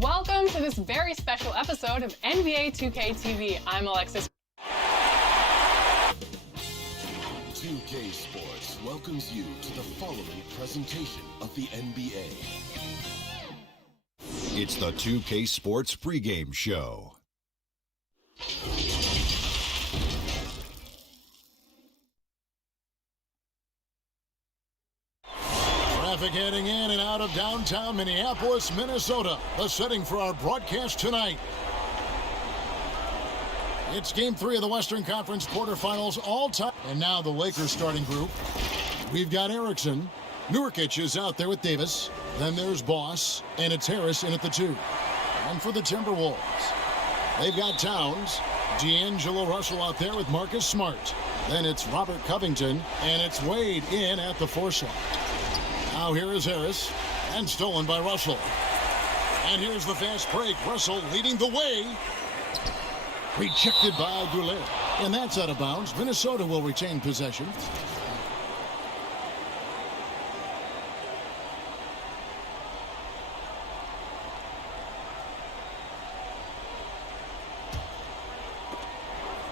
Welcome to this very special episode of NBA 2K TV. I'm Alexis. 2K Sports welcomes you to the following presentation of the NBA. It's the 2K Sports pregame show. Traffic heading in and out of downtown Minneapolis, Minnesota. The setting for our broadcast tonight. It's Game 3 of the Western Conference quarterfinals all time. And now the Lakers starting group. We've got Erickson. Nurkic is out there with Davis. Then there's Boss, and it's Harris in at the 2. And for the Timberwolves, they've got Towns, D'Angelo Russell out there with Marcus Smart. Then it's Robert Covington, and it's Wade in at the 4 slot. Now here is Harris, and stolen by Russell. And here's the fast break. Russell leading the way. Rejected by Goulet. And that's out of bounds. Minnesota will retain possession.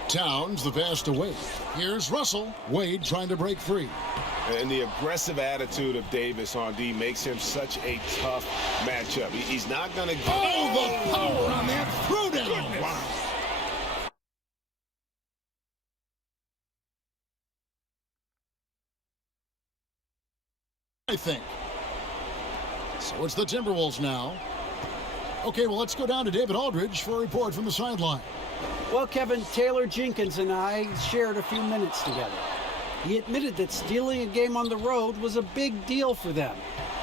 Towns, the pass to Wade. Here's Russell. Wade trying to break free. And the aggressive attitude of Davis on D makes him such a tough matchup. He's not going to go. Oh, the power on that throwdown. Wow. I think. So it's the Timberwolves now. Okay, well, let's go down to David Aldridge for a report from the sideline. Well, Kevin, Taylor Jenkins and I shared a few minutes together. He admitted that stealing a game on the road was a big deal for them.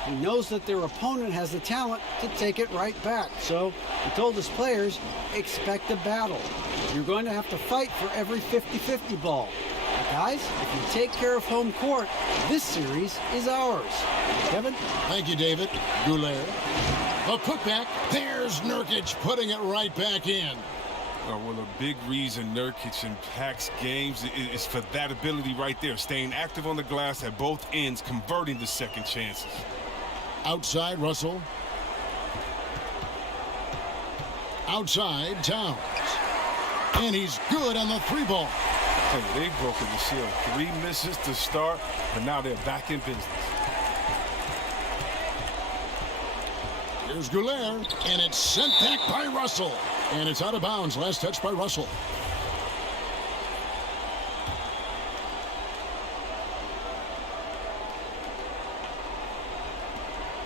He knows that their opponent has the talent to take it right back. So he told his players, expect a battle. You're going to have to fight for every 50-50 ball. But guys, if you take care of home court, this series is ours. Kevin? Thank you, David. Goulet. A putback. There's Nurkic putting it right back in. Well, a big reason Nurkic impacts games is for that ability right there, staying active on the glass at both ends, converting the second chances. Outside, Russell. Outside, Towns. And he's good on the 3 ball. Hey, they've broken the seal. 3 misses to start, but now they're back in business. Here's Goulet, and it's sent back by Russell. And it's out of bounds. Last touch by Russell.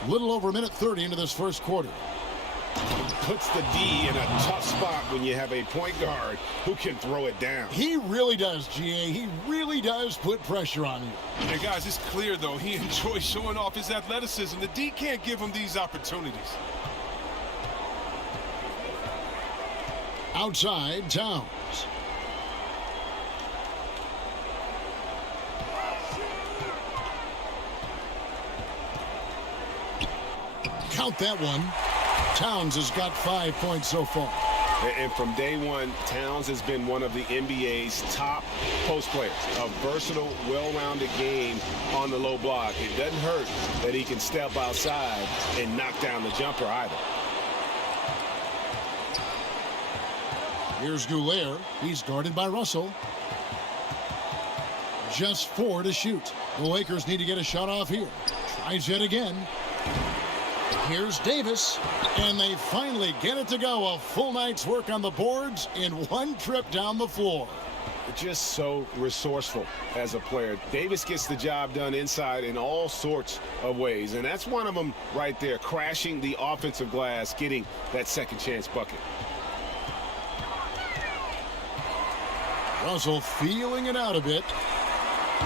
Little over a minute 30 into this first quarter. Puts the D in a tough spot when you have a point guard who can throw it down. He really does, GA. He really does put pressure on you. Hey, guys, it's clear, though, he enjoys showing off his athleticism. The D can't give him these opportunities. Outside, Towns. Count that one. Towns has got 5 points so far. And from day one, Towns has been one of the NBA's top post players. A versatile, well-rounded game on the low block. It doesn't hurt that he can step outside and knock down the jumper either. Here's Goulet. He's guarded by Russell. Just 4 to shoot. The Lakers need to get a shot off here. Tries yet again. Here's Davis. And they finally get it to go. A full night's work on the boards in 1 trip down the floor. Just so resourceful as a player. Davis gets the job done inside in all sorts of ways. And that's one of them right there. Crashing the offensive glass, getting that second chance bucket. Russell feeling it out a bit.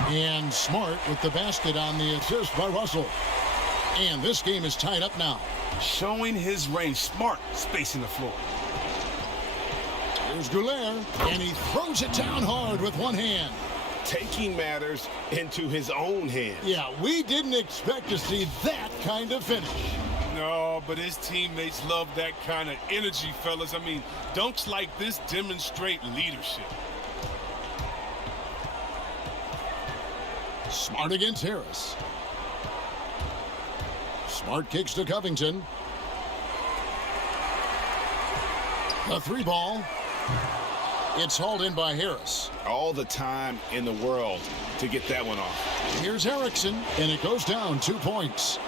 And Smart with the basket on the assist by Russell. And this game is tied up now. Showing his range. Smart spacing the floor. Here's Goulet. And he throws it down hard with one hand. Taking matters into his own hands. Yeah, we didn't expect to see that kind of finish. No, but his teammates love that kind of energy, fellas. I mean, dunks like this demonstrate leadership. Smart against Harris. Smart kicks to Covington. The three ball. It's hauled in by Harris. All the time in the world to get that one off. Here's Erickson, and it goes down 2 points.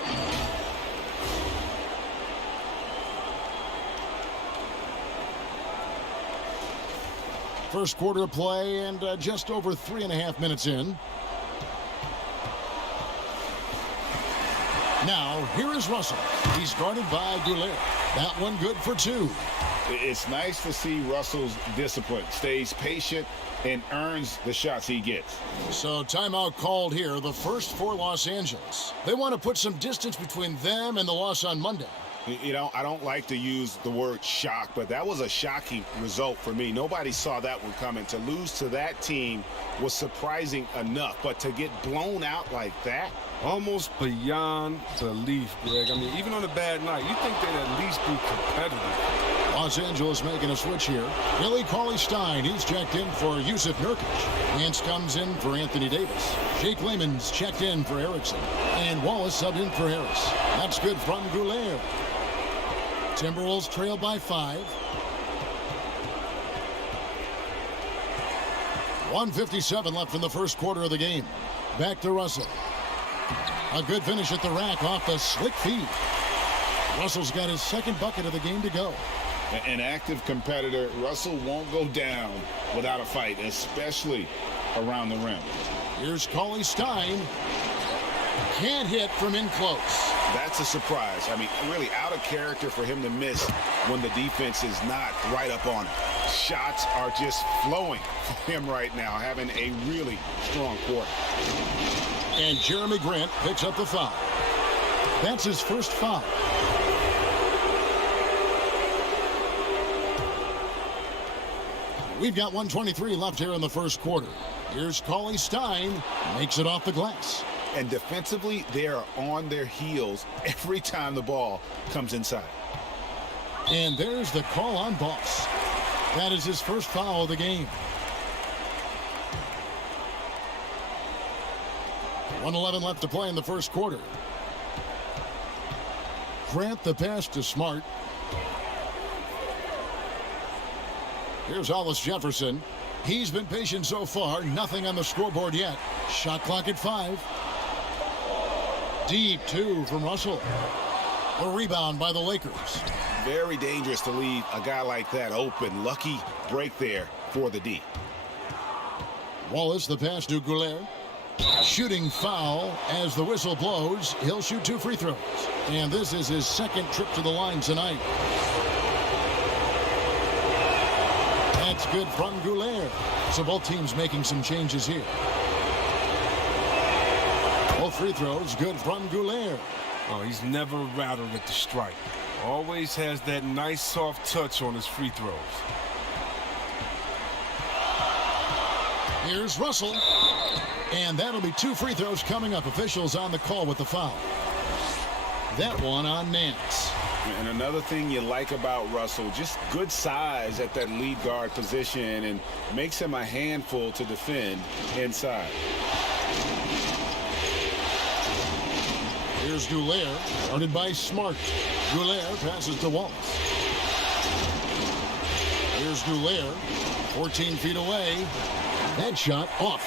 First quarter of play, and just over 3.5 minutes in. Now, here is Russell. He's guarded by Goulet. That one good for 2. It's nice to see Russell's discipline. Stays patient and earns the shots he gets. So timeout called here, the first for Los Angeles. They want to put some distance between them and the loss on Monday. You know, I don't like to use the word shock, but that was a shocking result for me. Nobody saw that one coming. To lose to that team was surprising enough, but to get blown out like that? Almost beyond belief, Greg. I mean, even on a bad night, you think they'd at least be competitive. Los Angeles making a switch here. Billy Cauley-Stein, he's checked in for Yusuf Nurkic. Nance comes in for Anthony Davis. Jake Lehman's checked in for Erickson. And Wallace subbed in for Harris. That's good from Goulet. Timberwolves trail by 5. 1:57 left in the first quarter of the game. Back to Russell. A good finish at the rack off the slick feed. Russell's got his second bucket of the game to go. An active competitor, Russell won't go down without a fight, especially around the rim. Here's Cauley-Stein. Can't hit from in close. That's a surprise. I mean, really out of character for him to miss when the defense is not right up on him. Shots are just flowing for him right now, having a really strong quarter. And Jeremy Grant picks up the foul. That's his first foul. We've got 1:23 left here in the first quarter. Here's Cauley-Stein, makes it off the glass. And defensively, they are on their heels every time the ball comes inside. And there's the call on Boss. That is his first foul of the game. 1:11 left to play in the first quarter. Grant the pass to Smart. Here's Hollis Jefferson. He's been patient so far. Nothing on the scoreboard yet. Shot clock at 5. Deep 2 from Russell. A rebound by the Lakers. Very dangerous to leave a guy like that open. Lucky break there for the D. Wallace, the pass to Goulet. Shooting foul as the whistle blows. He'll shoot 2 free throws. And this is his second trip to the line tonight. That's good from Goulet. So both teams making some changes here. Both free throws good from Goulet. Oh, he's never rattled at the strike. Always has that nice soft touch on his free throws. Here's Russell. And that'll be 2 free throws coming up. Officials on the call with the foul. That one on Nance. And another thing you like about Russell, just good size at that lead guard position and makes him a handful to defend inside. Here's Goulet, guarded by Smart. Goulet passes to Wallace. Here's Goulet, 14 feet away. That shot off.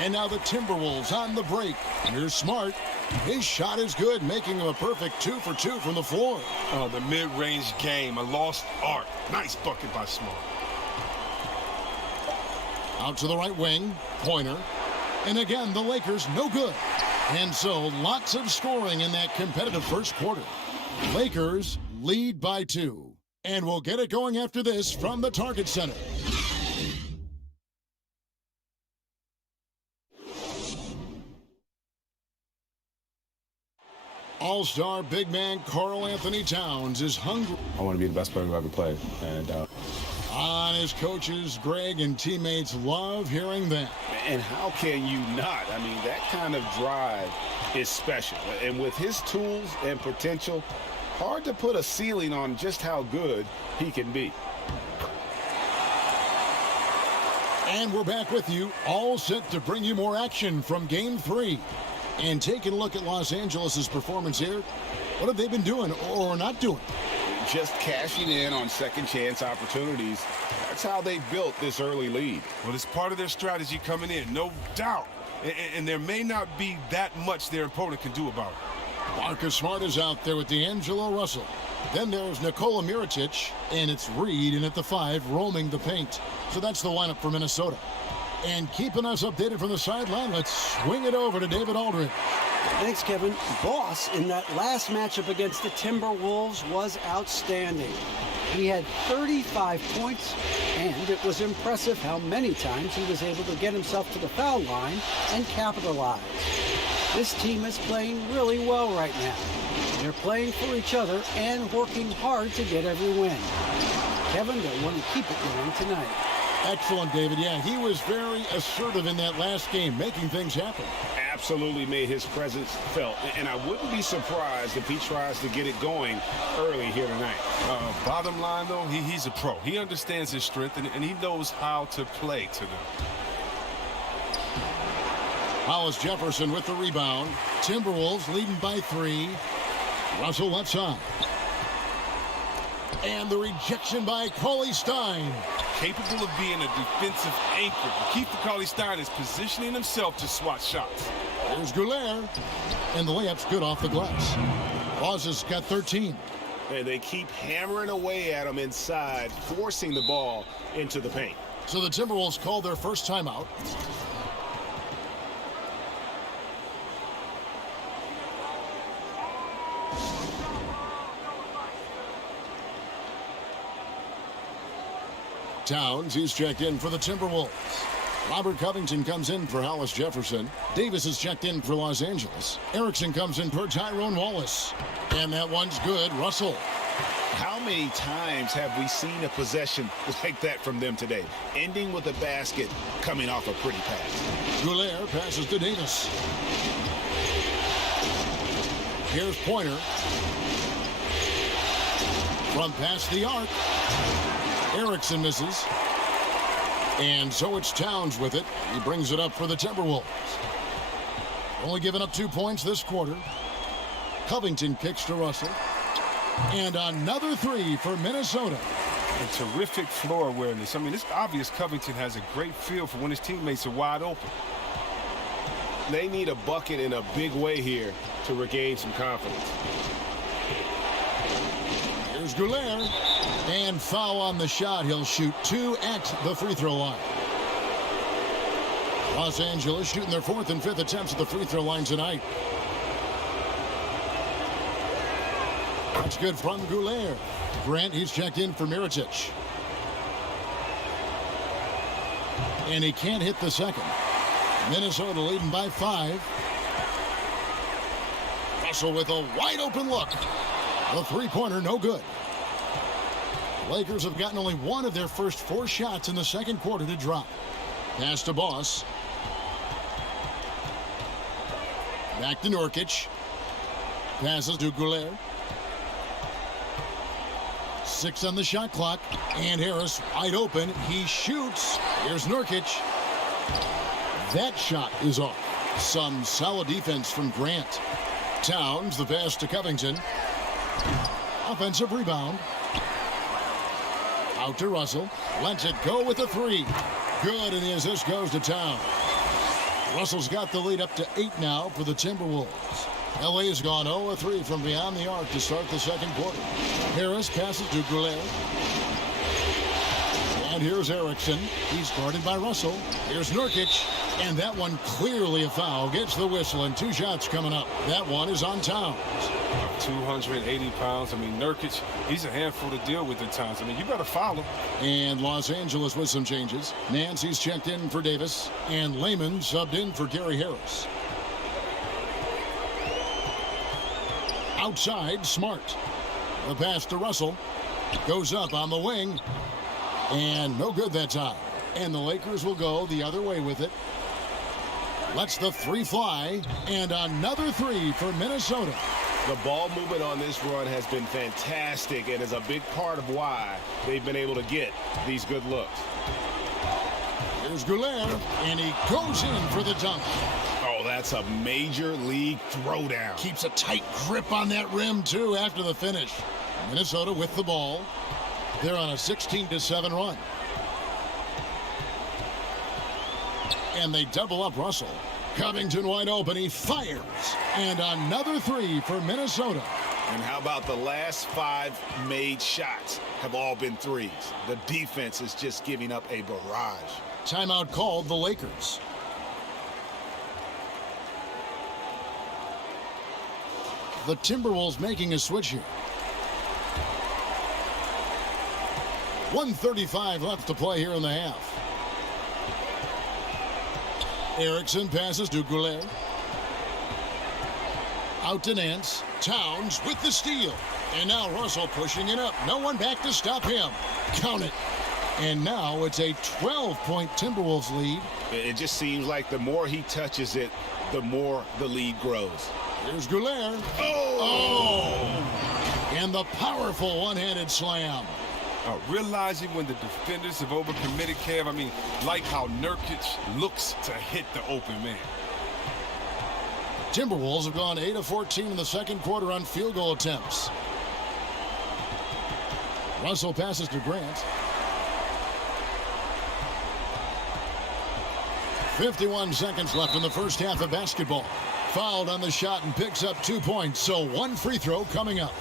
And now the Timberwolves on the break. Here's Smart. His shot is good, making him a perfect 2 for 2 from the floor. Oh, the mid-range game, a lost art. Nice bucket by Smart. Out to the right wing, Pointer. And again, the Lakers no good. And so, lots of scoring in that competitive first quarter. Lakers lead by 2. And we'll get it going after this from the Target Center. All-star big man Karl Anthony Towns is hungry. I want to be the best player who ever played. And On his coaches, Greg, and teammates love hearing that. And how can you not? I mean, that kind of drive is special. And with his tools and potential, hard to put a ceiling on just how good he can be. And we're back with you, all set to bring you more action from Game 3. And taking a look at Los Angeles' performance here, what have they been doing or not doing? just cashing in on second chance opportunities. That's how they built this early lead. Well, it's part of their strategy coming in, no doubt. And there may not be that much their opponent can do about it. Marcus Smart is out there with D'Angelo Russell. Then there's Nikola Mirotic, and it's Reed in at the 5, roaming the paint. So that's the lineup for Minnesota. And keeping us updated from the sideline, let's swing it over to David Aldridge. Thanks, Kevin. Boss in that last matchup against the Timberwolves was outstanding. He had 35 points, and it was impressive how many times he was able to get himself to the foul line and capitalize. This team is playing really well right now. They're playing for each other and working hard to get every win. Kevin, they want to keep it going tonight. Excellent, David. Yeah, he was very assertive in that last game, making things happen. Absolutely made his presence felt. And I wouldn't be surprised if he tries to get it going early here tonight. Bottom line, though, he's a pro. He understands his strength, and he knows how to play to them. Hollis Jefferson with the rebound. Timberwolves leading by 3. Russell left side. And the rejection by Cauley-Stein. Capable of being a defensive anchor. Keith Cauley-Stein is positioning himself to swat shots. There's Goulet. And the layup's good off the glass. Boss has got 13. And they keep hammering away at him inside, forcing the ball into the paint. So the Timberwolves called their first timeout. Towns, he's checked in for the Timberwolves. Robert Covington comes in for Hollis Jefferson. Davis is checked in for Los Angeles. Erickson comes in for Tyrone Wallace. And that one's good. Russell. How many times have we seen a possession like that from them today? Ending with a basket, coming off a pretty pass. Goulet passes to Davis. Here's Pointer. From past the arc. Erickson misses. And so it's Towns with it. He brings it up for the Timberwolves. Only giving up 2 points this quarter. Covington kicks to Russell. And another 3 for Minnesota. And terrific floor awareness. I mean, it's obvious Covington has a great feel for when his teammates are wide open. They need a bucket in a big way here to regain some confidence. Here's Goulet. And foul on the shot. He'll shoot 2 at the free throw line. Los Angeles shooting their 4th and 5th attempts at the free throw line tonight. That's good from Goulet. Grant, he's checked in for Mirotic. And he can't hit the second. Minnesota leading by 5. Russell with a wide open look. The three-pointer, no good. Lakers have gotten only 1 of their first 4 shots in the second quarter to drop. Pass to Boss. Back to Nurkic. Passes to Goulet. 6 on the shot clock. And Harris wide open. He shoots. Here's Nurkic. That shot is off. Some solid defense from Grant. Towns, the pass to Covington. Offensive rebound. Out to Russell. Lets it go with a 3. Good, and the assist goes to Towns. Russell's got the lead up to 8 now for the Timberwolves. LA has gone 0-3 from beyond the arc to start the second quarter. Harris passes to Goulet. And here's Erickson. He's guarded by Russell. Here's Nurkic. And that one clearly a foul. Gets the whistle, and 2 shots coming up. That one is on Towns. 280 pounds. I mean, Nurkic, he's a handful to deal with at times. I mean, you better foul him. And Los Angeles with some changes. Nancy's checked in for Davis. And Lehman subbed in for Gary Harris. Outside, Smart. The pass to Russell. Goes up on the wing. And no good that time. And the Lakers will go the other way with it. Lets the 3 fly. And another 3 for Minnesota. The ball movement on this run has been fantastic and is a big part of why they've been able to get these good looks. Here's Goulet, and he goes in for the dunk. Oh, that's a major league throwdown. Keeps a tight grip on that rim, too, after the finish. Minnesota with the ball. They're on a 16-7 run. And they double up Russell. Covington wide open. He fires. And another three for Minnesota. And how about the last 5 made shots have all been threes? The defense is just giving up a barrage. Timeout called the Lakers. The Timberwolves making a switch here. 1:35 left to play here in the half. Erickson passes to Goulet. Out to Nance. Towns with the steal. And now Russell pushing it up. No one back to stop him. Count it. And now it's a 12-point Timberwolves lead. It just seems like the more he touches it, the more the lead grows. Here's Goulet. Oh! And the powerful one-handed slam. Realizing when the defenders have overcommitted, Kev, I mean, like how Nurkic looks to hit the open man. Timberwolves have gone 8 of 14 in the second quarter on field goal attempts. Russell passes to Grant. 51 seconds left in the first half of basketball. Fouled on the shot and picks up 2 points, so 1 free throw coming up.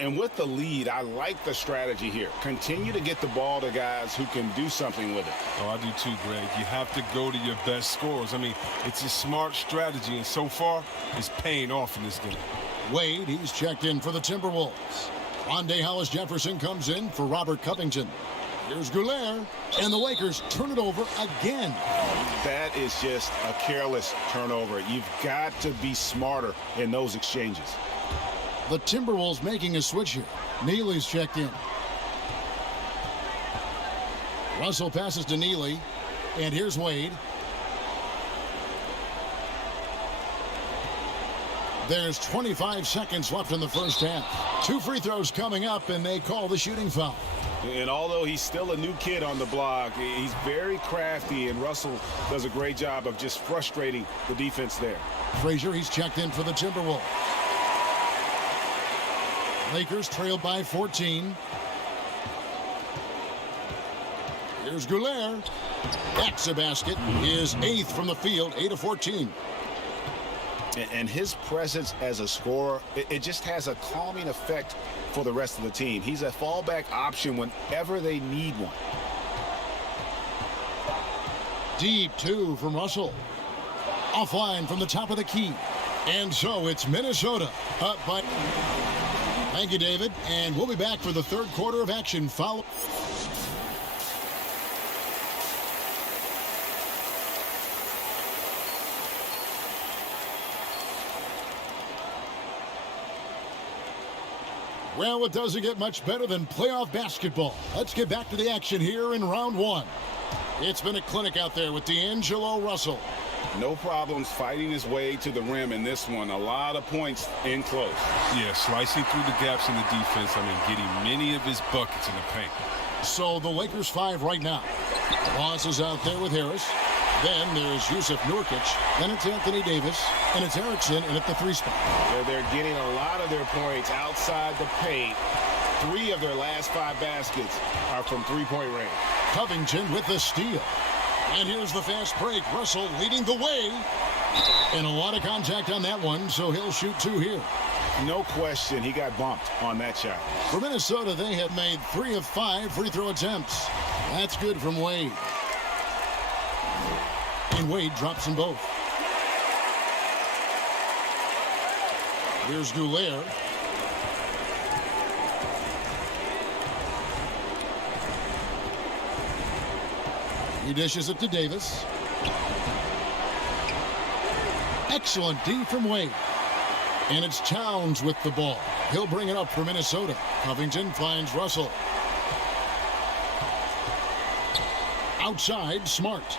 And with the lead, I like the strategy here. Continue to get the ball to guys who can do something with it. Oh, I do too, Greg. You have to go to your best scorers. I mean, it's a smart strategy, and so far, it's paying off in this game. Wade, he's checked in for the Timberwolves. Rondé Hollis-Jefferson comes in for Robert Covington. Here's Goulet, and the Lakers turn it over again. That is just a careless turnover. You've got to be smarter in those exchanges. The Timberwolves making a switch here. Neely's checked in. Russell passes to Neely, and here's Wade. There's 25 seconds left in the first half. 2 free throws coming up, and they call the shooting foul. And although he's still a new kid on the block, he's very crafty, and Russell does a great job of just frustrating the defense there. Frazier, he's checked in for the Timberwolves. Lakers trailed by 14. Here's Goulet. That's a basket. His 8th from the field, 8 of 14. And his presence as a scorer, it just has a calming effect for the rest of the team. He's a fallback option whenever they need one. Deep 2 from Russell. Offline from the top of the key. And so it's Minnesota up by... Thank you, David. And we'll be back for the third quarter of action. Follow. Well, it doesn't get much better than playoff basketball. Let's get back to the action here in round 1. It's been a clinic out there with D'Angelo Russell. No problems fighting his way to the rim in this one. A lot of points in close. Yeah, slicing through the gaps in the defense. I mean, getting many of his buckets in the paint. So the Lakers 5 right now. Ross is out there with Harris. Then there's Yusuf Nurkic. Then it's Anthony Davis. And it's Erickson in at the 3 spot. They're getting a lot of their points outside the paint. 3 of their last 5 baskets are from three-point range. Covington with the steal. And here's the fast break. Russell leading the way. And a lot of contact on that one, so he'll shoot 2 here. No question, he got bumped on that shot. For Minnesota, they have made 3 of 5 free throw attempts. That's good from Wade. And Wade drops them both. Here's Goulet. He dishes it to Davis. Excellent D from Wade. And it's Towns with the ball. He'll bring it up for Minnesota. Covington finds Russell. Outside, Smart.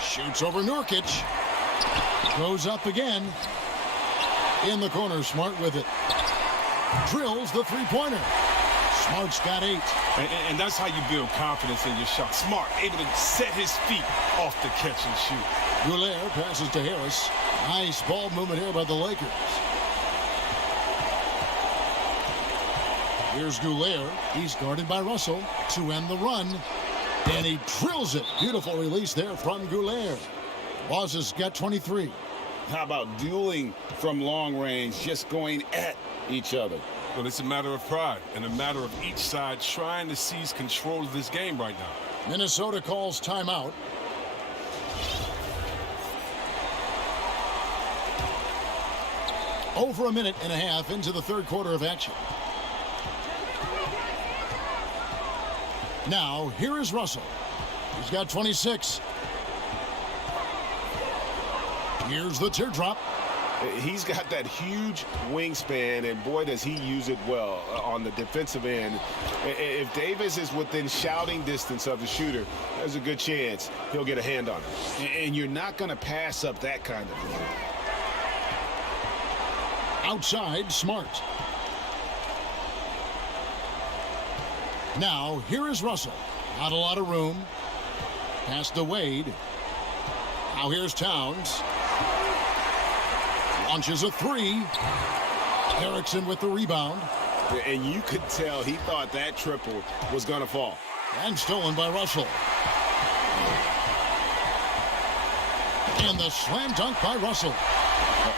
Shoots over Nurkic. Goes up again. In the corner, Smart with it. Drills the three-pointer. Smart's got 8. And that's how you build confidence in your shot. Smart, able to set his feet off the catch and shoot. Goulet passes to Harris. Nice ball movement here by the Lakers. Here's Goulet. He's guarded by Russell to end the run. And he drills it. Beautiful release there from Goulet. Boss has got 23. How about dueling from long range, just going at each other? Well, it's a matter of pride and a matter of each side trying to seize control of this game right now. Minnesota calls timeout. Over a minute and a half into the third quarter of action. Now, here is Russell. He's got 26. Here's the teardrop. He's got that huge wingspan, and boy, does he use it well on the defensive end. If Davis is within shouting distance of the shooter, there's a good chance he'll get a hand on it. And you're not going to pass up that kind of thing. Outside, Smart. Now, here is Russell. Not a lot of room. Pass to Wade. Now here's Towns. Launches a three. Erickson with the rebound. And you could tell he thought that triple was going to fall. And stolen by Russell. And the slam dunk by Russell.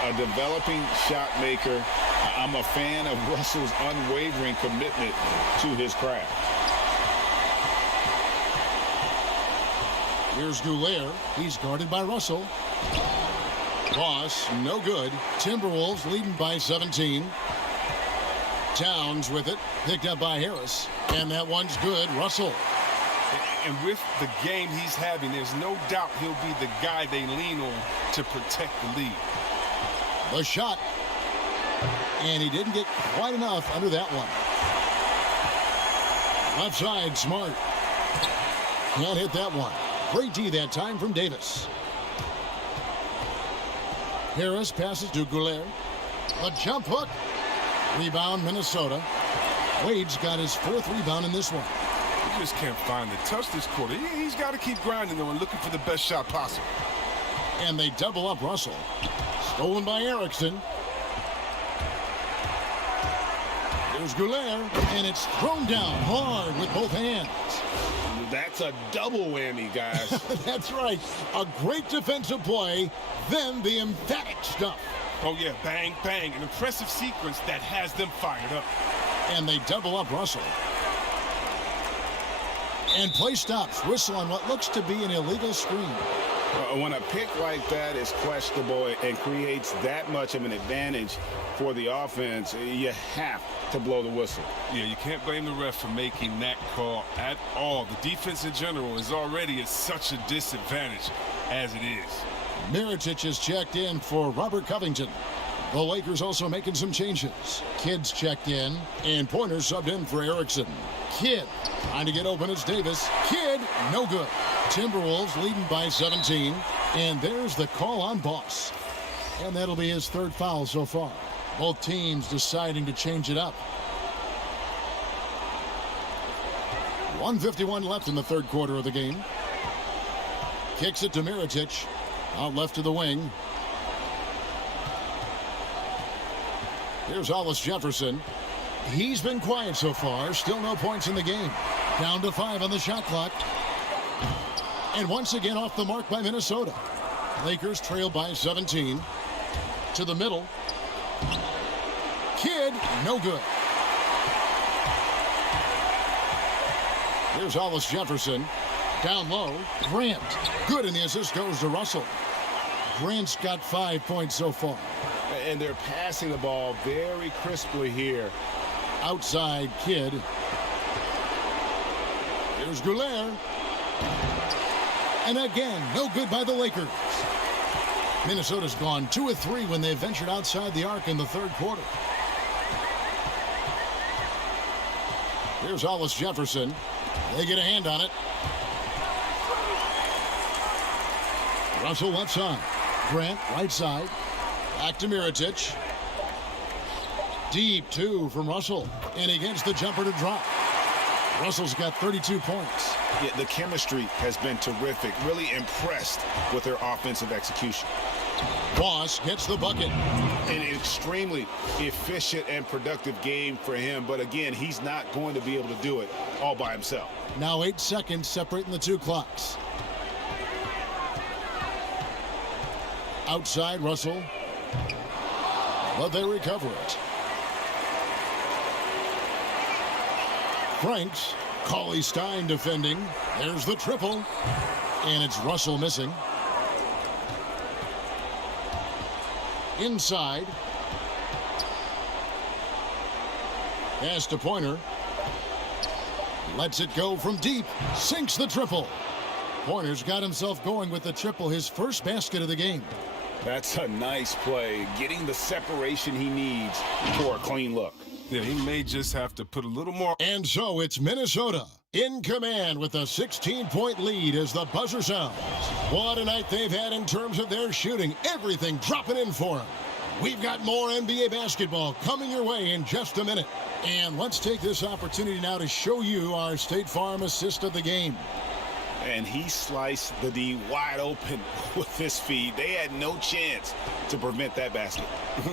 A developing shot maker. I'm a fan of Russell's unwavering commitment to his craft. Here's Goulet. He's guarded by Russell. Boss, no good. Timberwolves leading by 17. Towns with it. Picked up by Harris. And that one's good. Russell. And with the game he's having, there's no doubt he'll be the guy they lean on to protect the lead. The shot. And he didn't get quite enough under that one. Left side, Smart. Can't hit that one. Great D that time from Davis. Harris passes to Goulet. A jump hook. Rebound, Minnesota. Wade's got his fourth rebound in this one. He just can't find the touch this quarter. He's got to keep grinding, though, and looking for the best shot possible. And they double up Russell. Stolen by Erickson. There's Goulet, and it's thrown down hard with both hands. That's a double whammy, guys. That's right. A great defensive play, then the emphatic stuff. Oh, yeah, bang, bang. An impressive sequence that has them fired up. And they double up Russell. And play stops. Whistle on what looks to be an illegal screen. When a pick like that is questionable and creates that much of an advantage for the offense, you have to blow the whistle. Yeah, you can't blame the ref for making that call at all. The defense in general is already at such a disadvantage as it is. Mirotic is checked in for Robert Covington. The Lakers also making some changes. Kidd's checked in, and Pointer subbed in for Erickson. Kidd trying to get open. It's Davis. Kidd, no good. Timberwolves leading by 17, and there's the call on Boss. And that'll be his third foul so far. Both teams deciding to change it up. 1:51 left in the third quarter of the game. Kicks it to Mirotic. Out left to the wing. Here's Hollis Jefferson. He's been quiet so far. Still no points in the game. Down to 5 on the shot clock. And once again off the mark by Minnesota. Lakers trail by 17. To the middle. Kidd, no good. Here's Hollis Jefferson. Down low. Grant. Good, and the assist goes to Russell. Grant's got 5 points so far. And they're passing the ball very crisply here. Outside, Kidd. Here's Goulet. And again, no good by the Lakers. Minnesota's gone 2 of 3 when they ventured outside the arc in the third quarter. Here's Hollis Jefferson. They get a hand on it. Russell left side. Grant right side. Back to Mirotic. Deep 2 from Russell. And he gets the jumper to drop. Russell's got 32 points. Yeah, the chemistry has been terrific. Really impressed with their offensive execution. Boss gets the bucket. An extremely efficient and productive game for him. But again, he's not going to be able to do it all by himself. Now 8 seconds separating the two clocks. Outside Russell. But they recover it. Franks, Cauley Stein defending. There's the triple. And it's Russell missing. Inside. Pass to Pointer. Lets it go from deep. Sinks the triple. Pointer's got himself going with the triple, his first basket of the game. That's a nice play. Getting the separation he needs for a clean look. Yeah, he may just have to put a little more. And so it's Minnesota in command with a 16-point lead as the buzzer sounds. What a night they've had in terms of their shooting. Everything dropping in for them. We've got more NBA basketball coming your way in just a minute. And let's take this opportunity now to show you our State Farm assist of the game. And he sliced the D wide open with this feed. They had no chance to prevent that basket.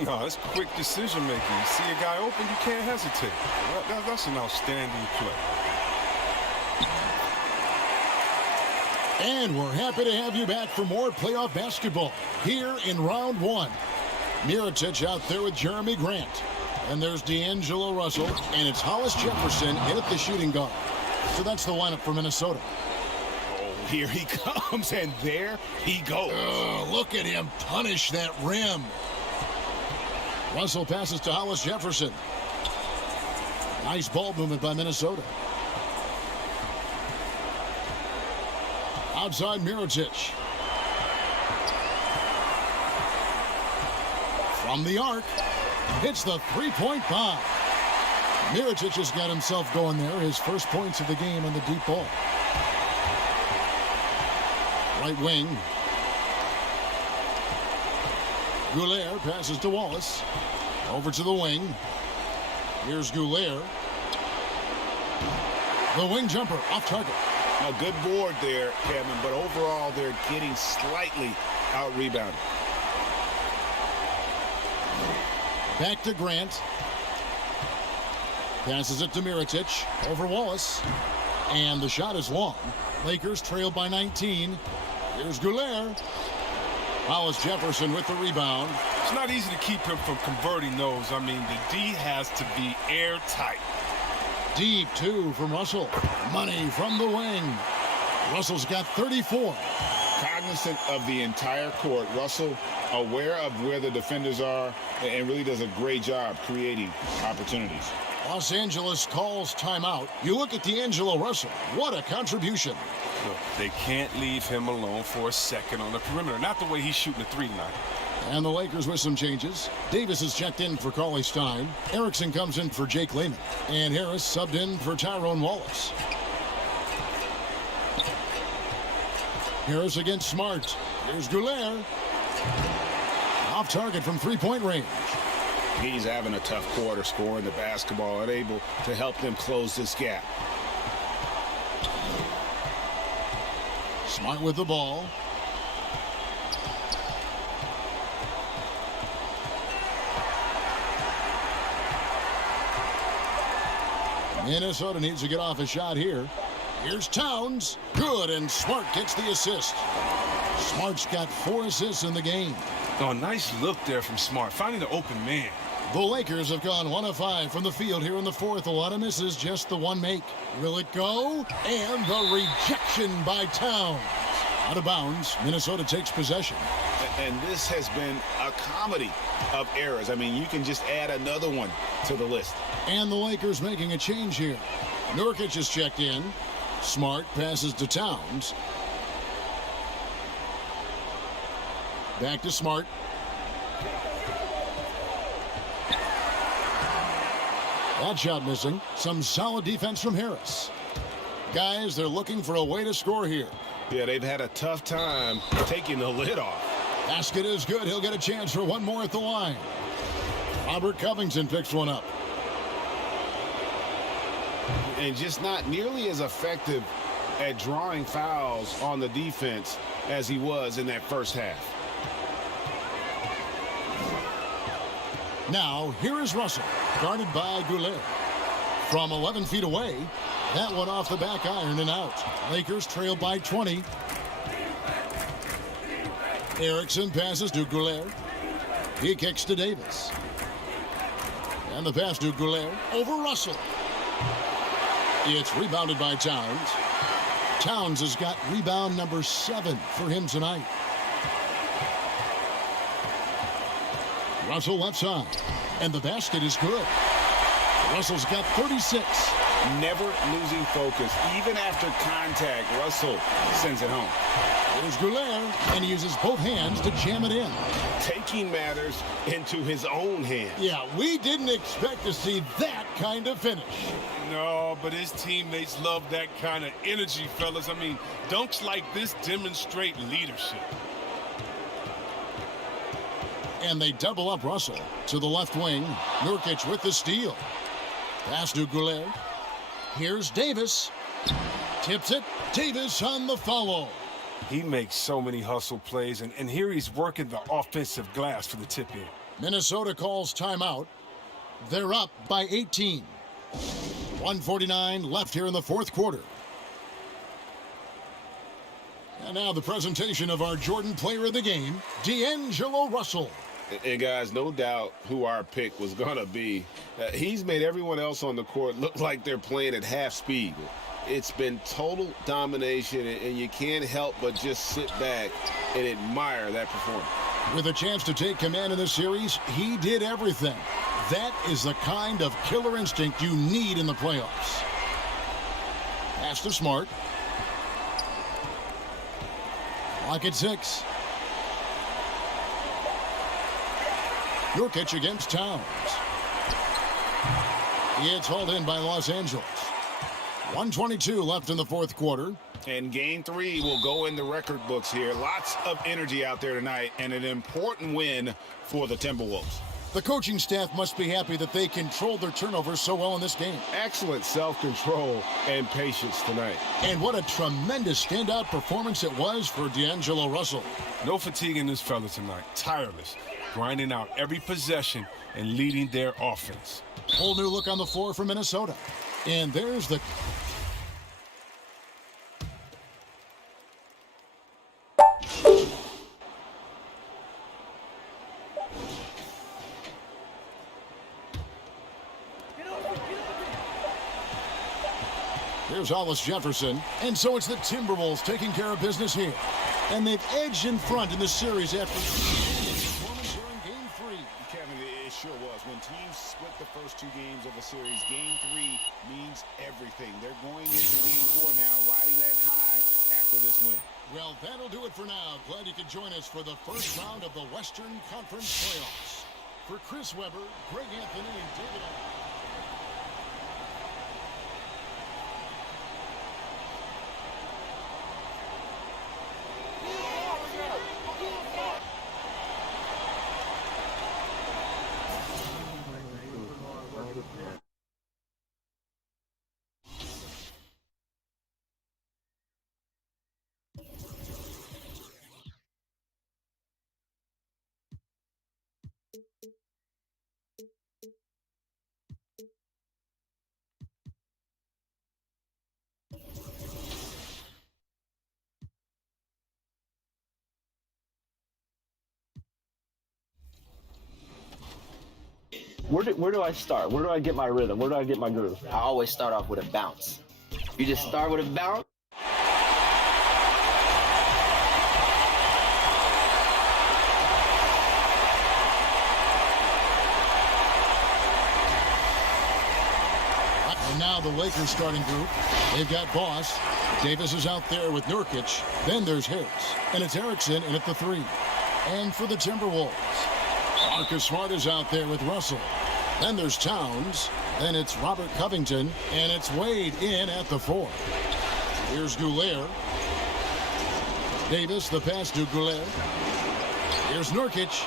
No, that's quick decision making. You see a guy open, you can't hesitate. That's an outstanding play. And we're happy to have you back for more playoff basketball here in round one. Mirotic out there with Jeremy Grant. And there's D'Angelo Russell, and it's Hollis Jefferson in at the shooting guard. So that's the lineup for Minnesota. Here he comes, and there he goes. Look at him punish that rim. Russell passes to Hollis Jefferson. Nice ball movement by Minnesota. Outside Mirotic. From the arc, hits the three-point bomb. Mirotic has got himself going there, his first points of the game on the deep ball. Right wing. Goulet passes to Wallace. Over to the wing. Here's Goulet. The wing jumper off target. A good board there, Kevin, but overall they're getting slightly out-rebounded. Back to Grant. Passes it to Mirotic. Over Wallace. And the shot is long. Lakers trailed by 19. Here's Goulet. Hollis Jefferson with the rebound. It's not easy to keep him from converting those. I mean, the D has to be airtight. Deep two from Russell. Money from the wing. Russell's got 34. Cognizant of the entire court, Russell aware of where the defenders are and really does a great job creating opportunities. Los Angeles calls timeout. You look at D'Angelo Russell. What a contribution. Look, they can't leave him alone for a second on the perimeter. Not the way he's shooting the three tonight. And the Lakers with some changes. Davis is checked in for Cauley Stein. Erickson comes in for Jake Layman. And Harris subbed in for Tyrone Wallace. Harris against Smart. Here's Goulet. Off target from three-point range. He's having a tough quarter scoring the basketball, unable to help them close this gap. Smart with the ball. Minnesota needs to get off a shot here. Here's Towns. Good, and Smart gets the assist. Smart's got 4 assists in the game. Oh, nice look there from Smart, finding the open man. The Lakers have gone 1 of 5 from the field here in the fourth. A lot of misses, just the one make. Will it go? And the rejection by Towns. Out of bounds, Minnesota takes possession. And this has been a comedy of errors. I mean, you can just add another one to the list. And the Lakers making a change here. Nurkic is checked in. Smart passes to Towns. Back to Smart. That shot missing. Some solid defense from Harris. Guys, they're looking for a way to score here. Yeah, they've had a tough time taking the lid off. Basket is good. He'll get a chance for one more at the line. Robert Covington picks one up. and just not nearly as effective at drawing fouls on the defense as he was in that first half. Now, here is Russell, guarded by Goulet. From 11 feet away, that one off the back iron and out. Lakers trail by 20. Erickson passes to Goulet. He kicks to Davis. And the pass to Goulet over Russell. It's rebounded by Towns. Towns has got rebound number 7 for him tonight. Russell left side. And the basket is good. Russell's got 36. Never losing focus. Even after contact, Russell sends it home. There's Goulet, and he uses both hands to jam it in. Taking matters into his own hands. Yeah, we didn't expect to see that kind of finish. No, but his teammates love that kind of energy, fellas. I mean, dunks like this demonstrate leadership. And they double up Russell to the left wing. Nurkic with the steal. Pass to Goulet. Here's Davis. Tips it. Davis on the follow. He makes so many hustle plays, and here he's working the offensive glass for the tip-in. Minnesota calls timeout. They're up by 18. 1:49 left here in the fourth quarter. And now the presentation of our Jordan player of the game, D'Angelo Russell. And guys, no doubt who our pick was going to be. He's made everyone else on the court look like they're playing at half speed. It's been total domination, and you can't help but just sit back and admire that performance. With a chance to take command in the series, he did everything. That is the kind of killer instinct you need in the playoffs. Pass to Smart. Clock at 6. Nurkic against Towns. It's hauled in by Los Angeles. 1:22 left in the fourth quarter. And game 3 will go in the record books here. Lots of energy out there tonight, and an important win for the Timberwolves. The coaching staff must be happy that they controlled their turnovers so well in this game. Excellent self-control and patience tonight. And what a tremendous standout performance it was for D'Angelo Russell. No fatigue in this fella tonight. Tireless, grinding out every possession and leading their offense. Whole new look on the floor for Minnesota. And there's the... Here's Hollis Jefferson. And so it's the Timberwolves taking care of business here. And they've edged in front in the series after performance here in Game 3. Kevin, it sure was. When teams split the first 2 games of a series, Game 3 means everything. They're going into Game 4 now, riding that high after this win. Well, that'll do it for now. Glad you could join us for the first round of the Western Conference playoffs. For Chris Webber, Greg Anthony, and David Allen. Where do I start? Where do I get my rhythm? Where do I get my groove? I always start off with a bounce. You just start with a bounce. And now the Lakers starting group. They've got Boss. Davis is out there with Nurkic. Then there's Harris. And it's Erickson in at the 3. And for the Timberwolves, Marcus Smart is out there with Russell. Then there's Towns. Then it's Robert Covington. And it's Wade in at the 4. Here's Goulet. Davis, the pass to Goulet. Here's Nurkic.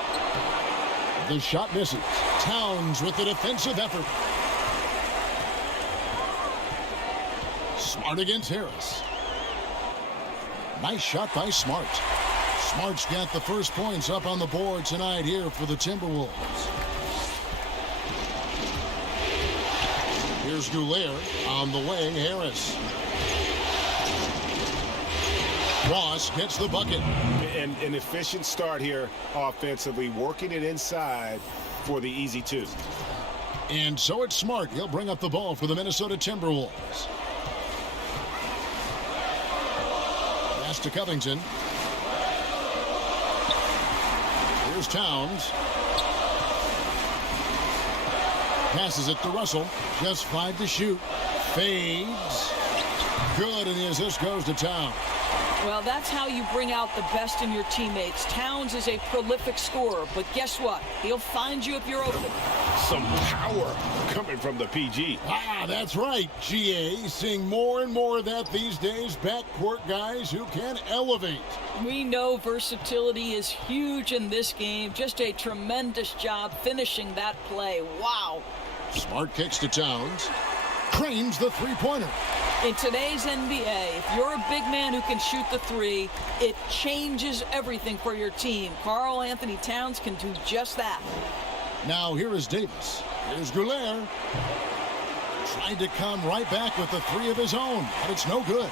The shot misses. Towns with the defensive effort. Smart against Harris. Nice shot by Smart. Smart's got the first points up on the board tonight here for the Timberwolves. Here's Goulier on the way, Harris. Ross gets the bucket. And an efficient start here offensively, working it inside for the easy two. And so it's Smart. He'll bring up the ball for the Minnesota Timberwolves. Pass to Covington. Here's Towns. Passes it to Russell. Just 5 to shoot. Fades. Good, and the assist goes to Towns. Well, that's how you bring out the best in your teammates. Towns is a prolific scorer, but guess what? He'll find you if you're open. Some power coming from the PG. That's right, GA. Seeing more and more of that these days. Backcourt guys who can elevate. We know versatility is huge in this game. Just a tremendous job finishing that play. Wow. Smart kicks to Towns. Cranes the three-pointer. In today's NBA, if you're a big man who can shoot the three, it changes everything for your team. Karl Anthony Towns can do just that. Now here is Davis. Here's Goulier. Tried to come right back with the three of his own, but it's no good.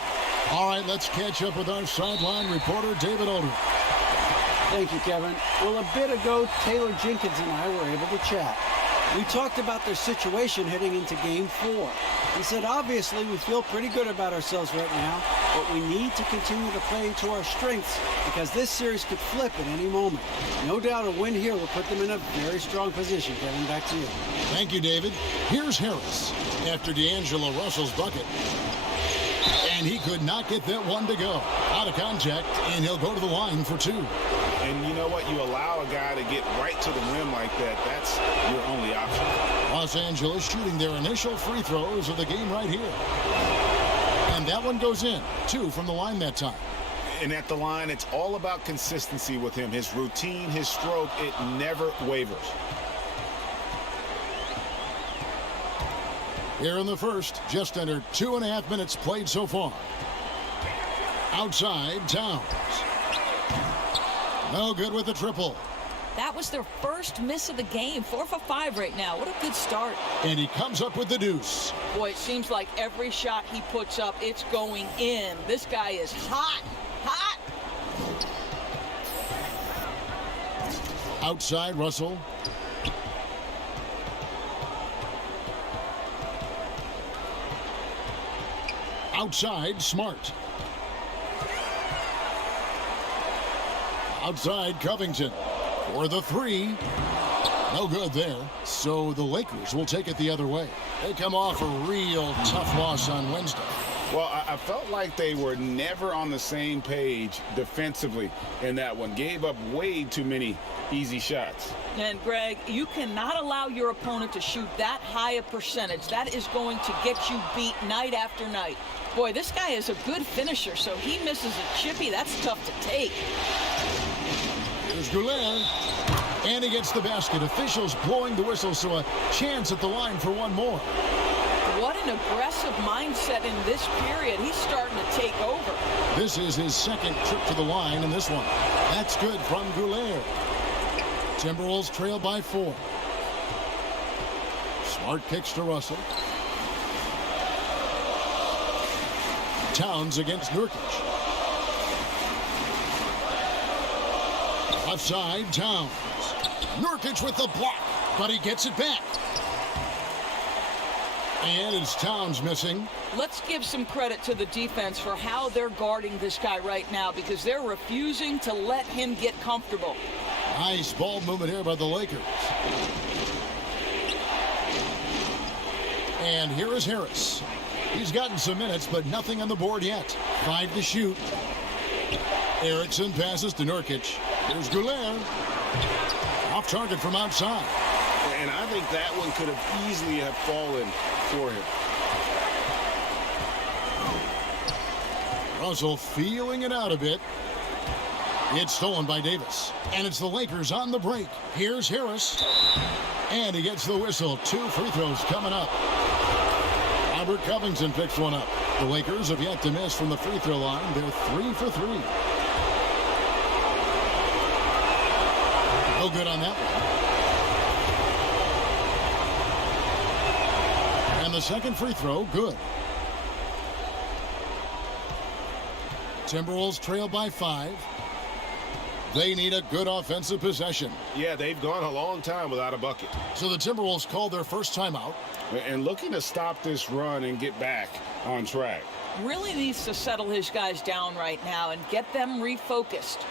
All right, let's catch up with our sideline reporter, David Aldridge. Thank you, Kevin. Well, a bit ago, Taylor Jenkins and I were able to chat. We talked about their situation heading into Game 4. He said, obviously, we feel pretty good about ourselves right now, but we need to continue to play to our strengths because this series could flip at any moment. No doubt a win here will put them in a very strong position. Kevin, back to you. Thank you, David. Here's Harris after D'Angelo Russell's bucket. And he could not get that one to go. Out of contact, and he'll go to the line for 2. And you know what? You allow a guy to get right to the rim like that. That's your only option. Los Angeles shooting their initial free throws of the game right here. And that one goes in. 2 from the line that time. And at the line, it's all about consistency with him. His routine, his stroke, it never wavers. Here in the first, just under 2.5 minutes played so far. Outside, Towns. No good with the triple. That was their first miss of the game. 4 for 5 right now. What a good start. And he comes up with the deuce. Boy, it seems like every shot he puts up, it's going in. This guy is hot. Hot. Outside, Russell. Outside, Smart. Outside, Covington for the 3. No good there. So the Lakers will take it the other way. They come off a real tough loss on Wednesday. Well, I felt like they were never on the same page defensively in that one. Gave up way too many easy shots. And, Greg, you cannot allow your opponent to shoot that high a percentage. That is going to get you beat night after night. Boy, this guy is a good finisher, so he misses a chippy. That's tough to take. Here's Goulier. And he gets the basket. Officials blowing the whistle, so a chance at the line for one more. What an aggressive mindset in this period. He's starting to take over. This is his second trip to the line in this one. That's good from Goulier. Timberwolves trail by 4. Smart kicks to Russell. Towns against Nurkic. Left side, Towns. Nurkic with the block, but he gets it back. And it's Towns missing. Let's give some credit to the defense for how they're guarding this guy right now because they're refusing to let him get comfortable. Nice ball movement here by the Lakers. And here is Harris. He's gotten some minutes, but nothing on the board yet. 5 to shoot. Erickson passes to Nurkic. Here's Goulier. Off target from outside. And I think that one could have easily have fallen for him. Russell feeling it out a bit. It's stolen by Davis. And it's the Lakers on the break. Here's Harris. And he gets the whistle. 2 free throws coming up. Robert Covington picks one up. The Lakers have yet to miss from the free throw line. They're 3 for 3. No good on that one. And the second free throw, good. Timberwolves trail by 5. They need a good offensive possession. Yeah, they've gone a long time without a bucket. So the Timberwolves called their first timeout. And looking to stop this run and get back on track. Really needs to settle his guys down right now and get them refocused.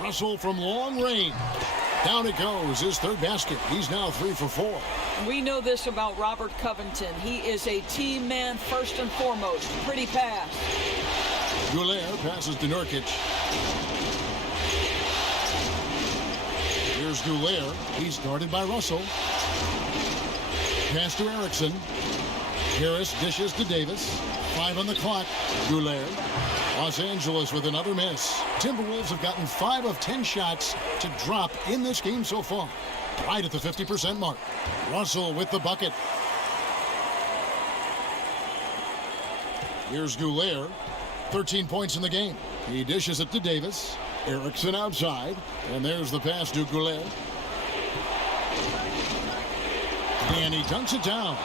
Russell from long range. Down it goes, his third basket. He's now 3 for 4. We know this about Robert Covington. He is a team man first and foremost. Pretty pass. Goulet passes to Nurkic. Here's Goulet. He's guarded by Russell. Pass to Erickson. Harris dishes to Davis. 5 on the clock. Goulet. Los Angeles with another miss. Timberwolves have gotten 5 of 10 shots to drop in this game so far. Right at the 50% mark. Russell with the bucket. Here's Goulet. 13 points in the game. He dishes it to Davis. Erickson outside. And there's the pass to Goulet. And he dunks it down.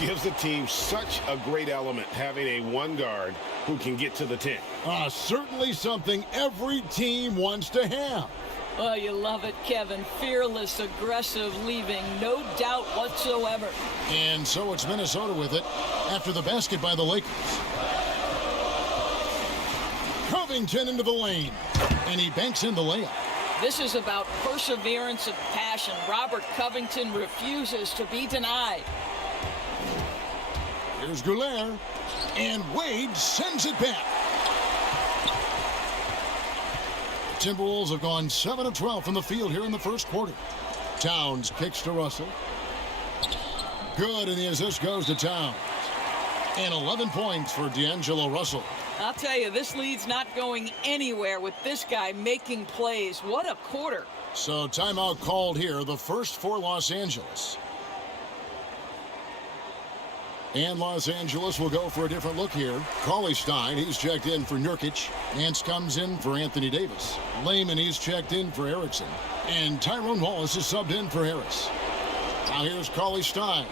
Gives the team such a great element having a one guard who can get to the 10. Certainly something every team wants to have. Oh, you love it, Kevin. Fearless, aggressive, leaving no doubt whatsoever. And so it's Minnesota with it after the basket by the Lakers. Covington into the lane, and he banks in the layup. This is about perseverance and passion. Robert Covington refuses to be denied. Here's Goulet, and Wade sends it back. The Timberwolves have gone 7 of 12 from the field here in the first quarter. Towns kicks to Russell. Good, and the assist goes to Towns. And 11 points for D'Angelo Russell. I'll tell you, this lead's not going anywhere with this guy making plays. What a quarter. So timeout called here, the first for Los Angeles. And Los Angeles will go for a different look here. Cauley-Stein, he's checked in for Nurkic. Nance comes in for Anthony Davis. Lehman, he's checked in for Erickson. And Tyrone Wallace is subbed in for Harris. Now here's Cauley-Stein.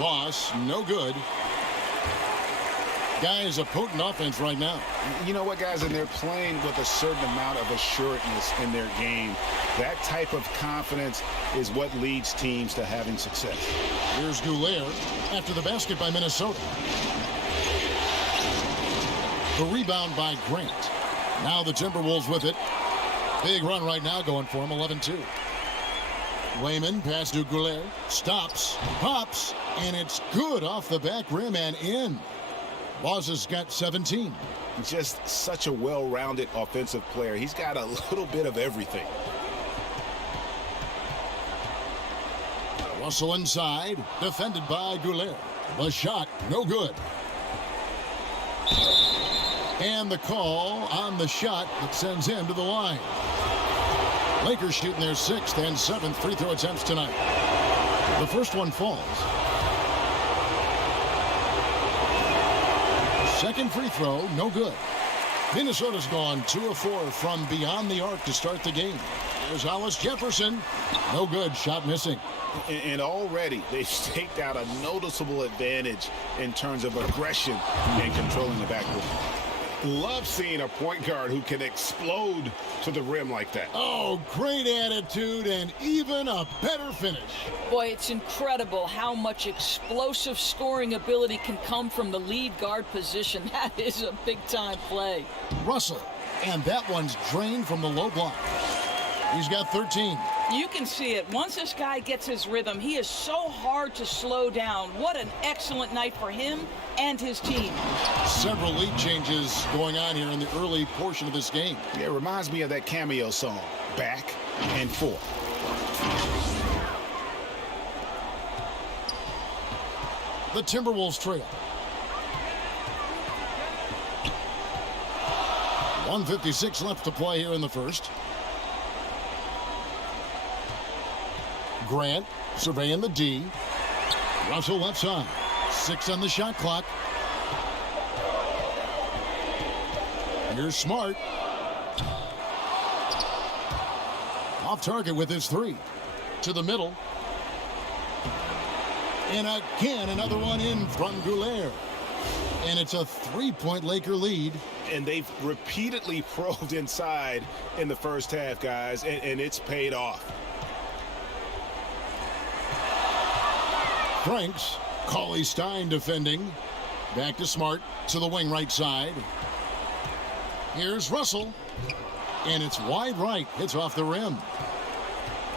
Boss, no good. Guys, a potent offense right now. You know what, guys? And they're playing with a certain amount of assuredness in their game. That type of confidence is what leads teams to having success. Here's Goulet after the basket by Minnesota. The rebound by Grant. Now the Timberwolves with it. Big run right now going for him, 11-2. Wayman, pass to Goulet. Stops, pops, and it's good off the back rim and in. Boss has got 17. Just such a well-rounded offensive player. He's got a little bit of everything. Russell inside, defended by Goulet. The shot, no good. And the call on the shot that sends him to the line. Lakers shooting their 6th and 7th free throw attempts tonight. The first one falls. Second free throw, no good. Minnesota's gone 2 of 4 from beyond the arc to start the game. There's Hollis Jefferson. No good, shot missing. And already they've staked out a noticeable advantage in terms of aggression and controlling the backcourt. Love seeing a point guard who can explode to the rim like that. Oh, great attitude and even a better finish. Boy, it's incredible how much explosive scoring ability can come from the lead guard position. That is a big-time play. Russell, and that one's drained from the low block. He's got 13. You can see it. Once this guy gets his rhythm, he is so hard to slow down. What an excellent night for him and his team. Several lead changes going on here in the early portion of this game. Yeah, it reminds me of that cameo song, Back and Forth. The Timberwolves trail. 1:56 left to play here in the first. Grant surveying the D. Russell left side. 6 on the shot clock. Here's Smart. Off target with his 3. To the middle. And again, another one in from Goulet. And it's a 3-point Laker lead. And they've repeatedly probed inside in the first half, guys, and it's paid off. Franks, Cauley Stein defending. Back to Smart, to the wing right side. Here's Russell. And it's wide right, hits off the rim.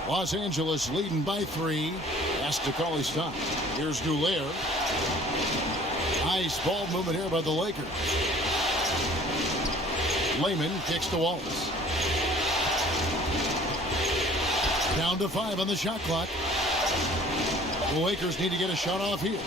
Los Angeles leading by 3. Pass to Cauley Stein. Here's Goulet. Nice ball movement here by the Lakers. Layman kicks to Wallace. Down to 5 on the shot clock. The Lakers need to get a shot off here.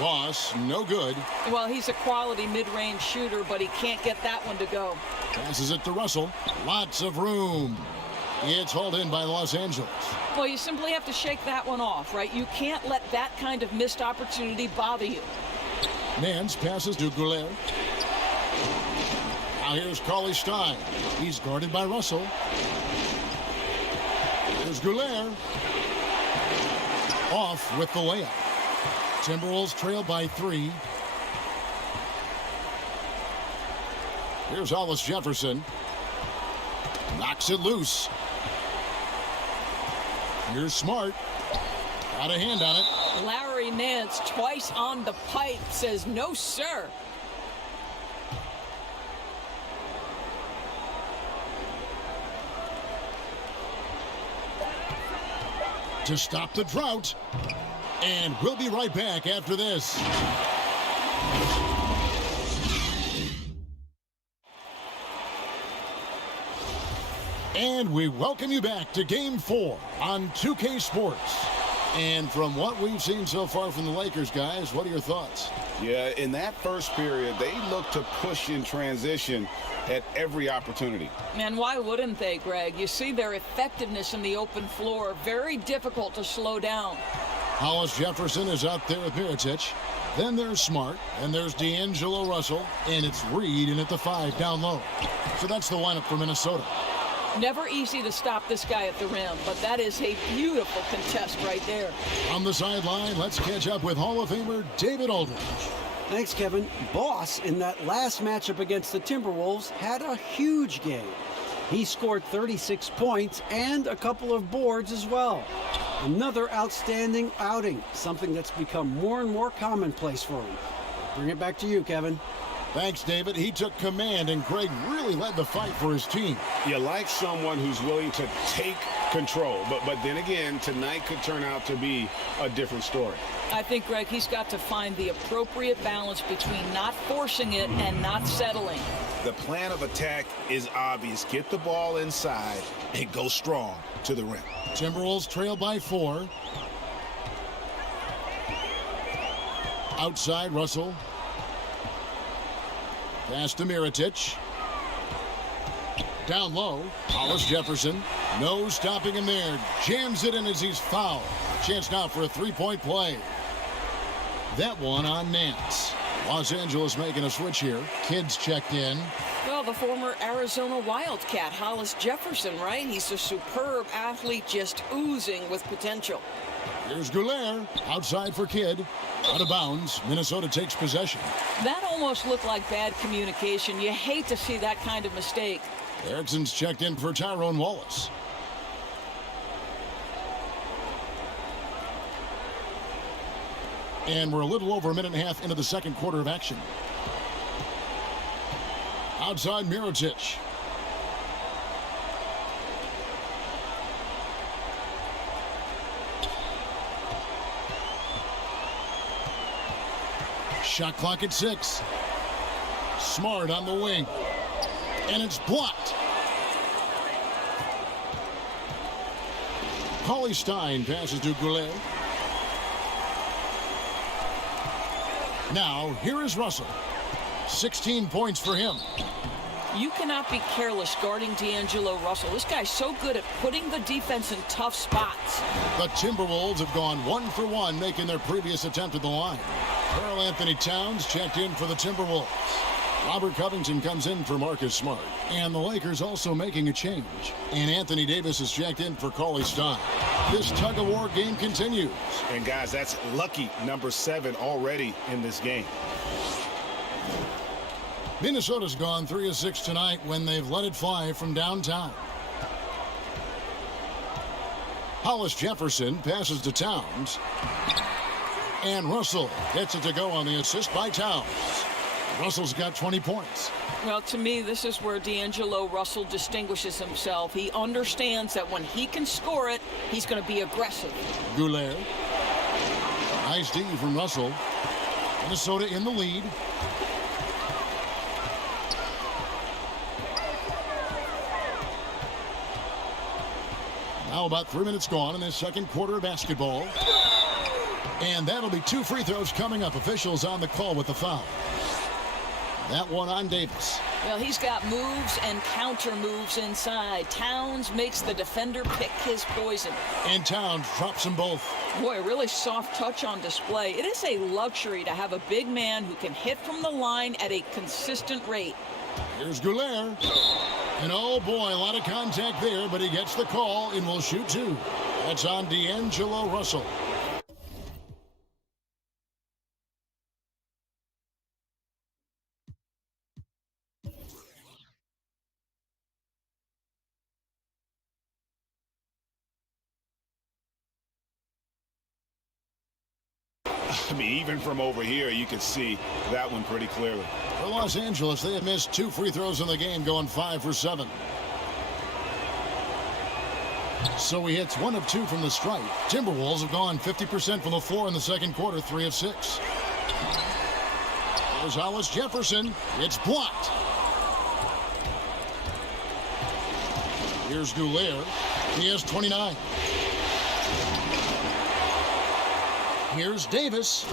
Boss, no good. Well, he's a quality mid-range shooter, but he can't get that one to go. Passes it to Russell. Lots of room. It's hauled in by Los Angeles. Well, you simply have to shake that one off, right? You can't let that kind of missed opportunity bother you. Nance passes to Goulet. Now here's Cauley Stein. He's guarded by Russell. Here's Goulet. Off with the layup. Timberwolves trail by 3. Here's Hollis Jefferson. Knocks it loose. Here's Smart. Got a hand on it. Larry Nance twice on the pipe says no, sir. To stop the drought. And we'll be right back after this. And we welcome you back to Game 4 on 2K Sports. And from what we've seen so far from the Lakers, guys, what are your thoughts? Yeah, in that first period, they looked to push in transition at every opportunity. And why wouldn't they, Greg? You see their effectiveness in the open floor. Very difficult to slow down. Hollis Jefferson is out there with Mirotic. Then there's Smart, and there's D'Angelo Russell, and it's Reed in at the 5 down low. So that's the lineup for Minnesota. Never easy to stop this guy at the rim, but that is a beautiful contest right there. On the sideline, let's catch up with Hall of Famer David Aldridge. Thanks, Kevin. Boss, in that last matchup against the Timberwolves, had a huge game. He scored 36 points and a couple of boards as well. Another outstanding outing, something that's become more and more commonplace for him. Bring it back to you, Kevin. Thanks, David. He took command, and Greg really led the fight for his team. You like someone who's willing to take control, but then again, tonight could turn out to be a different story. I think, Greg, he's got to find the appropriate balance between not forcing it and not settling. The plan of attack is obvious. Get the ball inside and go strong to the rim. Timberwolves trail by 4. Outside, Russell. Pass to Mirotic. Down low, Hollis Jefferson. No stopping him there. Jams it in as he's fouled. Chance now for a 3-point play. That one on Nance. Los Angeles making a switch here. Kids checked in. Well, the former Arizona Wildcat, Hollis Jefferson, right? He's a superb athlete, just oozing with potential. Here's Goulet. Outside for Kidd. Out of bounds. Minnesota takes possession. That almost looked like bad communication. You hate to see that kind of mistake. Erickson's checked in for Tyrone Wallace. And we're a little over a minute and a half into the second quarter of action. Outside, Mirotic. Shot clock at 6. Smart on the wing. And it's blocked. Cauley Stein passes to Goulet. Now, here is Russell. 16 points for him. You cannot be careless guarding D'Angelo Russell. This guy's so good at putting the defense in tough spots. The Timberwolves have gone 1 for 1, making their previous attempt at the line. Karl Anthony Towns checked in for the Timberwolves. Robert Covington comes in for Marcus Smart. And the Lakers also making a change. And Anthony Davis is checked in for Cauley Stein. This tug-of-war game continues. And guys, that's lucky number 7 already in this game. Minnesota's gone 3 of 6 tonight when they've let it fly from downtown. Hollis Jefferson passes to Towns. And Russell gets it to go on the assist by Towns. Russell's got 20 points. Well, to me, this is where D'Angelo Russell distinguishes himself. He understands that when he can score it, he's going to be aggressive. Goulet. Nice D from Russell. Minnesota in the lead. Now about 3 minutes gone in this second quarter of basketball. And that'll be 2 free throws coming up. Officials on the call with the foul. That one on Davis. Well, he's got moves and counter moves inside. Towns makes the defender pick his poison. And Towns drops them both. Boy, a really soft touch on display. It is a luxury to have a big man who can hit from the line at a consistent rate. Here's Goulet. And oh boy, a lot of contact there, but he gets the call and will shoot 2. That's on D'Angelo Russell. I mean, even from over here, you can see that one pretty clearly. For Los Angeles, they have missed 2 free throws in the game, going 5 for 7. So he hits 1 of 2 from the stripe. Timberwolves have gone 50% from the floor in the second quarter, 3 of 6. There's Hollis Jefferson. It's blocked. Here's Goulet. He has 29. Here's Davis,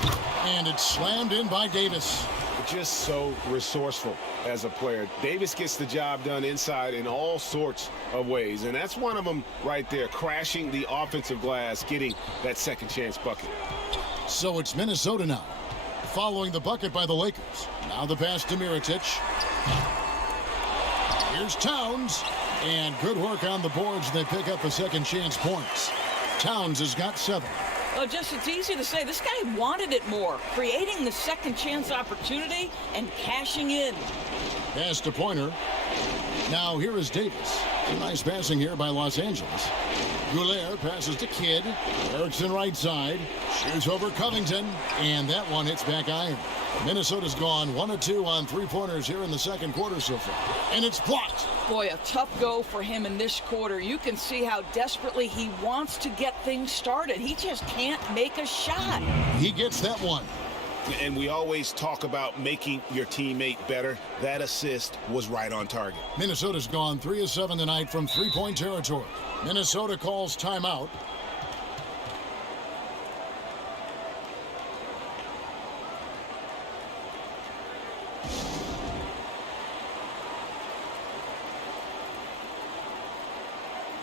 and it's slammed in by Davis. Just so resourceful as a player. Davis gets the job done inside in all sorts of ways, and that's one of them right there, crashing the offensive glass, getting that second chance bucket. So it's Minnesota now, following the bucket by the Lakers. Now the pass to Mirotic. Here's Towns, and good work on the boards. They pick up the second chance points. Towns has got 7. Well, just it's easy to say. This guy wanted it more, creating the second chance opportunity and cashing in. Pass to Pointer. Now here is Davis. Nice passing here by Los Angeles. Goulet passes to Kidd. Erickson right side. Shoots over Covington. And that one hits back iron. Minnesota's gone 1 of 2 on 3-pointers here in the second quarter so far. And it's blocked. Boy, a tough go for him in this quarter. You can see how desperately he wants to get things started. He just can't make a shot. He gets that one. And we always talk about making your teammate better. That assist was right on target. Minnesota's gone 3 of 7 tonight from 3-point territory. Minnesota calls timeout.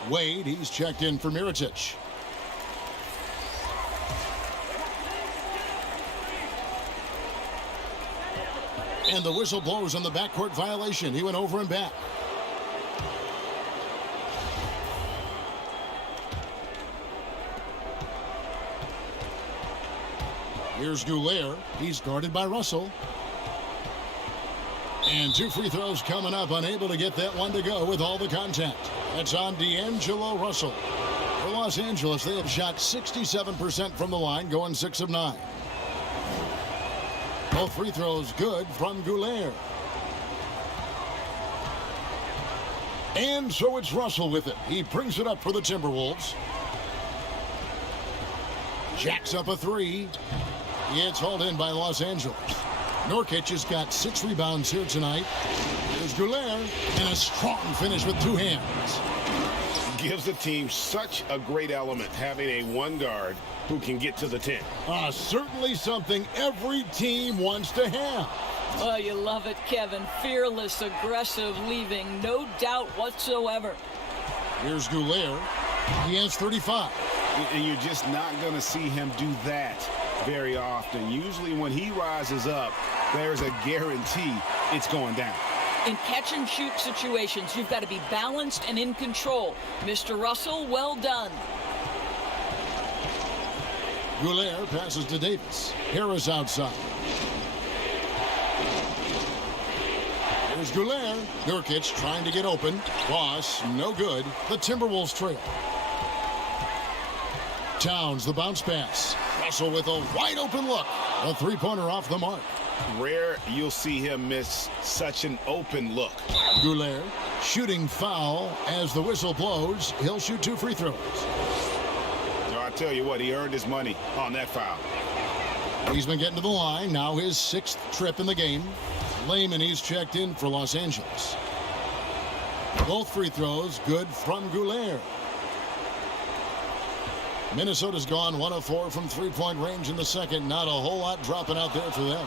Wade, he's checked in for Mirotic. And the whistle blows on the backcourt violation. He went over and back. Here's Goulet. He's guarded by Russell. And 2 free throws coming up. Unable to get that one to go with all the contact. That's on D'Angelo Russell. For Los Angeles, they have shot 67% from the line, going 6 of 9. Both free throws good from Goulet. And so it's Russell with it. He brings it up for the Timberwolves. Jacks up a 3. It's hauled in by Los Angeles. Nurkic has got 6 rebounds here tonight. Here's Goulet, and a strong finish with 2 hands. Gives the team such a great element having a 1 guard who can get to the 10. Certainly something every team wants to have. Oh, you love it, Kevin. Fearless, aggressive, leaving no doubt whatsoever. Here's Goulet. He has 35. And you're just not going to see him do that very often. Usually when he rises up, there's a guarantee it's going down. In catch-and-shoot situations, you've got to be balanced and in control. Mr. Russell, well done. Goulet passes to Davis. Harris outside. Here's Goulet. Nurkic trying to get open. Boss, no good. The Timberwolves trail. Towns, the bounce pass. Russell with a wide open look. A three-pointer off the mark. Rare you'll see him miss such an open look. Goulet shooting foul as the whistle blows. He'll shoot 2 free throws. No, I tell you what, he earned his money on that foul. He's been getting to the line. Now his 6th trip in the game. Layman, he's checked in for Los Angeles. Both free throws good from Goulet. Minnesota's gone 1 of 4 from three-point range in the second. Not a whole lot dropping out there for them.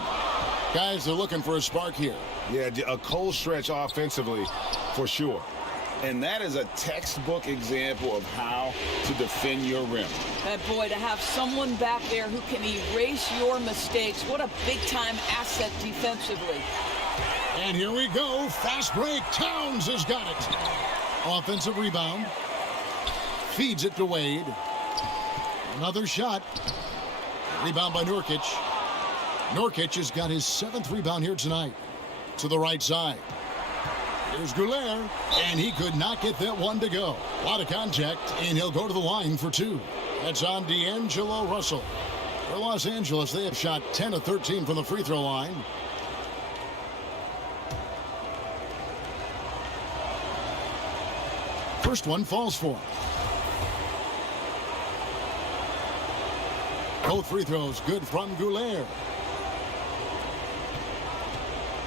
Guys, they're looking for a spark here. Yeah, a cold stretch offensively for sure. And that is a textbook example of how to defend your rim. That boy, to have someone back there who can erase your mistakes, what a big-time asset defensively. And here we go. Fast break. Towns has got it. Offensive rebound. Feeds it to Wade. Another shot. Rebound by Nurkic. Nurkic has got his 7th rebound here tonight. To the right side. Here's Goulet. And he could not get that one to go. A lot of contact, and he'll go to the line for 2. That's on D'Angelo Russell. For Los Angeles, they have shot 10 of 13 from the free throw line. First one falls for him. Both free throws good from Goulet.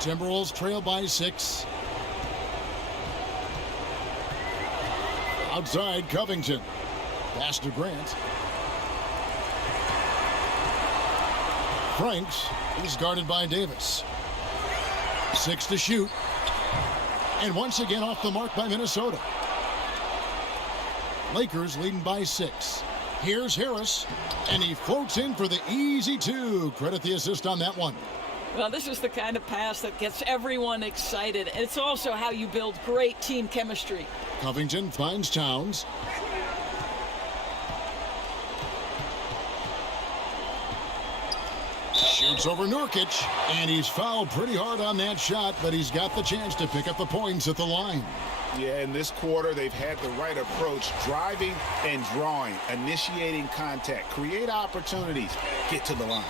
Timberwolves trail by 6. Outside, Covington. Pass to Grant. Franks is guarded by Davis. 6 to shoot. And once again off the mark by Minnesota. Lakers leading by 6. Here's Harris, and he floats in for the easy 2. Credit the assist on that one. Well, this is the kind of pass that gets everyone excited. It's also how you build great team chemistry. Covington finds Towns. Shoots over Nurkic, and he's fouled pretty hard on that shot, but he's got the chance to pick up the points at the line. Yeah, in this quarter, they've had the right approach, driving and drawing, initiating contact, create opportunities, get to the line.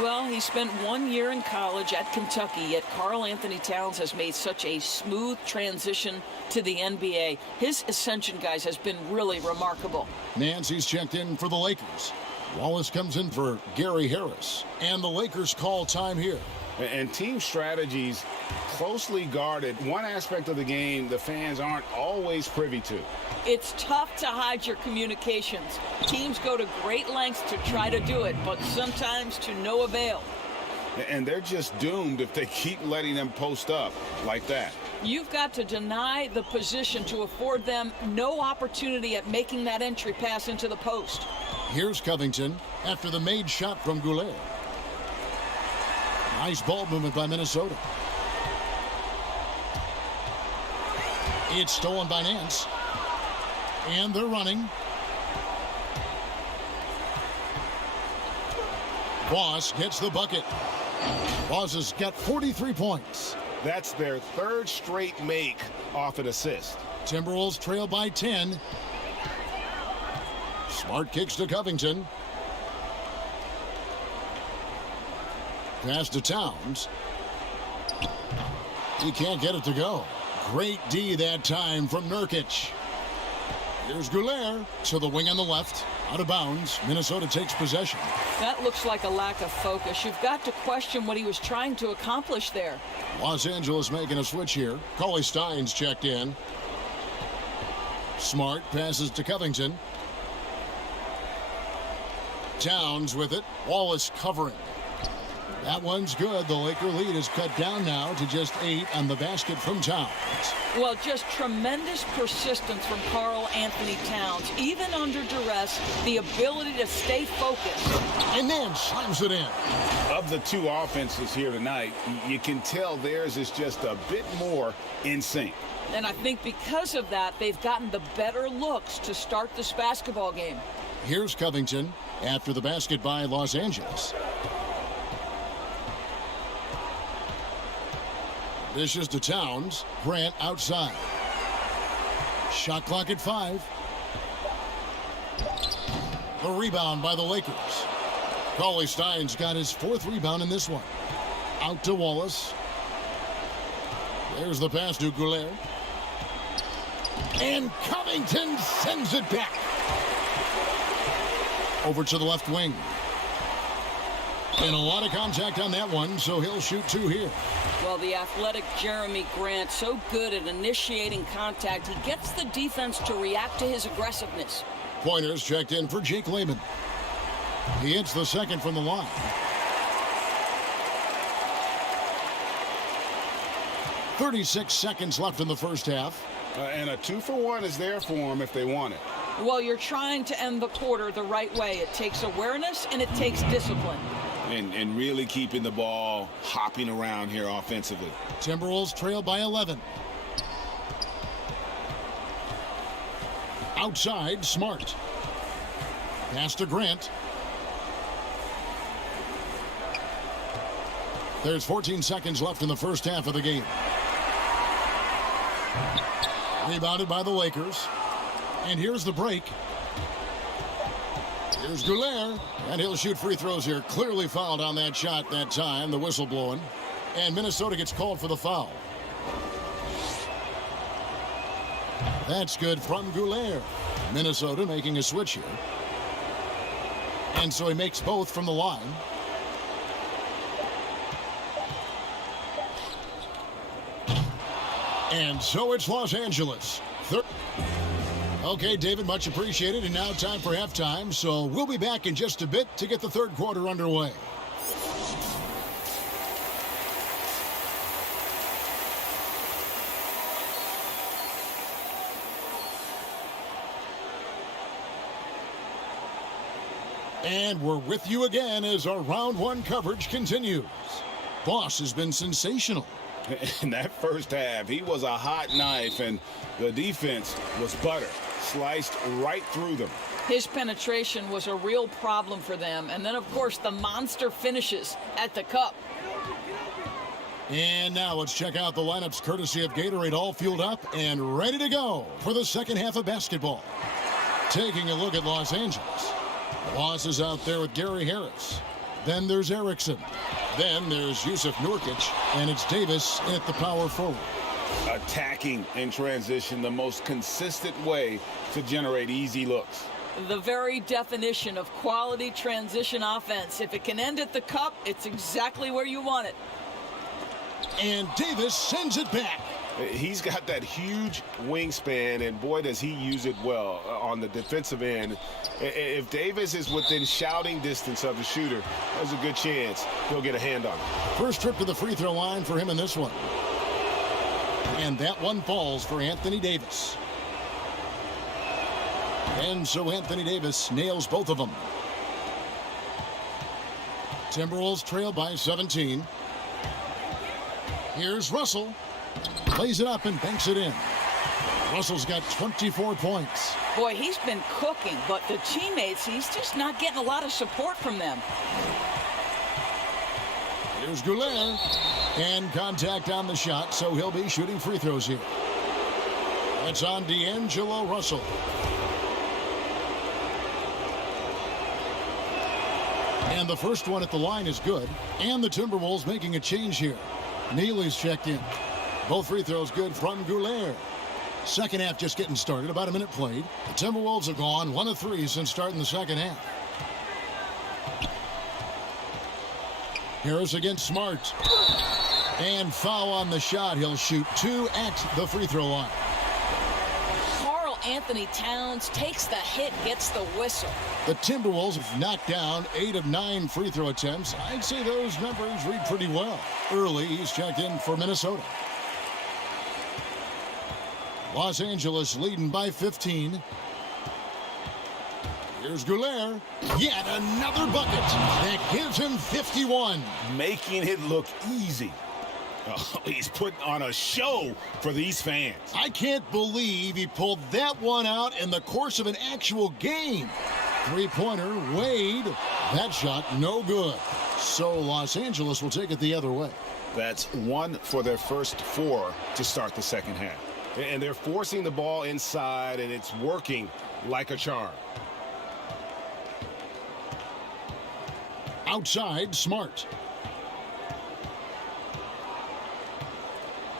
Well, he spent 1 year in college at Kentucky, yet Karl Anthony Towns has made such a smooth transition to the NBA. His ascension, guys, has been really remarkable. Nancy's checked in for the Lakers. Wallace comes in for Gary Harris. And the Lakers call time here. And team strategies closely guarded. One aspect of the game the fans aren't always privy to. It's tough to hide your communications. Teams go to great lengths to try to do it, but sometimes to no avail. And they're just doomed if they keep letting them post up like that. You've got to deny the position to afford them no opportunity at making that entry pass into the post. Here's Covington after the made shot from Goulet. Nice ball movement by Minnesota. It's stolen by Nance. And they're running. Boss gets the bucket. Boss has got 43 points. That's their 3rd straight make off an assist. Timberwolves trail by 10. Smart kicks to Covington. Pass to Towns. He can't get it to go. Great D that time from Nurkic. Here's Goulet to the wing on the left. Out of bounds. Minnesota takes possession. That looks like a lack of focus. You've got to question what he was trying to accomplish there. Los Angeles making a switch here. Cauley Stein's checked in. Smart passes to Covington. Towns with it. Wallace covering. That one's good. The Laker lead is cut down now to just 8 on the basket from Towns. Well, just tremendous persistence from Karl Anthony Towns. Even under duress, the ability to stay focused. And then slams it in. Of the two offenses here tonight, you can tell theirs is just a bit more in sync. And I think because of that, they've gotten the better looks to start this basketball game. Here's Covington after the basket by Los Angeles. Dishes to Towns. Grant outside. Shot clock at 5. The rebound by the Lakers. Cauley Stein's got his 4th rebound in this one. Out to Wallace. There's the pass to Goulet. And Covington sends it back. Over to the left wing. And a lot of contact on that one, so he'll shoot 2 here. Well, the athletic Jeremy Grant, so good at initiating contact. He gets the defense to react to his aggressiveness. Pointers checked in for Jake Layman. He hits the second from the line. .36 seconds left in the first half. And a 2-for-1 is there for them if they want it. Well, you're trying to end the quarter the right way. It takes awareness and it takes discipline. And really keeping the ball hopping around here offensively. Timberwolves trail by 11. Outside, Smart. Pass to Grant. There's 14 seconds left in the first half of the game. Rebounded by the Lakers. And here's the break. Here's Goulet, and he'll shoot free throws here. Clearly fouled on that shot that time, the whistle blowing. And Minnesota gets called for the foul. That's good from Goulet. Minnesota making a switch here. And so he makes both from the line. And so it's Los Angeles. Okay, David, much appreciated. And now time for halftime. So we'll be back in just a bit to get the third quarter underway. And we're with you again as our round one coverage continues. Boss has been sensational. In that first half, he was a hot knife, and the defense was butter. Sliced right through them. His penetration was a real problem for them. And then, of course, the monster finishes at the cup. And now let's check out the lineups courtesy of Gatorade, all fueled up and ready to go for the second half of basketball. Taking a look at Los Angeles. Boss is out there with Gary Harris. Then there's Erickson. Then there's Yusuf Nurkic, and it's Davis at the power forward. Attacking in transition, the most consistent way to generate easy looks. The very definition of quality transition offense. If it can end at the cup, it's exactly where you want it. And Davis sends it back. He's got that huge wingspan, and boy, does he use it well on the defensive end. If Davis is within shouting distance of the shooter, there's a good chance he'll get a hand on it. First trip to the free throw line for him in this one. And that one falls for Anthony Davis. And so Anthony Davis nails both of them. Timberwolves trail by 17. Here's Russell. Plays it up and banks it in. Russell's got 24 points. Boy, he's been cooking, but the teammates, he's just not getting a lot of support from them. Here's Goulet. And contact on the shot, so he'll be shooting free throws here. That's on D'Angelo Russell. And the first one at the line is good. And the Timberwolves making a change here. Neely's checked in. Both free throws good from Goulet. Second half just getting started. About a minute played. The Timberwolves have gone 1 of 3 since starting the second half. Harris against Smart. And foul on the shot. He'll shoot 2 at the free throw line. Karl Anthony Towns takes the hit, gets the whistle. The Timberwolves have knocked down 8 of 9 free throw attempts. I'd say those numbers read pretty well. Early, he's checked in for Minnesota. Los Angeles leading by 15. Here's Goulet. Yet another bucket that gives him 51. Making it look easy. Oh, he's putting on a show for these fans. I can't believe he pulled that one out in the course of an actual game. Three-pointer, Wade. That shot, no good. So Los Angeles will take it the other way. That's 1 for their first 4 to start the second half. And they're forcing the ball inside, and it's working like a charm. Outside, Smart.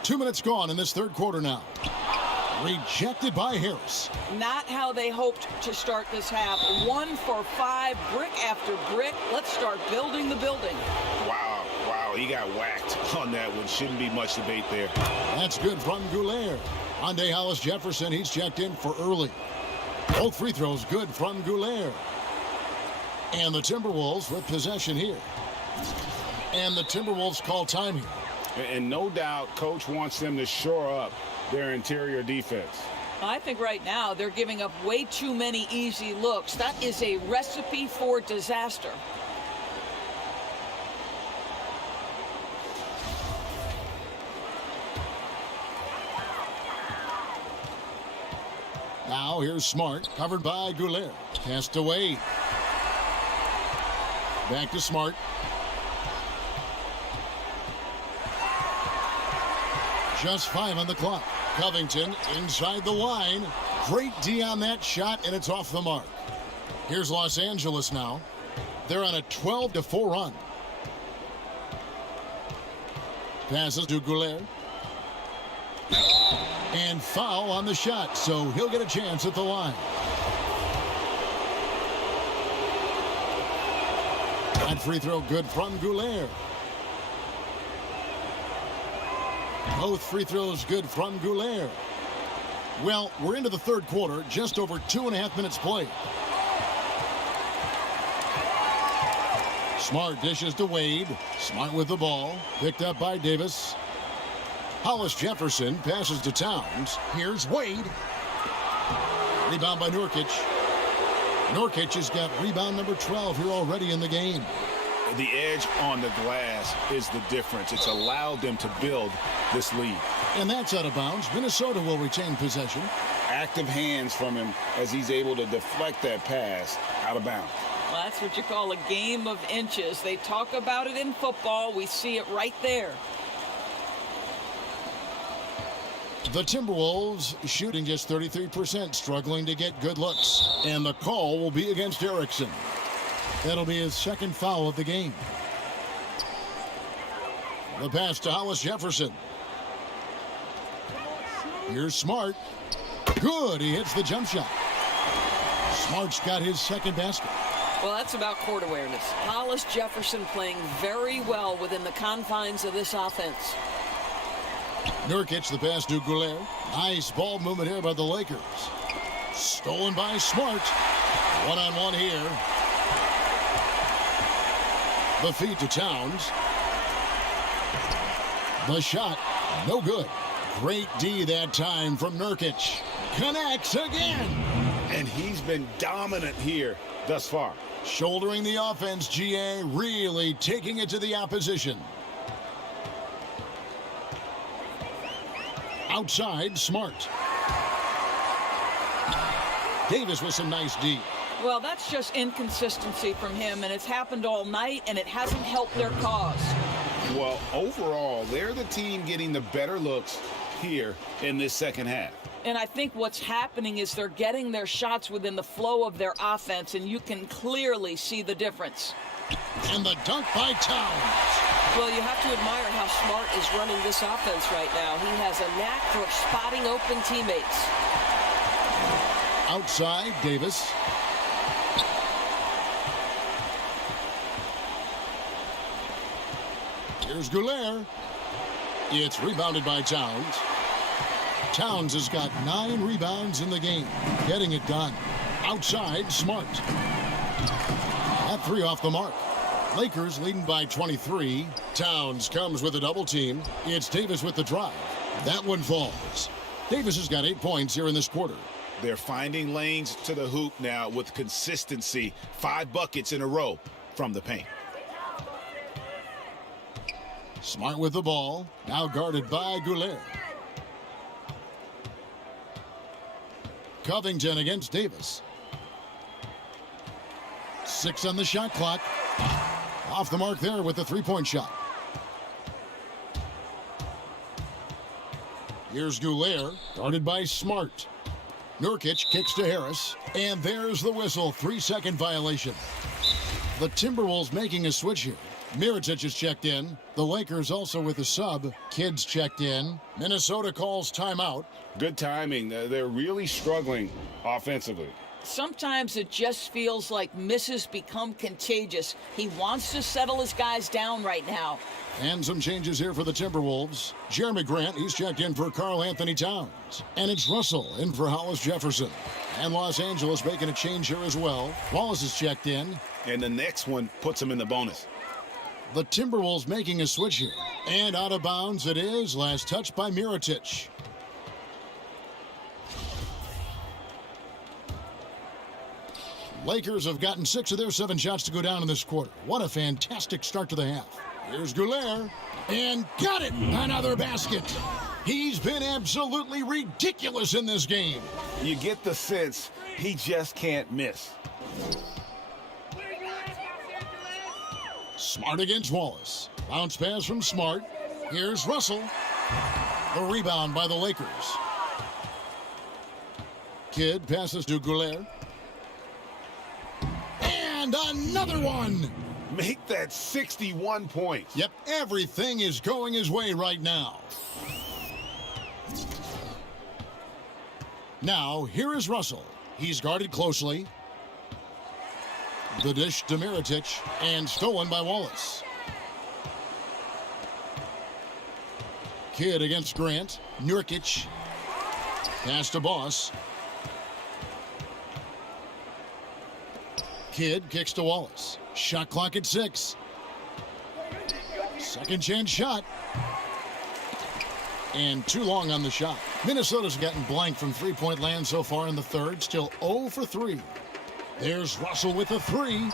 2 minutes gone in this third quarter now. Rejected by Harris. Not how they hoped to start this half. 1 for 5, brick after brick. Let's start building the building. Wow, he got whacked on that one. Shouldn't be much debate there. That's good from Goulet. Andre Hollis Jefferson, he's checked in for early. Both free throws good from Goulet. And the Timberwolves with possession here. And the Timberwolves call time here. And no doubt, Coach wants them to shore up their interior defense. I think right now they're giving up way too many easy looks. That is a recipe for disaster. Now here's Smart, covered by Goulet. Cast away. Back to Smart. Just 5 on the clock. Covington inside the line. Great D on that shot, and it's off the mark. Here's Los Angeles now. They're on a 12-4 run. Passes to Goulet. And foul on the shot, so he'll get a chance at the line. That free throw good from Goulet. Both free throws good from Goulet. Well, we're into the third quarter, just over 2.5 minutes played. Smart dishes to Wade. Smart with the ball. Picked up by Davis. Hollis Jefferson passes to Towns. Here's Wade. Rebound by Nurkic. Nurkic has got rebound number 12 here already in the game. The edge on the glass is the difference. It's allowed them to build this lead. And that's out of bounds. Minnesota will retain possession. Active hands from him as he's able to deflect that pass out of bounds. Well, that's what you call a game of inches. They talk about it in football. We see it right there. The Timberwolves shooting just 33%, struggling to get good looks. And the call will be against Erickson. That'll be his second foul of the game. The pass to Hollis Jefferson. Here's Smart. Good, he hits the jump shot. Smart's got his second basket. Well, that's about court awareness. Hollis Jefferson playing very well within the confines of this offense. Nurkic, the pass to Goulet. Nice ball movement here by the Lakers. Stolen by Smart. One-on-one here. The feed to Towns. The shot, no good. Great D that time from Nurkic. Connects again. And he's been dominant here thus far. Shouldering the offense, GA, really taking it to the opposition. Outside, Smart. Davis with some nice D. Well, that's just inconsistency from him, and it's happened all night, and it hasn't helped their cause. Well, overall, they're the team getting the better looks here in this second half. And I think what's happening is they're getting their shots within the flow of their offense, and you can clearly see the difference. And the dunk by Towns. Well, you have to admire how Smart is running this offense right now. He has a knack for spotting open teammates. Outside, Davis. Here's Goulet. It's rebounded by Towns. Towns has got 9 rebounds in the game. Getting it done. Outside, Smart. That 3 off the mark. Lakers leading by 23. Towns comes with a double team. It's Davis with the drive. That one falls. Davis has got 8 points here in this quarter. They're finding lanes to the hoop now with consistency. 5 buckets in a row from the paint. Smart with the ball. Now guarded by Goulet. Covington against Davis. 6 on the shot clock. Off the mark there with the 3-point shot. Here's Goulet, guarded by Smart. Nurkic kicks to Harris, and there's the whistle. 3-second violation. The Timberwolves making a switch here. Mirotic is checked in. The Lakers also with a sub. Kidd's checked in. Minnesota calls timeout. Good timing. They're really struggling offensively. Sometimes it just feels like misses become contagious. He wants to settle his guys down right now. And some changes here for the Timberwolves. Jeremy Grant, he's checked in for Karl Anthony Towns. And it's Russell in for Hollis Jefferson. And Los Angeles making a change here as well. Wallace is checked in. And the next one puts him in the bonus. The Timberwolves making a switch here. And out of bounds it is. Last touch by Mirotic. Lakers have gotten 6 of their 7 shots to go down in this quarter. What a fantastic start to the half. Here's Goulet. And got it! Another basket. He's been absolutely ridiculous in this game. You get the sense he just can't miss. Smart against Wallace. Bounce pass from Smart. Here's Russell. The rebound by the Lakers. Kidd passes to Goulet. And another one. Make that 61 points. Yep, everything is going his way right now. Now, here is Russell. He's guarded closely. The dish to Mirotic, and stolen by Wallace. Kidd against Grant. Nurkic. Pass to Boss. Kidd kicks to Wallace. Shot clock at 6. Second chance shot. And too long on the shot. Minnesota's gotten blank from 3-point land so far in the third. Still 0 for 3. There's Russell with a 3.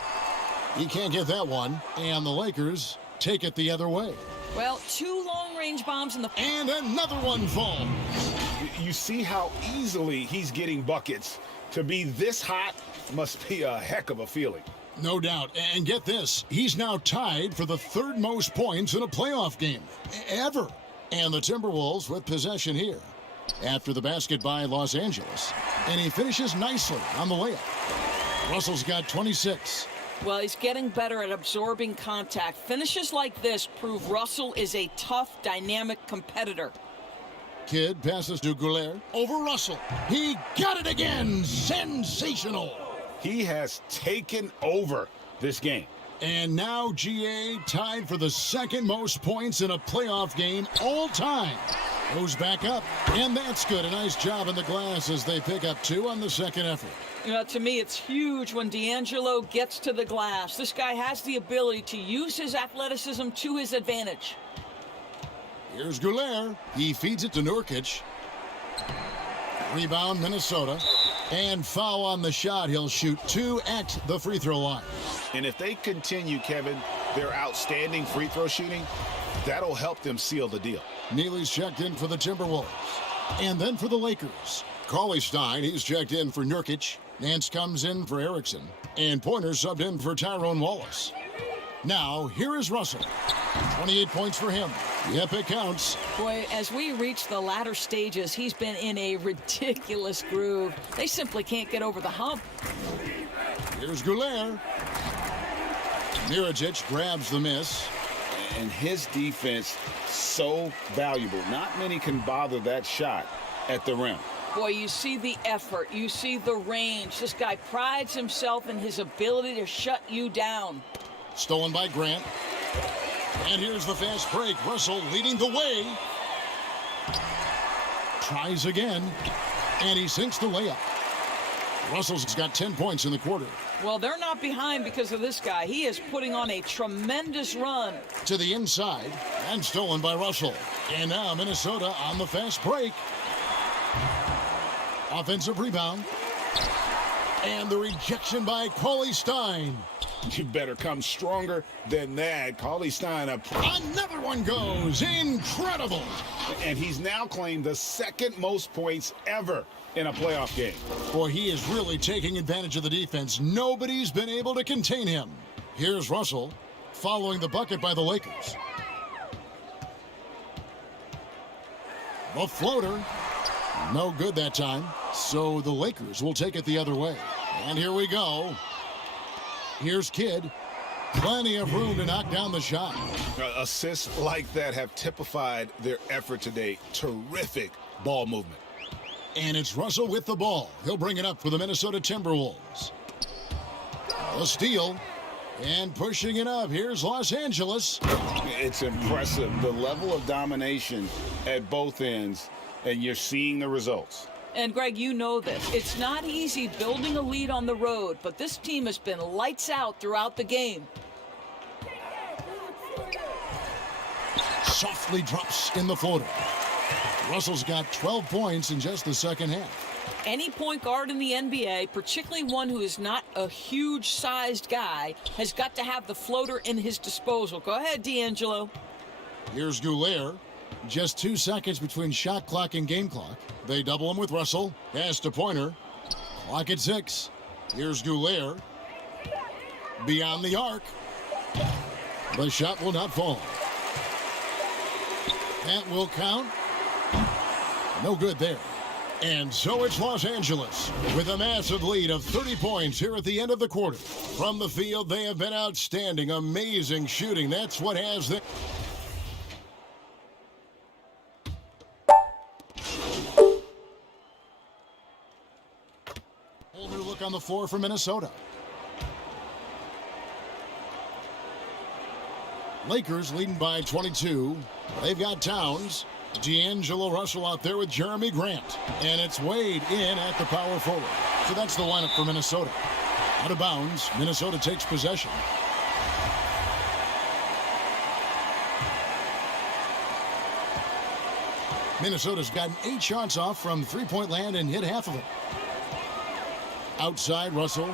He can't get that one. And the Lakers take it the other way. Well, 2 long-range bombs in the... And another one falls. You see how easily he's getting buckets. To be this hot must be a heck of a feeling. No doubt. And get this, he's now tied for the 3rd most points in a playoff game ever. And the Timberwolves with possession here after the basket by Los Angeles. And he finishes nicely on the layup. Russell's got 26. Well, he's getting better at absorbing contact. Finishes like this prove Russell is a tough, dynamic competitor. Kidd passes to Goulet. Over Russell. He got it again. Sensational. He has taken over this game. And now GA tied for the 2nd most points in a playoff game all time. Goes back up, and that's good. A nice job in the glass as they pick up 2 on the 2nd effort. You know, to me, it's huge when D'Angelo gets to the glass. This guy has the ability to use his athleticism to his advantage. Here's Goulet. He feeds it to Nurkic. Rebound, Minnesota. And foul on the shot. He'll shoot 2 at the free throw line. And if they continue, Kevin, their outstanding free throw shooting, that'll help them seal the deal. Neely's checked in for the Timberwolves. And then for the Lakers. Cauley Stein, he's checked in for Nurkic. Nance comes in for Erickson. And Pointer subbed in for Tyrone Wallace. Now, here is Russell. 28 points for him. Yep, it counts. Boy, as we reach the latter stages, he's been in a ridiculous groove. They simply can't get over the hump. Here's Goulet. Mirotic grabs the miss. And his defense, so valuable. Not many can bother that shot at the rim. Boy, you see the effort. You see the range. This guy prides himself in his ability to shut you down. Stolen by Grant. And here's the fast break. Russell leading the way. tries again, and he sinks the layup. Russell's got 10 points in the quarter. Well, they're not behind because of this guy. He is putting on a tremendous run. To the inside, and stolen by Russell. And now Minnesota on the fast break. Offensive rebound. And the rejection by Cauley Stein. You better come stronger than that. Cauley Stein up. Another one goes. Incredible. And he's now claimed the second most points ever in a playoff game. Boy, he is really taking advantage of the defense. Nobody's been able to contain him. Here's Russell following the bucket by the Lakers. The floater. No good that time. So the Lakers will take it the other way. And here we go. Here's Kidd. Plenty of room to knock down the shot. Assists like that have typified their effort today. Terrific ball movement. And it's Russell with the ball. He'll bring it up for the Minnesota Timberwolves. A steal. And pushing it up. Here's Los Angeles. It's impressive. The level of domination at both ends. And you're seeing the results. And, Greg, you know this. It's not easy building a lead on the road, but this team has been lights out throughout the game. Softly drops in the floater. Russell's got 12 points in just the second half. Any point guard in the NBA, particularly one who is not a huge-sized guy, has got to have the floater in his disposal. Go ahead, D'Angelo. Here's Goulet. Just 2 seconds between shot clock and game clock. They double him with Russell. Pass to Pointer. Clock at 6. Here's Goulet. Beyond the arc. The shot will not fall. That will count. No good there. And so it's Los Angeles with a massive lead of 30 points here at the end of the quarter. From the field, they have been outstanding. Amazing shooting. That's what has them. Whole new look on the floor for Minnesota. Lakers leading by 22. They've got Towns. D'Angelo Russell out there with Jeremy Grant. And it's Wade in at the power forward. So that's the lineup for Minnesota. Out of bounds, Minnesota takes possession. Minnesota's gotten 8 shots off from three-point land and hit half of it. Outside, Russell.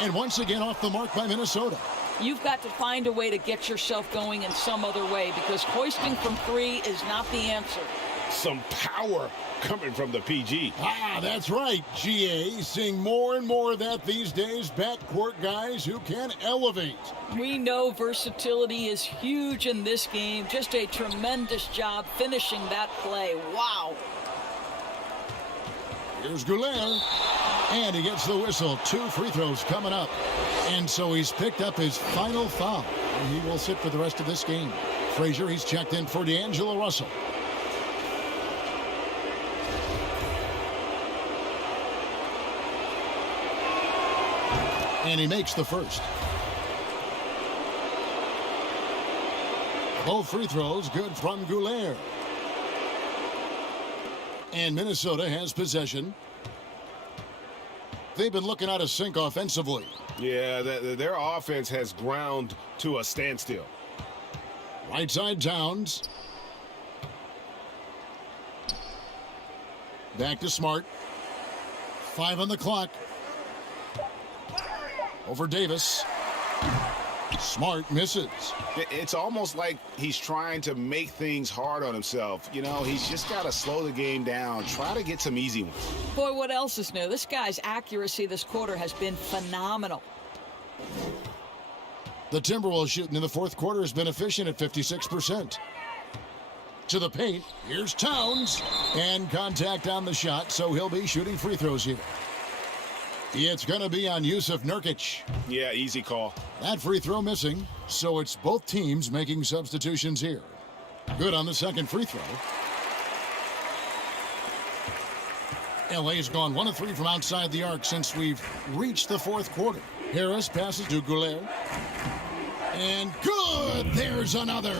And once again off the mark by Minnesota. You've got to find a way to get yourself going in some other way because hoisting from 3 is not the answer. Some power coming from the PG. That's right, GA. Seeing more and more of that these days. Backcourt guys who can elevate. We know versatility is huge in this game. Just a tremendous job finishing that play. Wow. Here's Goulet. And he gets the whistle. 2 free throws coming up. And so he's picked up his final foul. And he will sit for the rest of this game. Frazier, he's checked in for D'Angelo Russell. And he makes the first. Both free throws good from Goulet. And Minnesota has possession. They've been looking out of sync offensively. Yeah, their offense has ground to a standstill. Right side Towns. Back to Smart. 5 on the clock. Over Davis. Smart misses. It's almost like he's trying to make things hard on himself. You know, he's just got to slow the game down. Try to get some easy ones. Boy, what else is new? This guy's accuracy this quarter has been phenomenal. The Timberwolves shooting in the fourth quarter has been efficient at 56%. To the paint. Here's Towns. And contact on the shot, so he'll be shooting free throws here. It's going to be on Yusuf Nurkic. Yeah, easy call. That free throw missing, so it's both teams making substitutions here. Good on the second free throw. LA's gone 1 of 3 from outside the arc since we've reached the fourth quarter. Harris passes to Goulet. And good! There's another.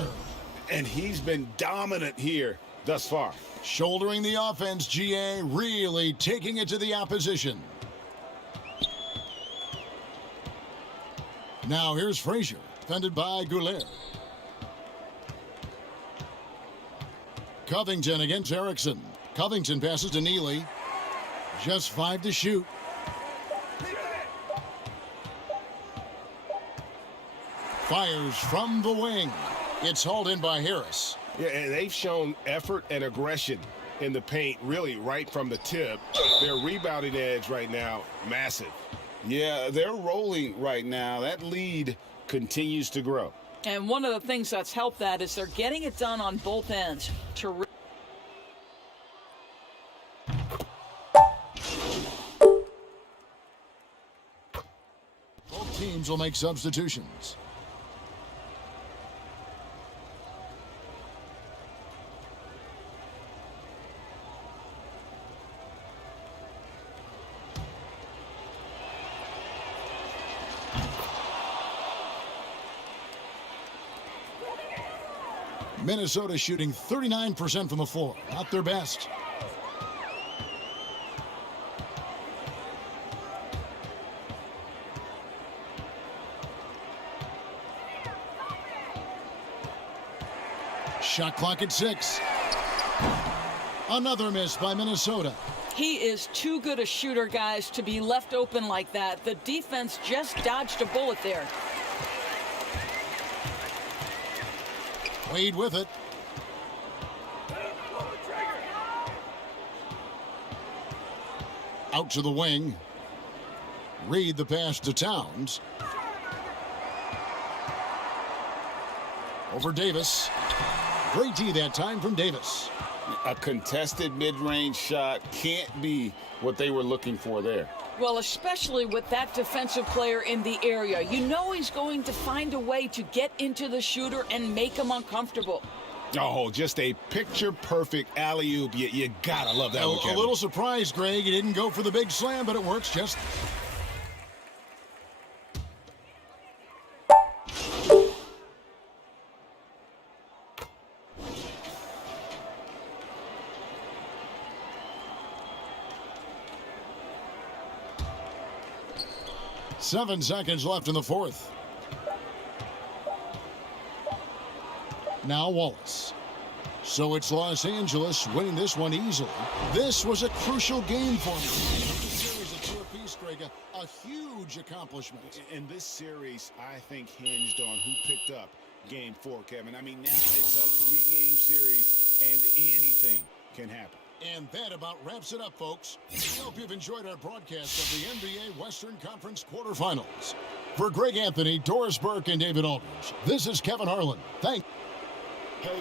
And he's been dominant here thus far. Shouldering the offense, GA, really taking it to the opposition. Now here's Frazier, defended by Goulet. Covington against Erickson. Covington passes to Neely. Just 5 to shoot. Fires from the wing. It's hauled in by Harris. Yeah, and they've shown effort and aggression in the paint, really right from the tip. Their rebounding edge right now, massive. Yeah, they're rolling right now. That lead continues to grow. And one of the things that's helped that is they're getting it done on both ends. Both teams will make substitutions. Minnesota shooting 39% from the floor. Not their best. Shot clock at 6. Another miss by Minnesota. He is too good a shooter, guys, to be left open like that. The defense just dodged a bullet there. Wade with it. Out to the wing. Reed the pass to Towns. Over Davis. Great D that time from Davis. A contested mid-range shot can't be what they were looking for there. Well, especially with that defensive player in the area. You know he's going to find a way to get into the shooter and make him uncomfortable. Oh, just a picture-perfect alley-oop. You gotta love that one, Kevin. A little surprised, Greg. He didn't go for the big slam, but it works just. Seven seconds left in the fourth. Now Wallace. So it's Los Angeles winning this one easily. This was a crucial game for me. This series a two-apiece, Greg, a huge accomplishment. And this series, I think, hinged on who picked up game 4, Kevin. I mean, now it's a 3-game series, and anything can happen. And that about wraps it up, folks. We hope you've enjoyed our broadcast of the NBA Western Conference quarterfinals. For Greg Anthony, Doris Burke, and David Aldridge, this is Kevin Harlan. Thank you.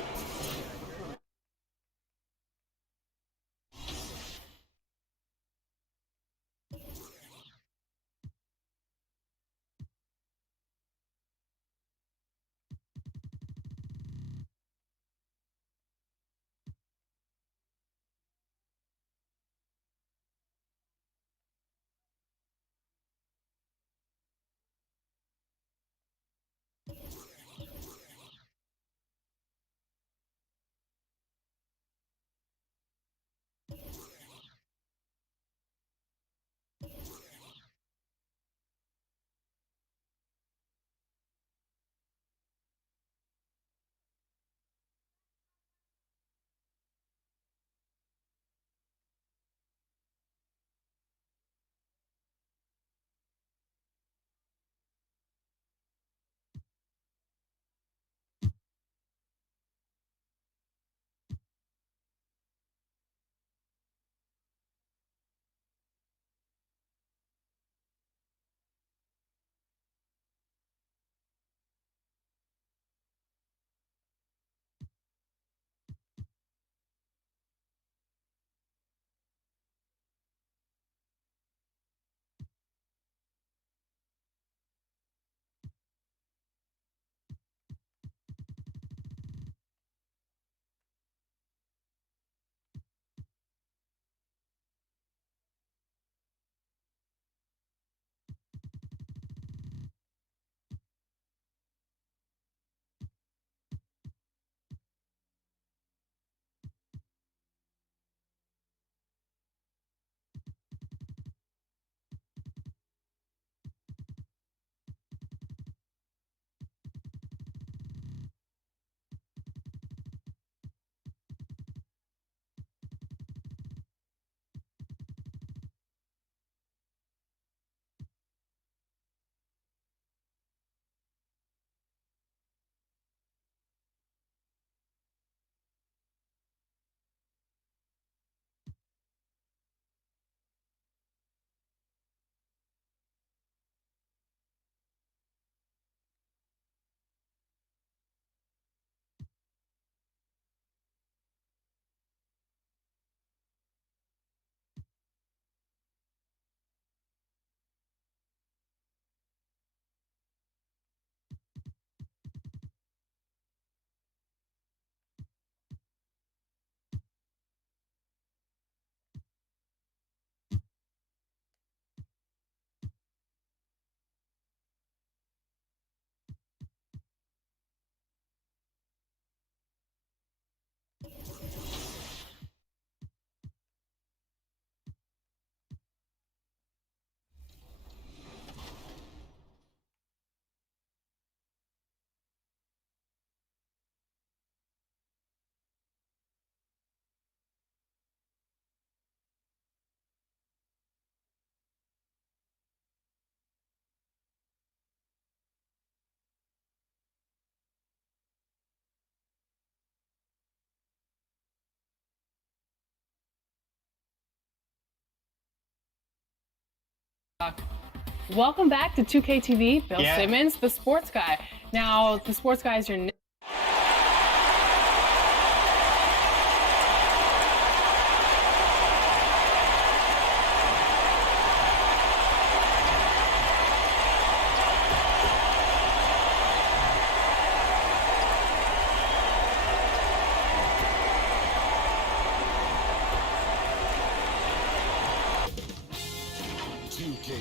Welcome back to 2K TV. Bill Simmons, the sports guy. Now, the sports guy is your...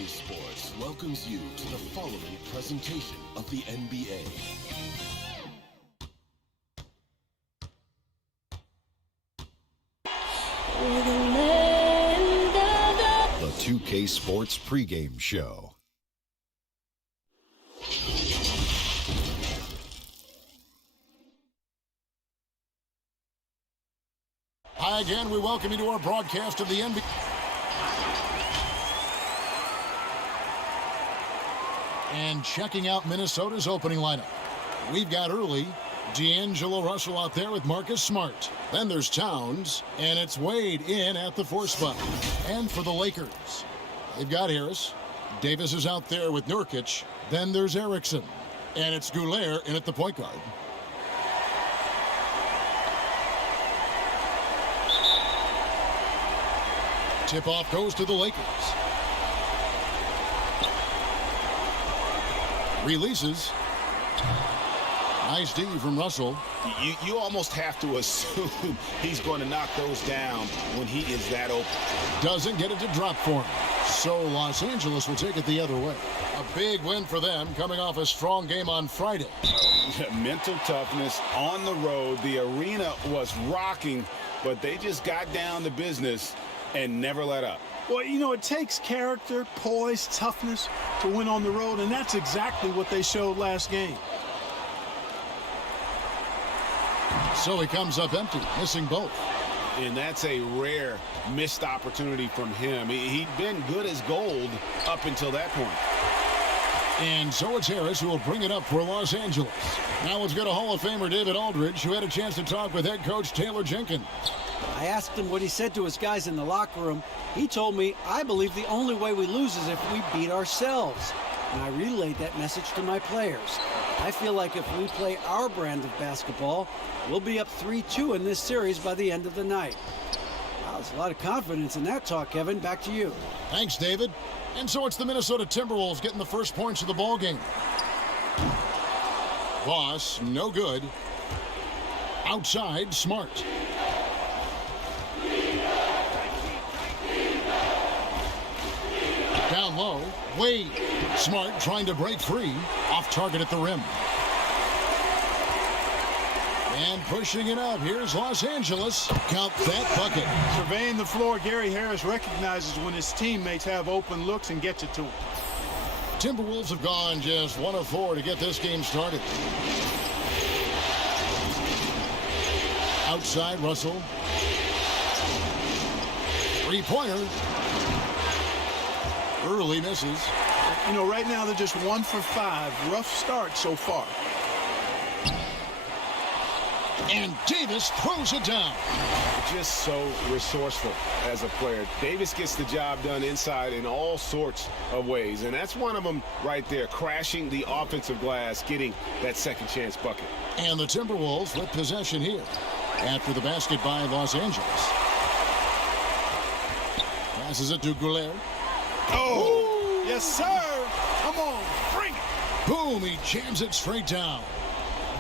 Sports welcomes you to the following presentation of the NBA. The 2K Sports pregame show. Hi again, we welcome you to our broadcast of the NBA. And checking out Minnesota's opening lineup. We've got early D'Angelo Russell out there with Marcus Smart. Then there's Towns, and it's Wade in at the 4 spot. And for the Lakers, they've got Harris. Davis is out there with Nurkic. Then there's Erickson. And it's Goulier in at the point guard. Tip-off goes to the Lakers. Releases. Nice D from Russell. You almost have to assume he's going to knock those down when he is that open. Doesn't get it to drop for him. So Los Angeles will take it the other way. A big win for them coming off a strong game on Friday. Mental toughness on the road. The arena was rocking, but they just got down to business and never let up. Well, you know, it takes character, poise, toughness to win on the road, and that's exactly what they showed last game. So he comes up empty, missing both. And that's a rare missed opportunity from him. He'd been good as gold up until that point. And so it's Harris who will bring it up for Los Angeles. Now let's go to Hall of Famer David Aldridge, who had a chance to talk with head coach Taylor Jenkins. I asked him what he said to his guys in the locker room. He told me, I believe the only way we lose is if we beat ourselves. And I relayed that message to my players. I feel like if we play our brand of basketball, we'll be up 3-2 in this series by the end of the night. Wow, there's a lot of confidence in that talk, Kevin. Back to you. Thanks, David. And so it's the Minnesota Timberwolves getting the first points of the ball game. Boss, no good. Outside, Smart. Down low, Wade. Smart trying to break free. Off target at the rim. And pushing it up. Here's Los Angeles. Count that bucket. Surveying the floor, Gary Harris recognizes when his teammates have open looks and gets it to him. Timberwolves have gone just 1 of 4 to get this game started. Outside, Russell. Three-pointer. Early misses. You know, right now they're just 1 for 5. Rough start so far. And Davis throws it down. Just so resourceful as a player. Davis gets the job done inside in all sorts of ways, and that's one of them right there, crashing the offensive glass, getting that second chance bucket. And the Timberwolves with possession here after the basket by Los Angeles. Passes it to Goulier. Oh, yes, sir. Come on, bring it. Boom, he jams it straight down.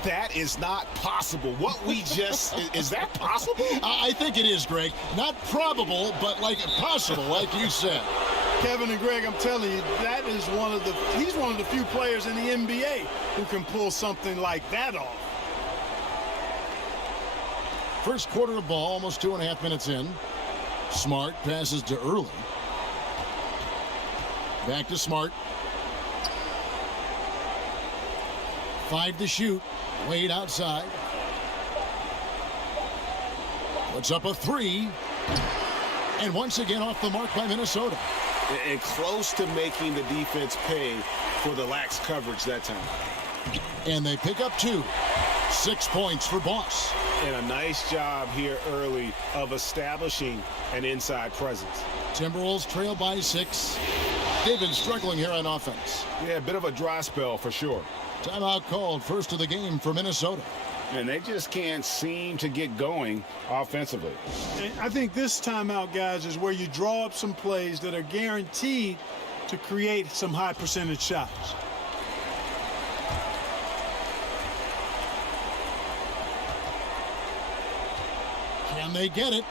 That is not possible. What we just, is that possible? I think it is, Greg. Not probable, but like possible, like you said. Kevin and Greg, I'm telling you, that is he's one of the few players in the NBA who can pull something like that off. First quarter of ball, almost 2.5 minutes in. Smart passes to Early. Back to Smart. 5 to shoot. Wade outside. Puts up a 3. And once again off the mark by Minnesota. And close to making the defense pay for the lax coverage that time. And they pick up 2. 6 points for Boss. And a nice job here early of establishing an inside presence. Timberwolves trail by 6. They've been struggling here on offense. Yeah, a bit of a dry spell for sure. Timeout called, first of the game for Minnesota. And they just can't seem to get going offensively. And I think this timeout, guys, is where you draw up some plays that are guaranteed to create some high percentage shots. Can they get it?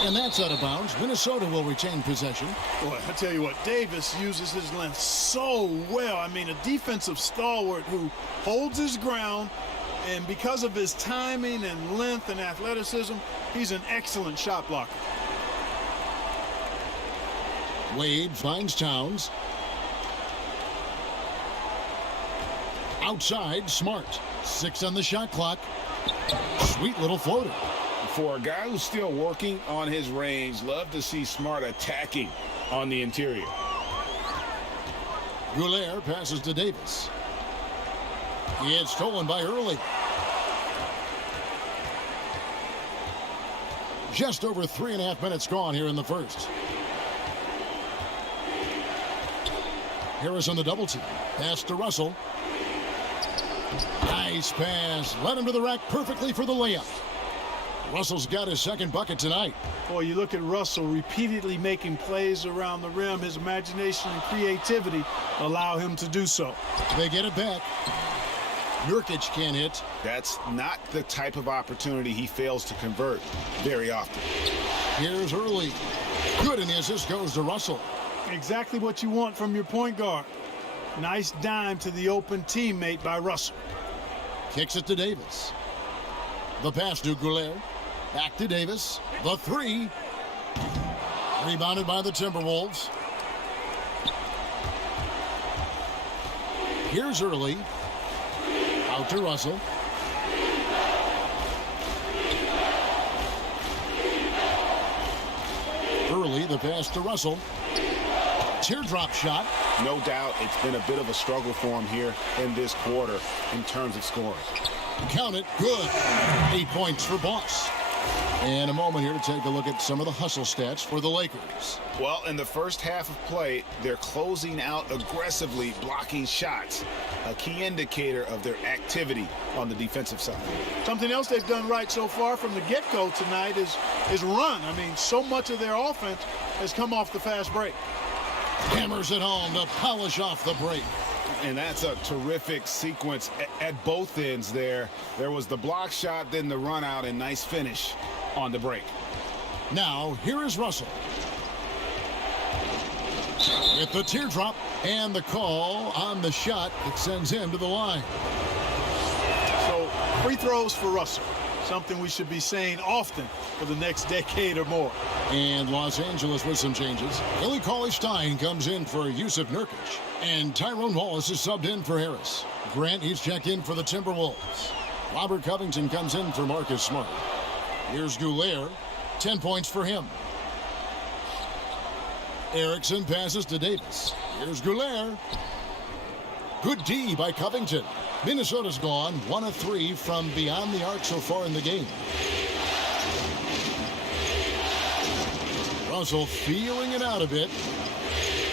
And that's out of bounds. Minnesota will retain possession. Boy, I tell you what, Davis uses his length so well. I mean, a defensive stalwart who holds his ground, and because of his timing and length and athleticism, he's an excellent shot blocker. Wade finds Towns. Outside, Smart. 6 on the shot clock. Sweet little floater. For a guy who's still working on his range, love to see Smart attacking on the interior. Goulet passes to Davis. It's stolen by Early. Just over 3.5 minutes gone here in the first. Harris on the double team. Pass to Russell. Nice pass. Led him to the rack perfectly for the layup. Russell's got his second bucket tonight. Boy, you look at Russell repeatedly making plays around the rim. His imagination and creativity allow him to do so. They get it back. Nurkic can't hit. That's not the type of opportunity he fails to convert very often. Here's Early. Good, and the assist goes to Russell. Exactly what you want from your point guard. Nice dime to the open teammate by Russell. Kicks it to Davis. The pass to Goulet. Back to Davis. The three. Rebounded by the Timberwolves. Here's Early. Out to Russell. Early, the pass to Russell. Teardrop shot. No doubt it's been a bit of a struggle for him here in this quarter in terms of scoring. Count it. Good. 8 points for Boss. And a moment here to take a look at some of the hustle stats for the Lakers. Well, in the first half of play, they're closing out aggressively, blocking shots, a key indicator of their activity on the defensive side. Something else they've done right so far from the get-go tonight is run. I mean, so much of their offense has come off the fast break. Hammers it home to polish off the break. And that's a terrific sequence at both ends there. There was the block shot, then the run out, and nice finish on the break. Now, here is Russell. With the teardrop and the call on the shot that sends him to the line. So, free throws for Russell. Something we should be saying often for the next decade or more. And Los Angeles with some changes. Willie Cauley-Stein comes in for Yusuf Nurkic. And Tyrone Wallace is subbed in for Harris. Grant, he's checked in for the Timberwolves. Robert Covington comes in for Marcus Smart. Here's Goulet. 10 points for him. Erickson passes to Davis. Here's Goulet. Good D by Covington. Minnesota's gone 1 of 3 from beyond the arc so far in the game. Russell feeling it out a bit.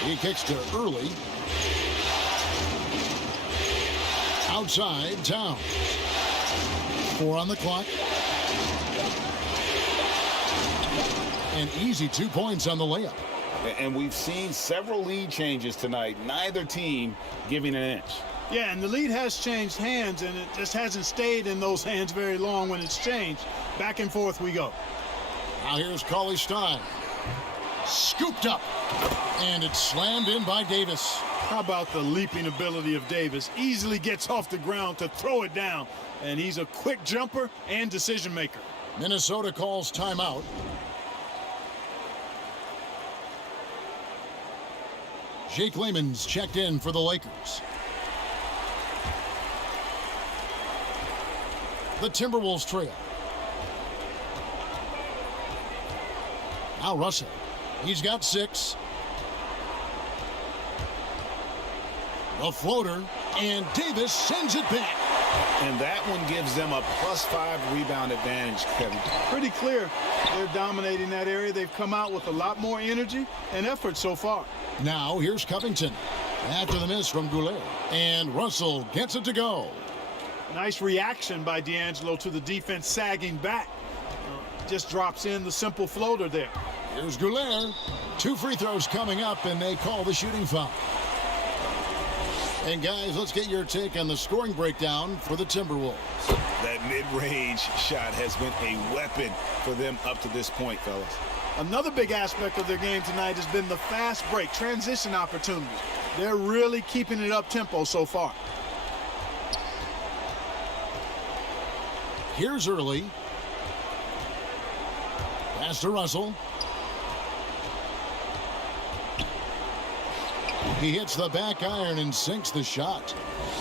He kicks to Early. Outside, Towns. 4 on the clock. An easy 2 points on the layup. And we've seen several lead changes tonight, neither team giving an inch. Yeah, and the lead has changed hands, and it just hasn't stayed in those hands very long when it's changed. Back and forth we go. Now here's Cauley-Stein. Scooped up. And it's slammed in by Davis. How about the leaping ability of Davis? Easily gets off the ground to throw it down. And he's a quick jumper and decision maker. Minnesota calls timeout. Jake Layman's checked in for the Lakers. The Timberwolves trail. Now Russell. He's got 6. The floater, and Davis sends it back. And that one gives them a +5 rebound advantage, Kevin. Pretty clear. They're dominating that area. They've come out with a lot more energy and effort so far. Now here's Covington after the miss from Goulet. And Russell gets it to go. Nice reaction by D'Angelo to the defense sagging back. Just drops in the simple floater there. Here's Goulet. 2 free throws coming up, and they call the shooting foul. And guys, let's get your take on the scoring breakdown for the Timberwolves. That mid-range shot has been a weapon for them up to this point, fellas. Another big aspect of their game tonight has been the fast break, transition opportunities. They're really keeping it up-tempo so far. Here's Early. Pass to Russell. He hits the back iron and sinks the shot.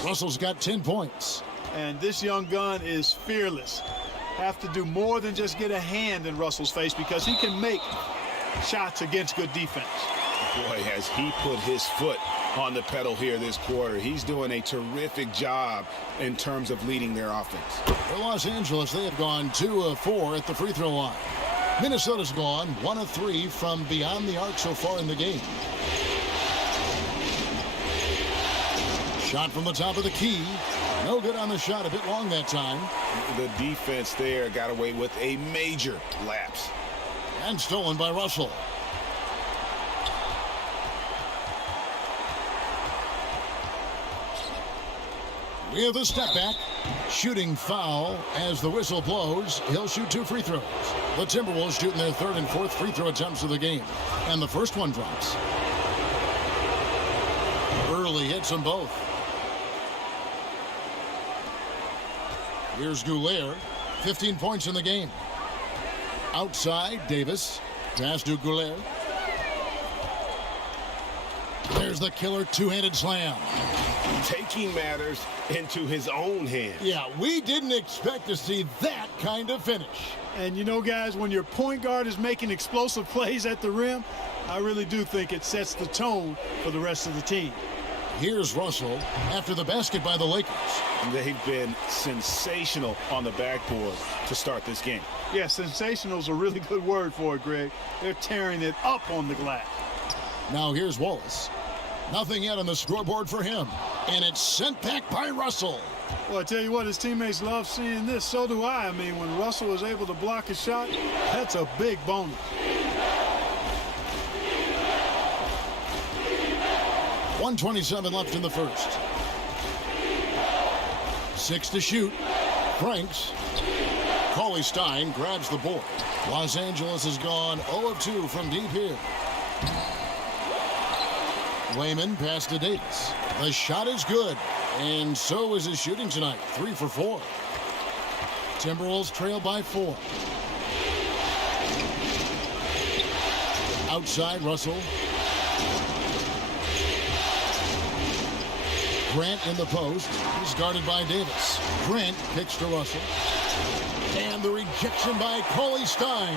Russell's got 10 points. And this young gun is fearless. Have to do more than just get a hand in Russell's face because he can make shots against good defense. Boy, has he put his foot on the pedal here this quarter. He's doing a terrific job in terms of leading their offense. For Los Angeles, they have gone 2 of 4 at the free throw line. Minnesota's gone 1 of 3 from beyond the arc so far in the game. Shot from the top of the key. No good on the shot, a bit long that time. The defense there got away with a major lapse. And stolen by Russell. We have a step back. Shooting foul as the whistle blows. He'll shoot 2 free throws. The Timberwolves shooting their 3rd and 4th free throw attempts of the game. And the first one drops. Early hits them both. Here's Goulet, 15 points in the game. Outside, Davis. Pass to Goulet. There's the killer two-handed slam. Taking matters into his own hands. Yeah, we didn't expect to see that kind of finish. And you know, guys, when your point guard is making explosive plays at the rim, I really do think it sets the tone for the rest of the team. Here's Russell after the basket by the Lakers. They've been sensational on the backboard to start this game. Yeah, sensational is a really good word for it, Greg. They're tearing it up on the glass. Now here's Wallace. Nothing yet on the scoreboard for him. And it's sent back by Russell. Well, I tell you what, his teammates love seeing this. So do I. I mean, when Russell was able to block a shot, that's a big bonus. 1:27 left in the first. 6 to shoot. Franks. Cauley Stein grabs the board. Los Angeles has gone 0 of 2 from deep here. Wayman pass to Davis. The shot is good, and so is his shooting tonight. 3 for 4. Timberwolves trail by 4. Outside, Russell. Grant in the post. He's guarded by Davis. Grant kicks to Russell. And the rejection by Cauley Stein.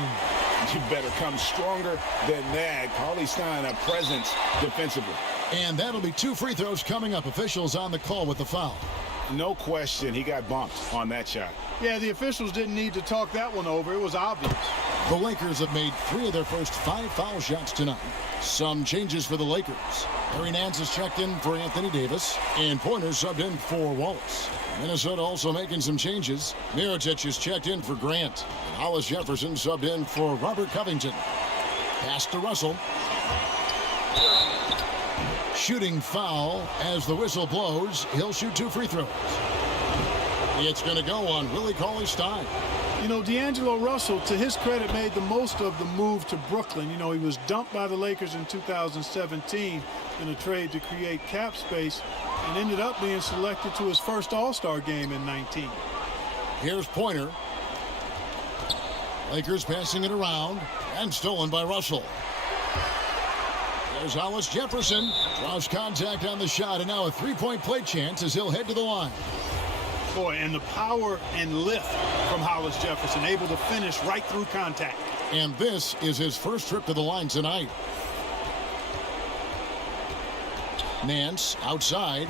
You better come stronger than that. Cauley Stein, a presence defensively. And that'll be 2 free throws coming up. Officials on the call with the foul. No question, he got bumped on that shot. Yeah, the officials didn't need to talk that one over. It was obvious. The Lakers have made 3 of their first 5 foul shots tonight. Some changes for the Lakers. Harry Nance is checked in for Anthony Davis, and Pointer subbed in for Wallace. Minnesota also making some changes. Mirotic is checked in for Grant. And Hollis Jefferson subbed in for Robert Covington. Pass to Russell. Shooting foul as the whistle blows. He'll shoot 2 free throws. It's going to go on Willie Cauley Stein. You know, D'Angelo Russell, to his credit, made the most of the move to Brooklyn. You know, he was dumped by the Lakers in 2017 in a trade to create cap space and ended up being selected to his first All-Star game in 19. Here's Pointer. Lakers passing it around and stolen by Russell. There's Hollis Jefferson. Draws contact on the shot, and now a 3-point play chance as he'll head to the line. Boy, and the power and lift from Hollis Jefferson, able to finish right through contact. And this is his first trip to the line tonight. Nance outside.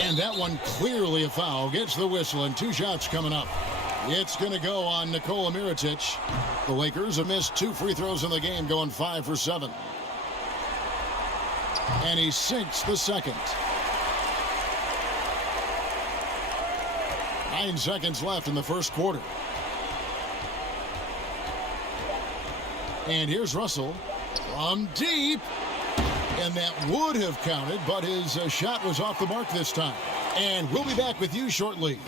And that one clearly a foul. Gets the whistle, and 2 shots coming up. It's going to go on Nikola Mirotic. The Lakers have missed 2 free throws in the game, going 5 for 7. And he sinks the second. 9 seconds left in the first quarter. And here's Russell from deep. And that would have counted, but his shot was off the mark this time. And we'll be back with you shortly.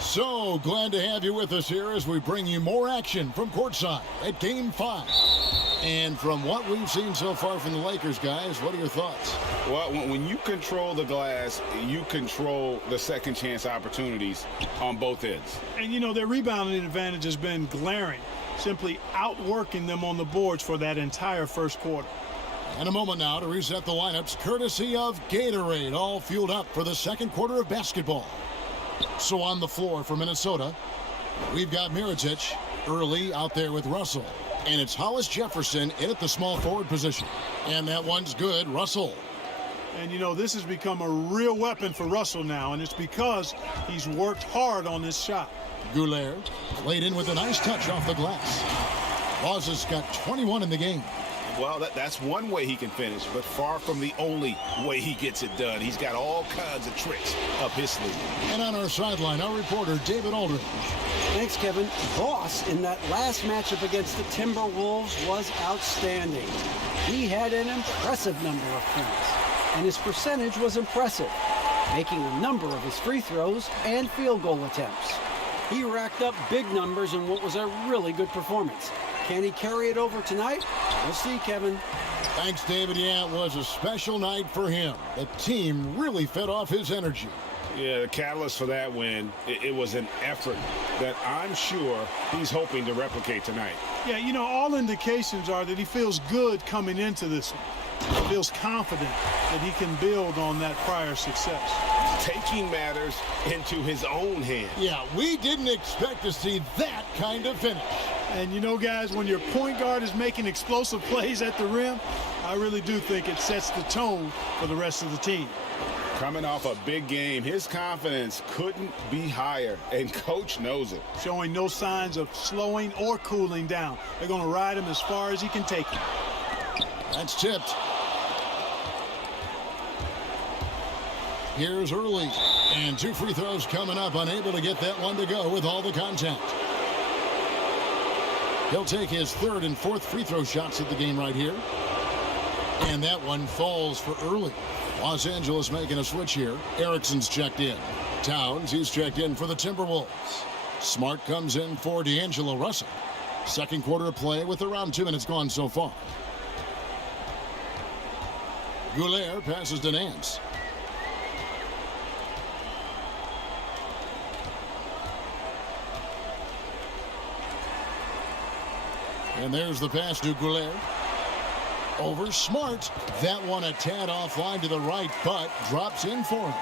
So glad to have you with us here as we bring you more action from courtside at Game 5. And from what we've seen so far from the Lakers, guys, what are your thoughts? Well, when you control the glass, you control the second chance opportunities on both ends. And, you know, their rebounding advantage has been glaring, simply outworking them on the boards for that entire first quarter. In a moment now to reset the lineups, courtesy of Gatorade, all fueled up for the second quarter of basketball. So on the floor for Minnesota, we've got Mirotic early out there with Russell. And it's Hollis Jefferson in at the small forward position. And that one's good, Russell. And, you know, this has become a real weapon for Russell now, and it's because he's worked hard on this shot. Goulet played in with a nice touch off the glass. Laws has got 21 in the game. Well, that's one way he can finish, but far from the only way he gets it done. He's got all kinds of tricks up his sleeve. And on our sideline, our reporter, David Aldridge. Thanks, Kevin. Boss in that last matchup against the Timberwolves was outstanding. He had an impressive number of points, and his percentage was impressive, making a number of his free throws and field goal attempts. He racked up big numbers in what was a really good performance. Can he carry it over tonight? We'll see, Kevin. Thanks, David. Yeah, it was a special night for him. The team really fed off his energy. Yeah, the catalyst for that win, it was an effort that I'm sure he's hoping to replicate tonight. Yeah, you know, all indications are that he feels good coming into this one. He feels confident that he can build on that prior success. Taking matters into his own hands. Yeah, we didn't expect to see that kind of finish. And, you know, guys, when your point guard is making explosive plays at the rim, I really do think it sets the tone for the rest of the team. Coming off a big game, his confidence couldn't be higher, and Coach knows it. Showing no signs of slowing or cooling down. They're going to ride him as far as he can take him. That's tipped. Here's Early, and 2 free throws coming up, unable to get that one to go with all the contact. He'll take his 3rd and 4th free throw shots at the game right here. And that one falls for Early. Los Angeles making a switch here. Erickson's checked in. Towns, he's checked in for the Timberwolves. Smart comes in for D'Angelo Russell. Second quarter of play with around 2 minutes gone so far. Goulet passes to Nance. And there's the pass to Goulet. Over Smart. That one a tad offline to the right, but drops in for him.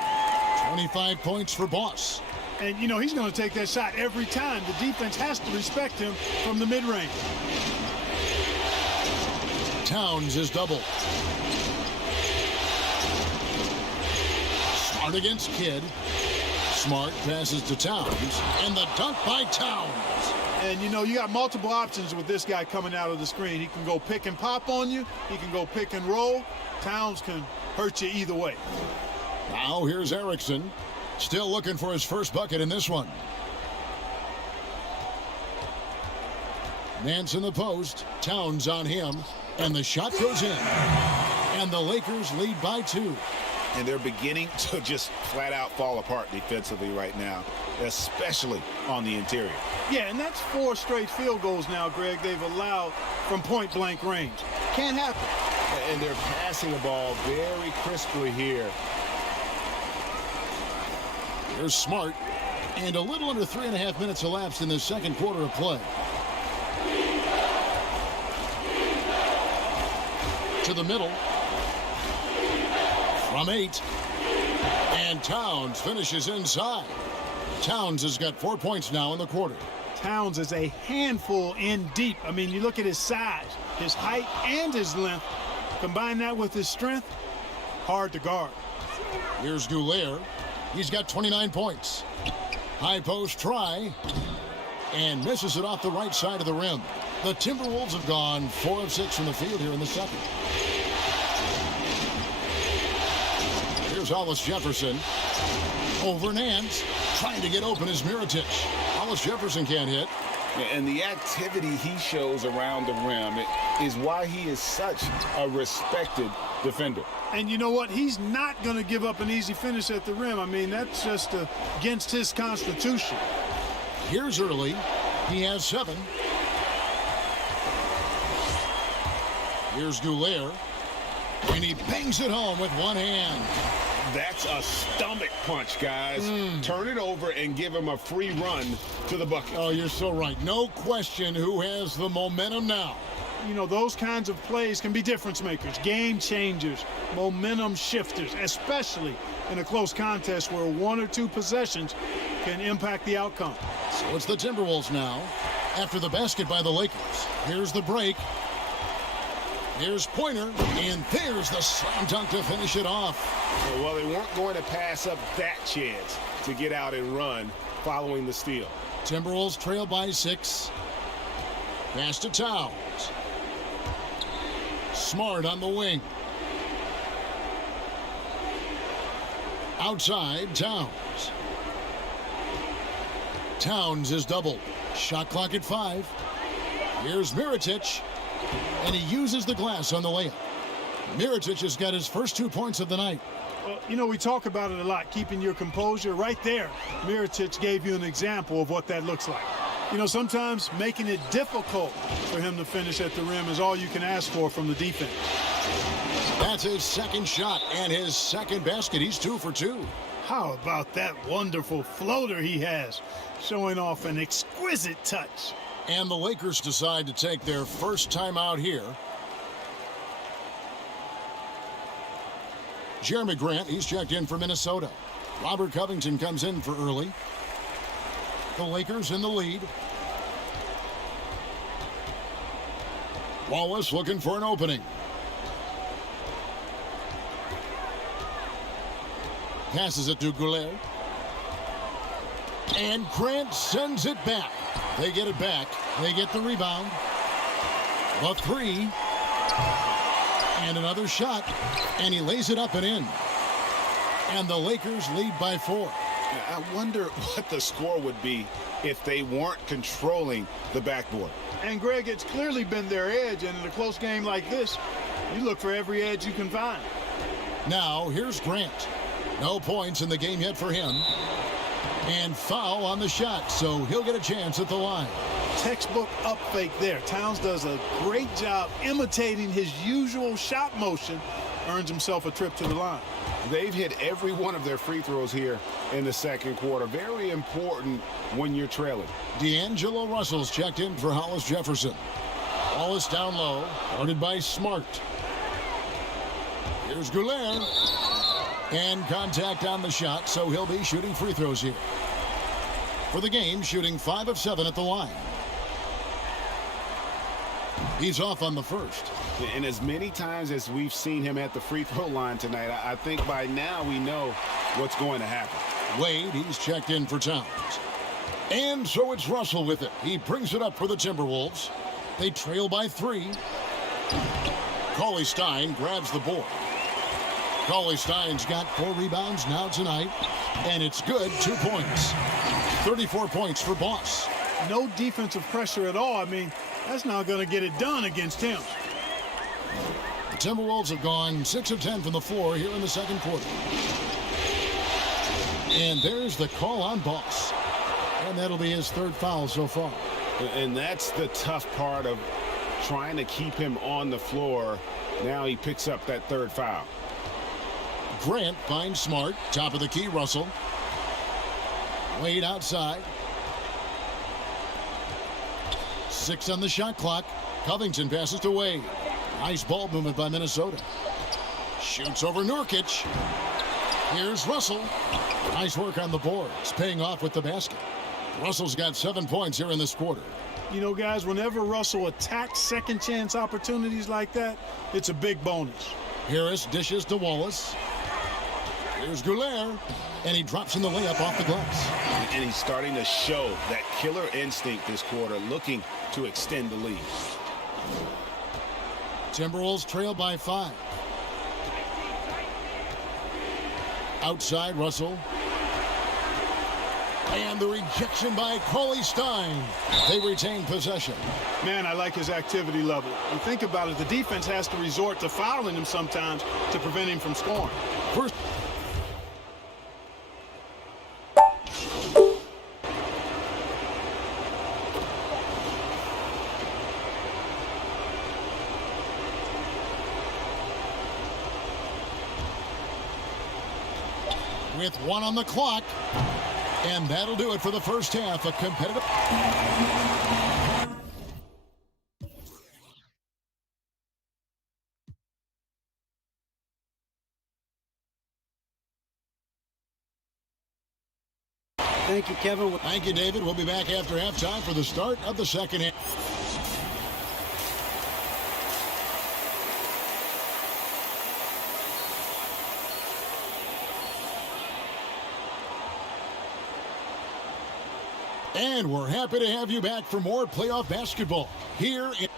25 points for Boss. And, you know, he's going to take that shot every time. The defense has to respect him from the mid-range. Towns is doubled. Smart against Kidd. Smart passes to Towns. And the dunk by Towns. And, you know, you got multiple options with this guy coming out of the screen. He can go pick and pop on you. He can go pick and roll. Towns can hurt you either way. Now here's Erickson. Still looking for his first bucket in this one. Nance in the post. Towns on him. And the shot goes in. And the Lakers lead by 2. And they're beginning to just flat out fall apart defensively right now, especially on the interior. Yeah, and that's 4 straight field goals now, Greg, they've allowed from point-blank range. Can't happen. And they're passing the ball very crisply here. Here's Smart. And a little under 3.5 minutes elapsed in the second quarter of play. To the middle. From 8. And Towns finishes inside. Towns has got 4 points now in the quarter. Towns is a handful in deep. I mean, you look at his size. His height and his length, combine that with his strength, hard to guard. Here's Goulier. He's got 29 points. High post try, and misses it off the right side of the rim. The Timberwolves have gone 4 of 6 from the field here in the second. Here's Hollis Jefferson. Over Nance. Trying to get open is Mirotic. Hollis Jefferson can't hit. And the activity he shows around the rim is why he is such a respected defender. And you know what? He's not going to give up an easy finish at the rim. I mean, that's just against his constitution. Here's Early. He has 7. Here's Goulier. And he bangs it home with one hand. That's a stomach punch, guys. Turn it over and give him a free run to the bucket. Oh, you're so right. No question who has the momentum now. You know, those kinds of plays can be difference makers, game changers, momentum shifters, especially in a close contest where 1 or 2 possessions can impact the outcome. So it's the Timberwolves now after the basket by the Lakers. Here's the break. Here's Pointer, and there's the slam dunk to finish it off. Well, they weren't going to pass up that chance to get out and run following the steal. Timberwolves trail by 6. Pass to Towns. Smart on the wing. Outside, Towns. Towns is doubled. Shot clock at 5. Here's Mirotic, and he uses the glass on the layup. Mirotic has got his first 2 points of the night. Well, you know, we talk about it a lot, keeping your composure. Right there, Mirotic gave you an example of what that looks like. You know, sometimes making it difficult for him to finish at the rim is all you can ask for from the defense. That's his second shot and his second basket. He's 2 for 2. How about that wonderful floater he has, showing off an exquisite touch. And the Lakers decide to take their first time out here. Jeremy Grant, he's checked in for Minnesota. Robert Covington comes in for Early. The Lakers in the lead. Wallace looking for an opening. Passes it to Goulier. And Grant sends it back. They get it back. They get the rebound. A 3. And another shot. And he lays it up and in. And the Lakers lead by 4. I wonder what the score would be if they weren't controlling the backboard. And, Greg, it's clearly been their edge, and in a close game like this, you look for every edge you can find. Now, here's Grant. No points in the game yet for him. And foul on the shot, so he'll get a chance at the line. Textbook up fake there. Towns does a great job imitating his usual shot motion, earns himself a trip to the line. They've hit every one of their free throws here in the second quarter. Very important when you're trailing. D'Angelo Russell's checked in for Hollis Jefferson. Wallace down low, guarded by Smart. Here's Goulier. And contact on the shot, so he'll be shooting free throws here. For the game, shooting 5 of 7 at the line. He's off on the first. And as many times as we've seen him at the free throw line tonight, I think by now we know what's going to happen. Wade, he's checked in for Towns. And so it's Russell with it. He brings it up for the Timberwolves. They trail by 3. Cauley-Stein grabs the board. Cauley-Stein's got 4 rebounds now tonight, and it's good, 2 points. 34 points for Boss. No defensive pressure at all. I mean, that's not going to get it done against him. The Timberwolves have gone 6 of 10 from the floor here in the second quarter. And there's the call on Boss. And that'll be his 3rd foul so far. And that's the tough part of trying to keep him on the floor. Now he picks up that 3rd foul. Grant finds Smart. Top of the key, Russell. Wade outside. 6 on the shot clock. Covington passes to Wade. Nice ball movement by Minnesota. Shoots over Nurkic. Here's Russell. Nice work on the boards, paying off with the basket. Russell's got 7 points here in this quarter. You know, guys, whenever Russell attacks second chance opportunities like that, it's a big bonus. Harris dishes to Wallace. Here's Goulet, and he drops in the layup off the glass. And he's starting to show that killer instinct this quarter, looking to extend the lead. Timberwolves trail by 5. Outside Russell. And the rejection by Cauley Stein. They retain possession. Man, I like his activity level. And think about it, the defense has to resort to fouling him sometimes to prevent him from scoring. First. With 1 on the clock. And that'll do it for the first half. A competitive. Thank you, Kevin. Thank you, David. We'll be back after halftime for the start of the second half. And we're happy to have you back for more playoff basketball here in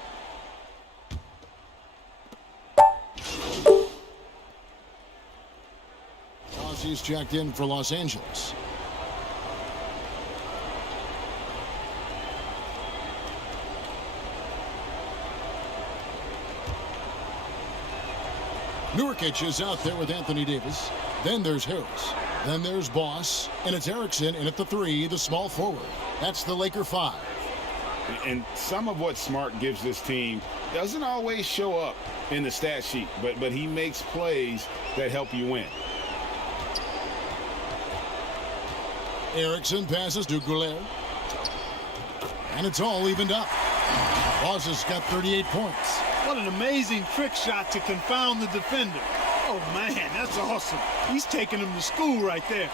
Aussie's checked in for Los Angeles. Nurkic is out there with Anthony Davis. Then there's Harris. Then there's Boss. And it's Erickson in at the 3, the small forward. That's the Laker 5. And some of what Smart gives this team doesn't always show up in the stat sheet, but he makes plays that help you win. Erickson passes to Goulet. And it's all evened up. Boss has got 38 points. What an amazing trick shot to confound the defender. Oh, man, that's awesome. He's taking him to school right there.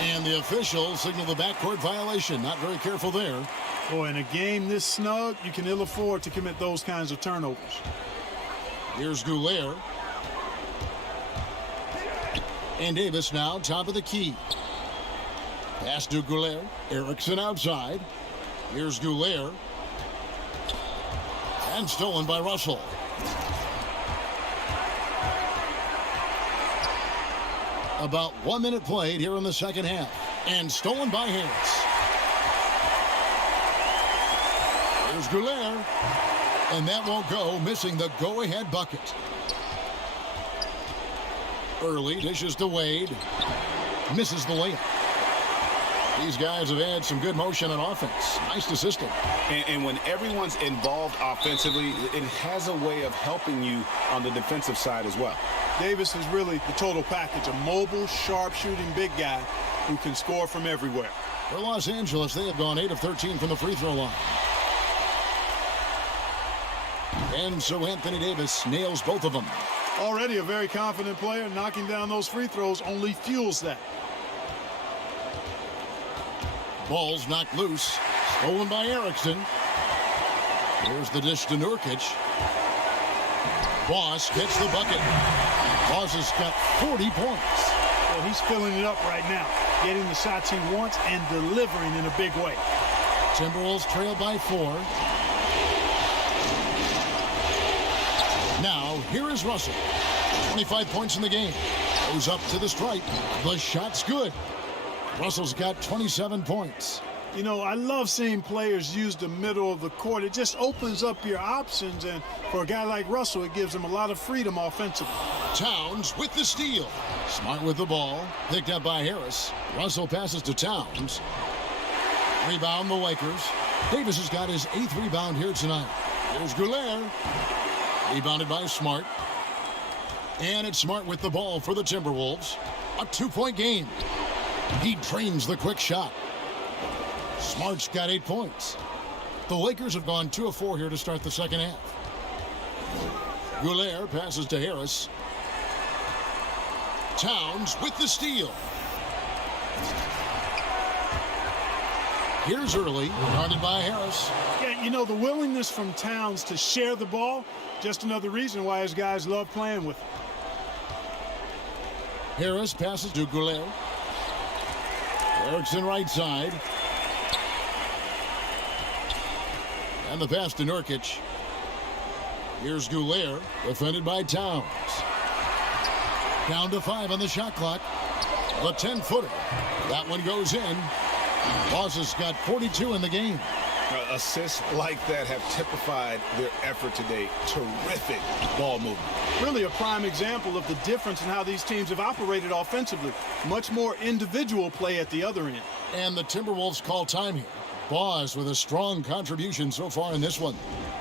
And the officials signal the backcourt violation. Not very careful there. Boy, in a game this snug, you can ill afford to commit those kinds of turnovers. Here's Goulet. And Davis now top of the key. Pass to Goulet. Erickson outside. Here's Goulet. And stolen by Russell. About 1 minute played here in the second half. And stolen by Harris. Here's Goulet. And that won't go, missing the go-ahead bucket. Early dishes to Wade. Misses the layup. These guys have had some good motion on offense. Nice to system. And when everyone's involved offensively, it has a way of helping you on the defensive side as well. Davis is really the total package, a mobile, sharp-shooting big guy who can score from everywhere. For Los Angeles, they have gone 8 of 13 from the free throw line. And so Anthony Davis nails both of them. Already a very confident player. Knocking down those free throws only fuels that. Ball's knocked loose. Stolen by Erickson. Here's the dish to Nurkic. Boss gets the bucket. Boss has got 40 points. Well, he's filling it up right now. Getting the shots he wants and delivering in a big way. Timberwolves trail by 4. Now, here is Russell. 25 points in the game. Goes up to the stripe. The shot's good. Russell's got 27 points. You know, I love seeing players use the middle of the court. It just opens up your options, and for a guy like Russell, it gives him a lot of freedom offensively. Towns with the steal. Smart with the ball. Picked up by Harris. Russell passes to Towns. Rebound the Lakers. Davis has got his 8th rebound here tonight. There's Goulet. Rebounded by Smart. And it's Smart with the ball for the Timberwolves. A 2-point game. He drains the quick shot. Smart's got 8 points. The Lakers have gone 2 of 4 here to start the second half. Goulet passes to Harris. Towns with the steal. Here's early, guarded by Harris. Yeah, you know, the willingness from Towns to share the ball, just another reason why his guys love playing with him. Harris passes to Goulet. Erickson right side. And the pass to Nurkic. Here's Goulet, defended by Towns. Down to 5 on the shot clock. The 10-footer. That one goes in. Boss has got 42 in the game. Assists like that have typified their effort today. Terrific ball movement. Really a prime example of the difference in how these teams have operated offensively. Much more individual play at the other end. And the Timberwolves call time here. Boss with a strong contribution so far in this one.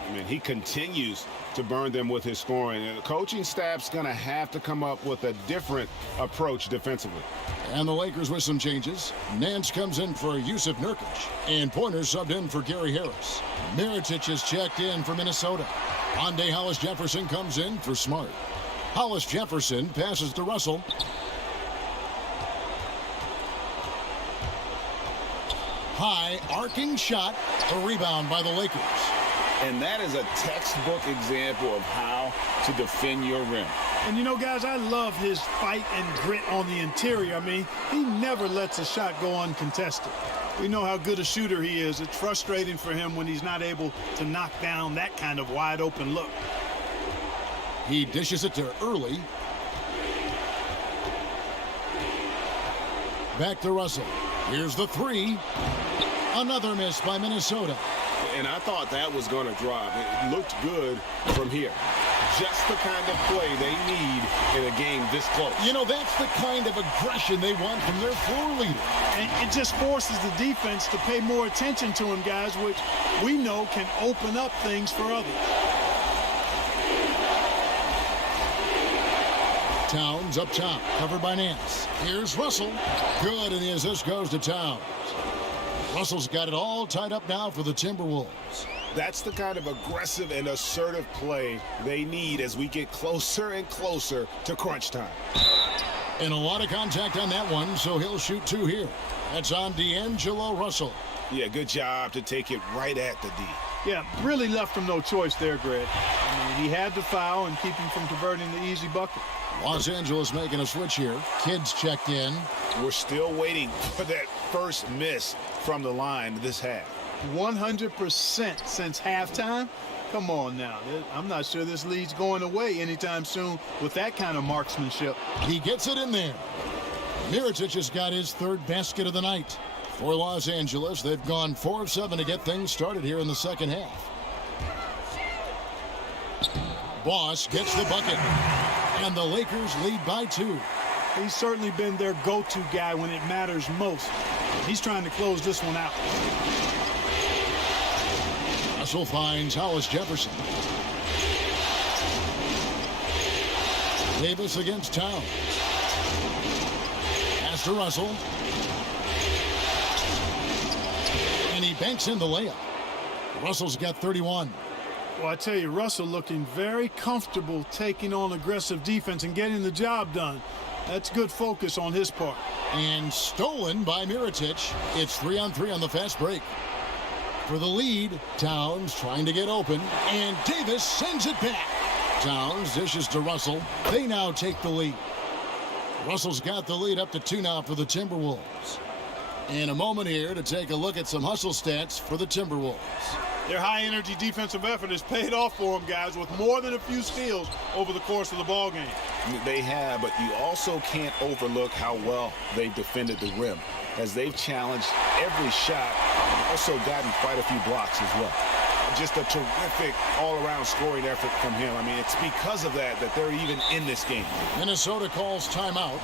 I mean, he continues to burn them with his scoring. And the coaching staff's going to have to come up with a different approach defensively. And the Lakers with some changes. Nance comes in for Yusuf Nurkic. And Pointer subbed in for Gary Harris. Mirotic is checked in for Minnesota. Andre Hollis Jefferson comes in for Smart. Hollis Jefferson passes to Russell. High arcing shot. A rebound by the Lakers. And that is a textbook example of how to defend your rim. And you know, guys, I love his fight and grit on the interior. I mean, he never lets a shot go uncontested. We know how good a shooter he is. It's frustrating for him when he's not able to knock down that kind of wide open look. He dishes it to Early. Back to Russell. Here's the 3. Another miss by Minnesota. And I thought that was going to drop. It looked good from here. Just the kind of play they need in a game this close. You know, that's the kind of aggression they want from their floor leader. And it just forces the defense to pay more attention to him, guys, which we know can open up things for others. Towns up top, covered by Nance. Here's Russell. Good, and the assist goes to Towns. Russell's got it all tied up now for the Timberwolves. That's the kind of aggressive and assertive play they need as we get closer and closer to crunch time. And a lot of contact on that one, so he'll shoot 2 here. That's on D'Angelo Russell. Yeah, good job to take it right at the D. Yeah, really left him no choice there, Greg. I mean, he had to foul and keep him from converting the easy bucket. Los Angeles making a switch here. Kids checked in. We're still waiting for that first miss from the line this half. 100% since halftime? Come on now. I'm not sure this lead's going away anytime soon with that kind of marksmanship. He gets it in there. Mirotic has got his 3rd basket of the night. For Los Angeles, they've gone 4 of 7 to get things started here in the second half. Boss gets the bucket. And the Lakers lead by 2. He's certainly been their go-to guy when it matters most. He's trying to close this one out. Russell finds Hollis Jefferson. Davis against Towns. Pass to Russell. And he banks in the layup. Russell's got 31. Well, I tell you, Russell looking very comfortable taking on aggressive defense and getting the job done. That's good focus on his part. And stolen by Mirotic. It's 3-on-3 on the fast break. For the lead, Towns trying to get open, and Davis sends it back. Towns dishes to Russell. They now take the lead. Russell's got the lead up to 2 now for the Timberwolves. And a moment here to take a look at some hustle stats for the Timberwolves. Their high-energy defensive effort has paid off for them, guys, with more than a few steals over the course of the ballgame. They have, but you also can't overlook how well they've defended the rim, as they've challenged every shot, also gotten quite a few blocks as well. Just a terrific all-around scoring effort from him. I mean, it's because of that that they're even in this game. Minnesota calls timeout.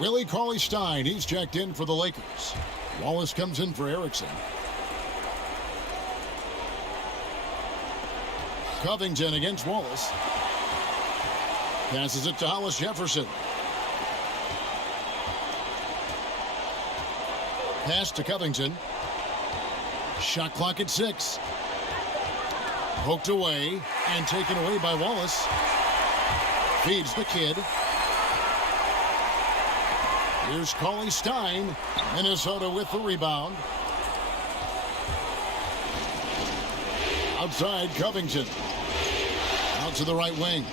Willie Cauley-Stein, he's checked in for the Lakers. Wallace comes in for Erickson. Covington against Wallace. Passes it to Hollis Jefferson. Pass to Covington. Shot clock at 6. Poked away and taken away by Wallace. Feeds the kid. Here's Cauley Stein. Minnesota with the rebound. Outside, Covington. Out to the right wing.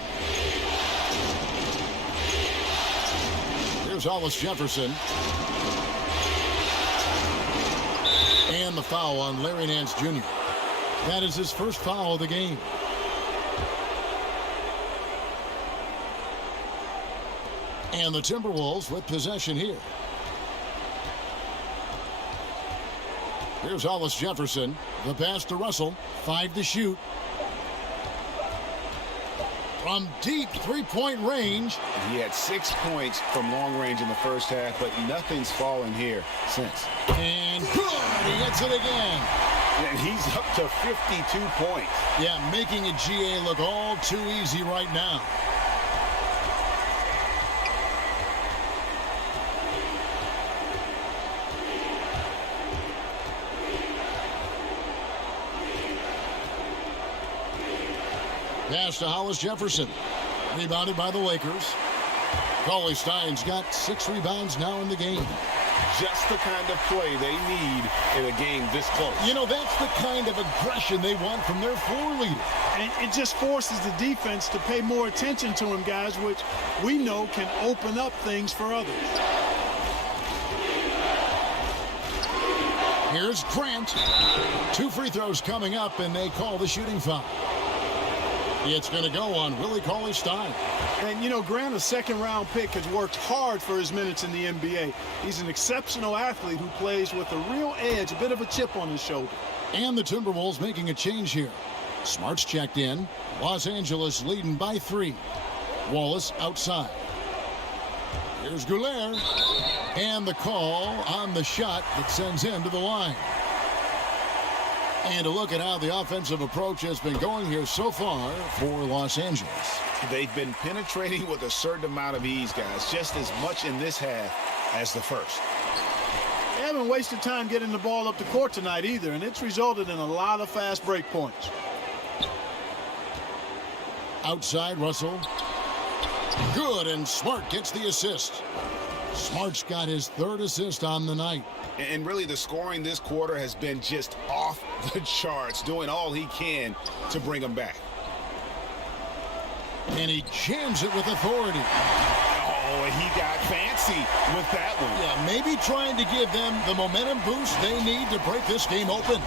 Here's Hollis Jefferson. And the foul on Larry Nance Jr. That is his first foul of the game. And the Timberwolves with possession here. Here's Hollis Jefferson. The pass to Russell. 5 to shoot. From deep three-point range. He had 6 points from long range in the first half, but nothing's fallen here since. And good. He hits it again. And he's up to 52 points. Yeah, making a GA look all too easy right now. Pass to Hollis Jefferson. Rebounded by the Lakers. Cauley Stein's got 6 rebounds now in the game. Just the kind of play they need in a game this close. You know, that's the kind of aggression they want from their floor leader. And it just forces the defense to pay more attention to him, guys, which we know can open up things for others. Here's Grant. 2 free throws coming up, and they call the shooting foul. It's going to go on Willie Cauley Stein. And, you know, Grant, a second-round pick, has worked hard for his minutes in the NBA. He's an exceptional athlete who plays with a real edge, a bit of a chip on his shoulder. And the Timberwolves making a change here. Smart's checked in. Los Angeles leading by 3. Wallace outside. Here's Goulet. And the call on the shot that sends him to the line. And a look at how the offensive approach has been going here so far for Los Angeles. They've been penetrating with a certain amount of ease, guys, just as much in this half as the first. They haven't wasted time getting the ball up the court tonight either, and it's resulted in a lot of fast break points. Outside, Russell. Good, and Smart gets the assist. Smart's got his 3rd assist on the night. And really, the scoring this quarter has been just off the charts, doing all he can to bring them back. And he jams it with authority. Oh, and he got fancy with that one. Yeah, maybe trying to give them the momentum boost they need to break this game open.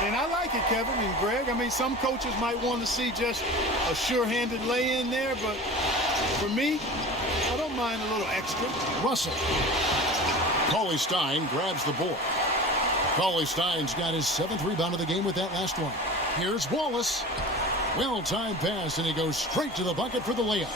And I like it, Kevin and Greg. I mean, some coaches might want to see just a sure-handed lay-in there, but for me, I don't mind a little extra. Russell. Cauley Stein grabs the board. Cauley Stein's got his 7th rebound of the game with that last one. Here's Wallace. Well-timed pass, and he goes straight to the bucket for the layup.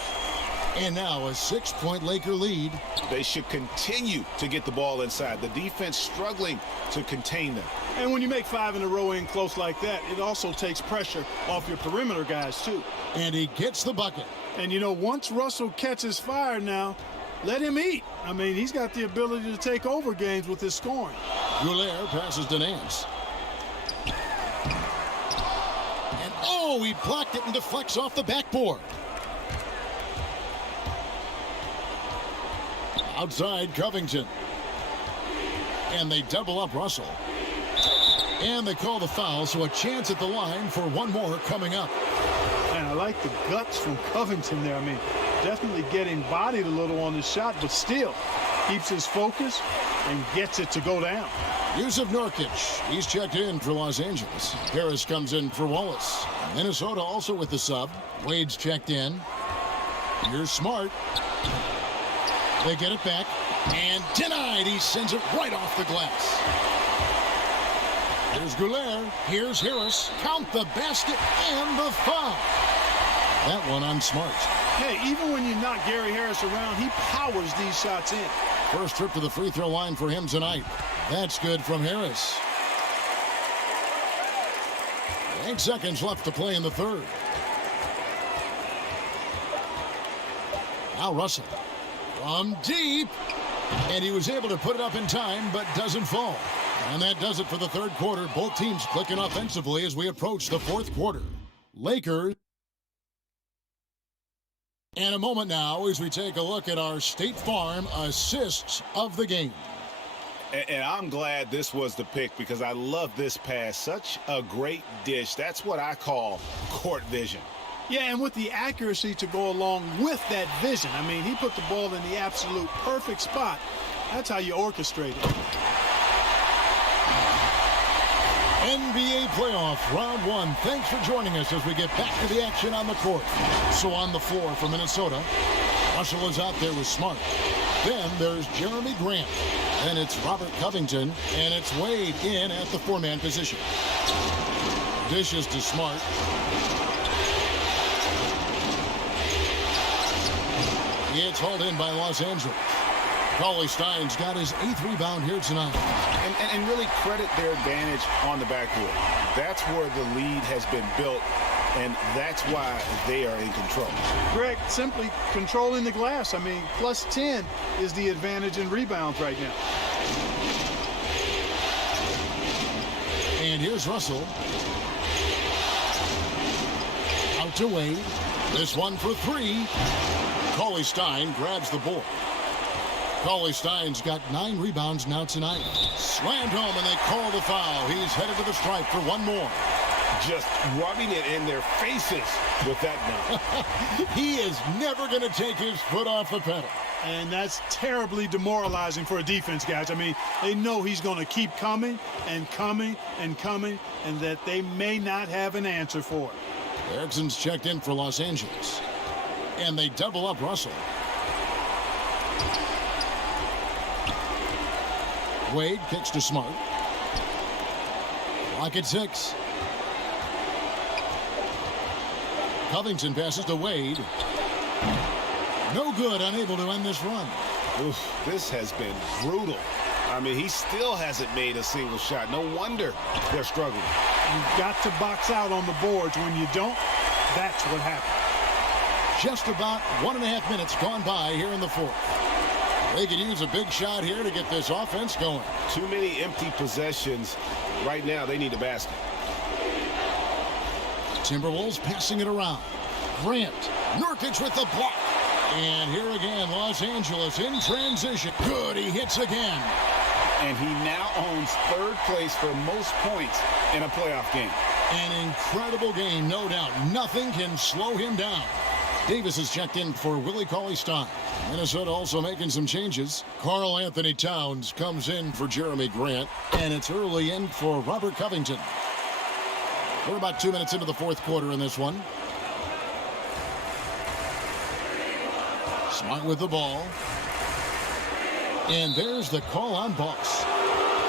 And now a 6-point Laker lead. They should continue to get the ball inside. The defense struggling to contain them. And when you make 5 in a row in close like that, it also takes pressure off your perimeter guys, too. And he gets the bucket. And, you know, once Russell catches fire now, let him eat. I mean, he's got the ability to take over games with his scoring. Goulet passes to Nance. And, oh, he blocked it and deflects off the backboard. Outside, Covington. And they double up Russell. And they call the foul, so a chance at the line for one more coming up. And I like the guts from Covington there. I mean, definitely getting bodied a little on his shot, but still keeps his focus and gets it to go down. Yusuf Nurkic, he's checked in for Los Angeles. Harris comes in for Wallace. Minnesota also with the sub. Wade's checked in. Here's Smart. They get it back, and denied. He sends it right off the glass. Here's Goulet. Here's Harris. Count the basket and the foul. That one on Smart. Hey, even when you knock Gary Harris around, he powers these shots in. First trip to the free throw line for him tonight. That's good from Harris. 8 seconds left to play in the third. Now Russell. From deep. And he was able to put it up in time, but doesn't fall. And that does it for the third quarter. Both teams clicking offensively as we approach the fourth quarter. Lakers. In a moment now, as we take a look at our State Farm assists of the game. And I'm glad this was the pick because I love this pass. Such a great dish. That's what I call court vision. Yeah, and with the accuracy to go along with that vision. I mean, he put the ball in the absolute perfect spot. That's how you orchestrate it. NBA playoff round 1. Thanks for joining us as we get back to the action on the court. So on the floor for Minnesota, Russell is out there with Smart. Then there's Jeremy Grant. Then it's Robert Covington. And it's Wade in at the 4-man position. Dishes to Smart. It's hauled in by Los Angeles. Cauley-Stein's got his 8th rebound here tonight. And really credit their advantage on the backcourt. That's where the lead has been built, and that's why they are in control. Greg, simply controlling the glass. I mean, plus 10 is the advantage in rebounds right now. And here's Russell. Out to Wade. This one for 3. Cauley-Stein grabs the board. Cauley-Stein's got 9 rebounds now tonight. Slammed home, and they call the foul. He's headed to the stripe for one more. Just rubbing it in their faces with that dunk. He is never going to take his foot off the pedal. And that's terribly demoralizing for a defense, guys. I mean, they know he's going to keep coming and coming and coming, and that they may not have an answer for it. Erickson's checked in for Los Angeles. And they double up Russell. Wade kicks to Smart. Clock at 6. Covington passes to Wade. No good, unable to end this run. Oof, this has been brutal. I mean, he still hasn't made a single shot. No wonder they're struggling. You've got to box out on the boards. When you don't, that's what happens. Just about 1.5 minutes gone by here in the 4th. They could use a big shot here to get this offense going. Too many empty possessions. Right now, they need a basket. Timberwolves passing it around. Grant. Nurkic with the block. And here again, Los Angeles in transition. Good, he hits again. And he now owns 3rd place for most points in a playoff game. An incredible game, no doubt. Nothing can slow him down. Davis is checked in for Willie Cauley-Stein. Minnesota also making some changes. Karl Anthony Towns comes in for Jeremy Grant. And it's early in for Robert Covington. We're about 2 minutes into the 4th quarter in this one. Smart with the ball. And there's the call on Boss.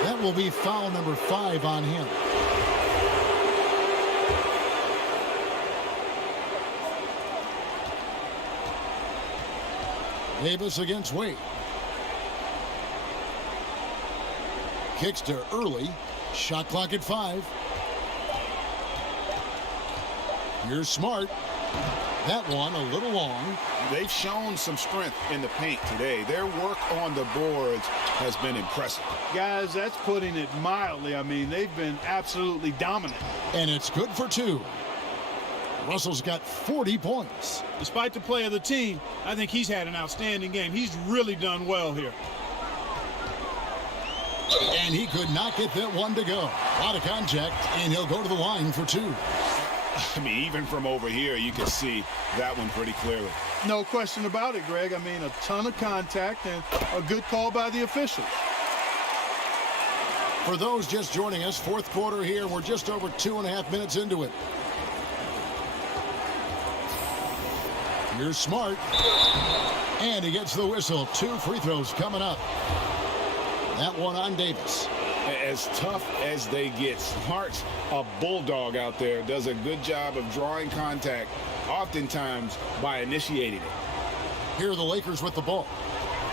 That will be foul number 5 on him. Davis against Wade. Kicks to Early. Shot clock at 5. Here's Smart. That one a little long. They've shown some strength in the paint today. Their work on the boards has been impressive. Guys, that's putting it mildly. I mean, they've been absolutely dominant. And it's good for 2. Russell's got 40 points. Despite the play of the team, I think he's had an outstanding game. He's really done well here. And he could not get that one to go. A lot of contact, and he'll go to the line for 2. I mean, even from over here, you can see that one pretty clearly. No question about it, Greg. I mean, a ton of contact and a good call by the officials. For those just joining us, 4th quarter here. We're just over 2.5 minutes into it. Here's Smart. And he gets the whistle. 2 free throws coming up. That one on Davis. As tough as they get, Smart's a bulldog out there. Does a good job of drawing contact, oftentimes by initiating it. Here are the Lakers with the ball.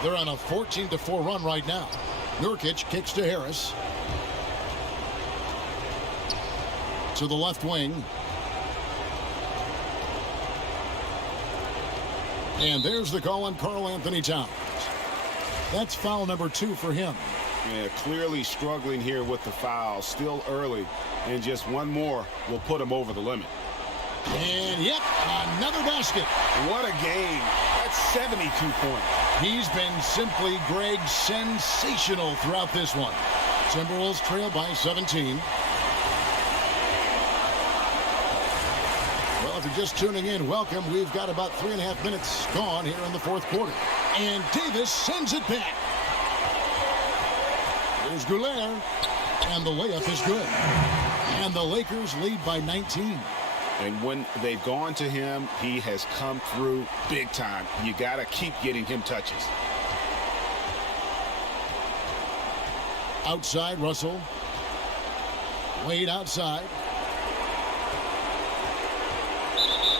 They're on a 14-4 run right now. Nurkic kicks to Harris. To the left wing. And there's the call on Karl Anthony Towns. That's foul number 2 for him. Yeah, clearly struggling here with the foul. Still early, and just one more will put him over the limit. And yep, another basket. What a game. That's 72 points. He's been simply, Greg, sensational throughout this one. Timberwolves trail by 17. Well, if you're just tuning in, welcome. We've got about 3.5 minutes gone here in the fourth quarter. And Davis sends it back. Here's Goulet. And the layup is good. And the Lakers lead by 19. And when they've gone to him, he has come through big time. You got to keep getting him touches. Outside, Russell. Wade outside.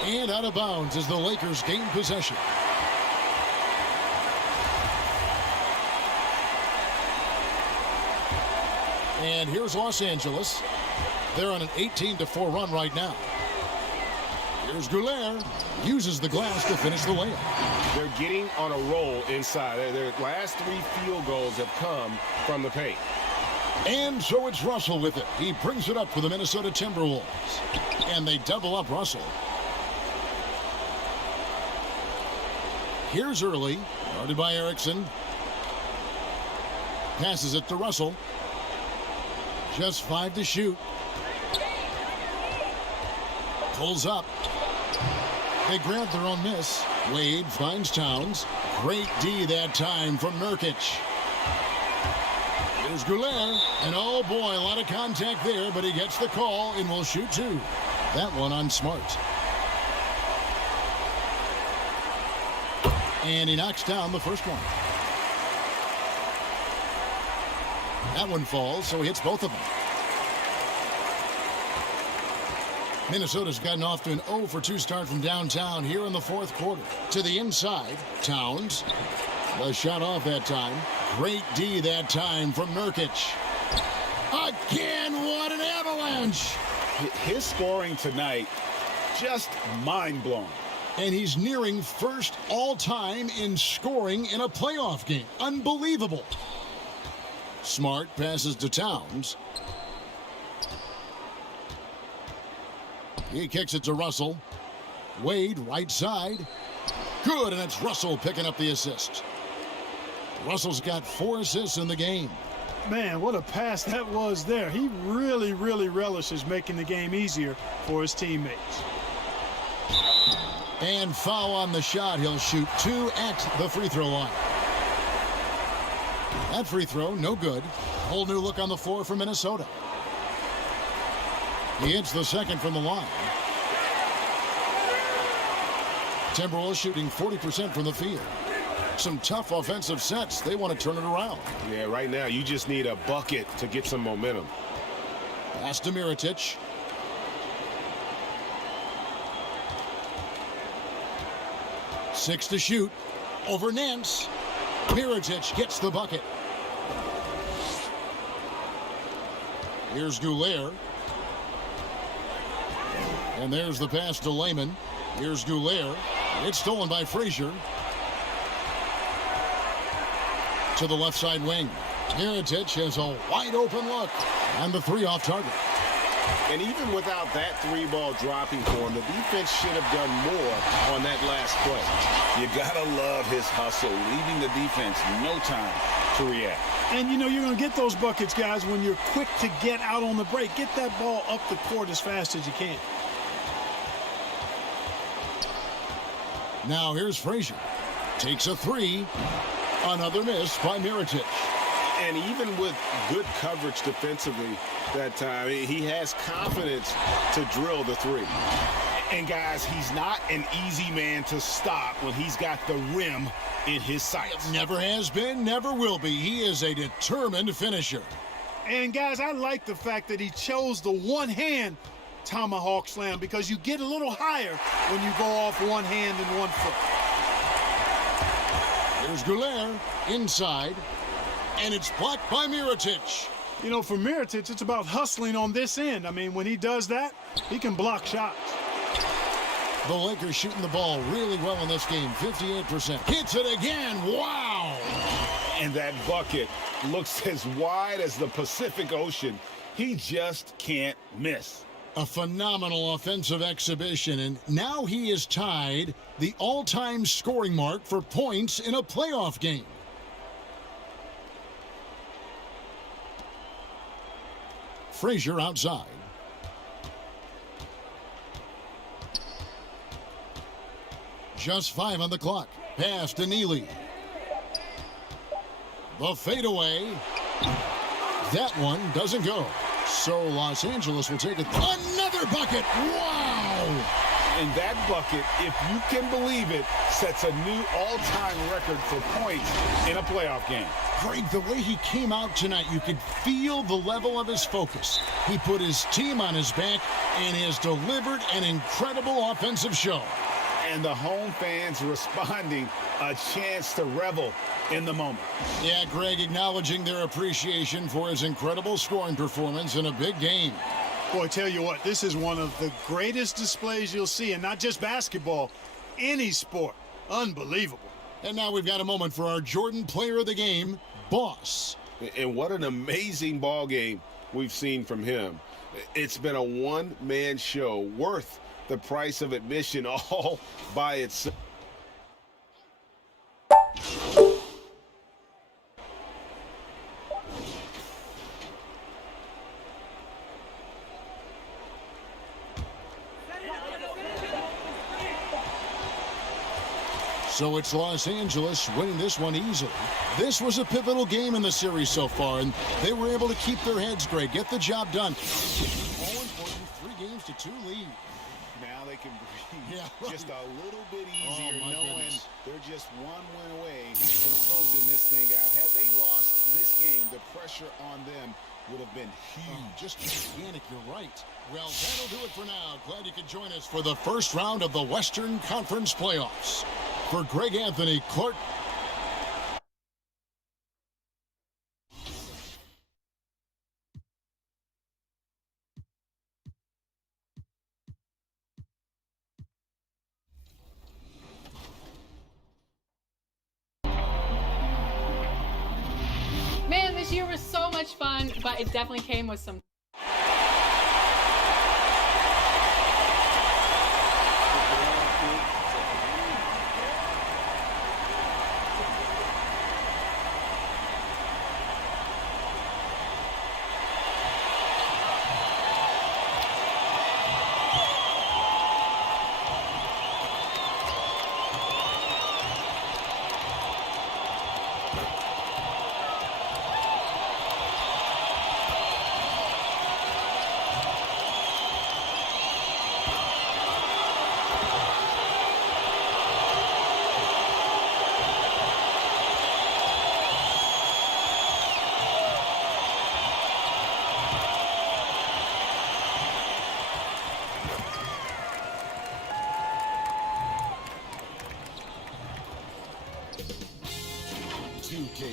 And out of bounds as the Lakers gain possession. And here's Los Angeles. They're on an 18-4 run right now. Here's Goulet. Uses the glass to finish the layup. They're getting on a roll inside. Their last 3 field goals have come from the paint. And so it's Russell with it. He brings it up for the Minnesota Timberwolves. And they double up Russell. Here's Early. Guarded by Erickson. Passes it to Russell. Just 5 to shoot. Pulls up. They grab their own miss. Wade finds Towns. Great D that time from Nurkic. Here's Goulet. And oh boy, a lot of contact there, but he gets the call and will shoot 2. That one on Smart. And he knocks down the first one. That one falls, so he hits both of them. Minnesota's gotten off to an 0-for-2 start from downtown here in the fourth quarter. To the inside, Towns. The shot off that time. Great D that time from Nurkic. Again, what an avalanche! His scoring tonight, just mind-blowing. And he's nearing first all-time in scoring in a playoff game. Unbelievable. Smart passes to Towns. He kicks it to Russell. Wade, right side. Good, and it's Russell picking up the assist. Russell's got 4 assists in the game. Man, what a pass that was there. He really, really relishes making the game easier for his teammates. And foul on the shot. He'll shoot 2 at the free throw line. That free throw, no good. Whole new look on the floor for Minnesota. He hits the second from the line. Timberwolves shooting 40% from the field. Some tough offensive sets. They want to turn it around. Yeah, right now you just need a bucket to get some momentum. Pass to Mirotic. Six to shoot. Over Nance. Mirotic gets the bucket. Here's Goulet. And there's the pass to Layman. Here's Goulet. It's stolen by Frazier. To the left side wing. Mirotic has a wide open look. And the 3 off target. And even without that 3-ball dropping for him, the defense should have done more on that last play. You got to love his hustle, leaving the defense no time to react. And, you know, you're going to get those buckets, guys, when you're quick to get out on the break. Get that ball up the court as fast as you can. Now here's Frazier. Takes a 3. Another miss by Mirotic. And even with good coverage defensively that time, he has confidence to drill the 3. And, guys, he's not an easy man to stop when he's got the rim in his sights. Never has been, never will be. He is a determined finisher. And, guys, I like the fact that he chose the one-hand tomahawk slam because you get a little higher when you go off one hand and 1 foot. There's Goulet inside, and it's blocked by Mirotic. You know, for Mirotic, it's about hustling on this end. I mean, when he does that, he can block shots. The Lakers shooting the ball really well in this game, 58%. Hits it again, wow! And that bucket looks as wide as the Pacific Ocean. He just can't miss. A phenomenal offensive exhibition, and now he is tied the all-time scoring mark for points in a playoff game. Frazier outside. Just 5 on the clock. Pass to Neely. The fadeaway. That one doesn't go. So Los Angeles will take it. Another bucket. Wow. And that bucket, if you can believe it, sets a new all-time record for points in a playoff game. Greg, the way he came out tonight, you could feel the level of his focus. He put his team on his back and has delivered an incredible offensive show. And the home fans responding, a chance to revel in the moment. Yeah, Greg acknowledging their appreciation for his incredible scoring performance in a big game. Boy, tell you what, this is one of the greatest displays you'll see, and not just basketball, any sport. Unbelievable. And now we've got a moment for our Jordan Player of the Game, Boss. And what an amazing ball game we've seen from him. It's been a one-man show worth the price of admission all by itself. So it's Los Angeles winning this one easily. This was a pivotal game in the series so far, and they were able to keep their heads, Greg, get the job done. All important, 3-2 lead. Now they can breathe Yeah. just a little bit easier, knowing goodness. they're just one win away from closing this thing out. Had they lost this game, the pressure on them would have been huge. Just gigantic, you're right. Well, that'll do it for now. Glad you could join us for the first round of the Western Conference Playoffs. For Greg Anthony, Clark. Man, this year was so much fun, but it definitely came with some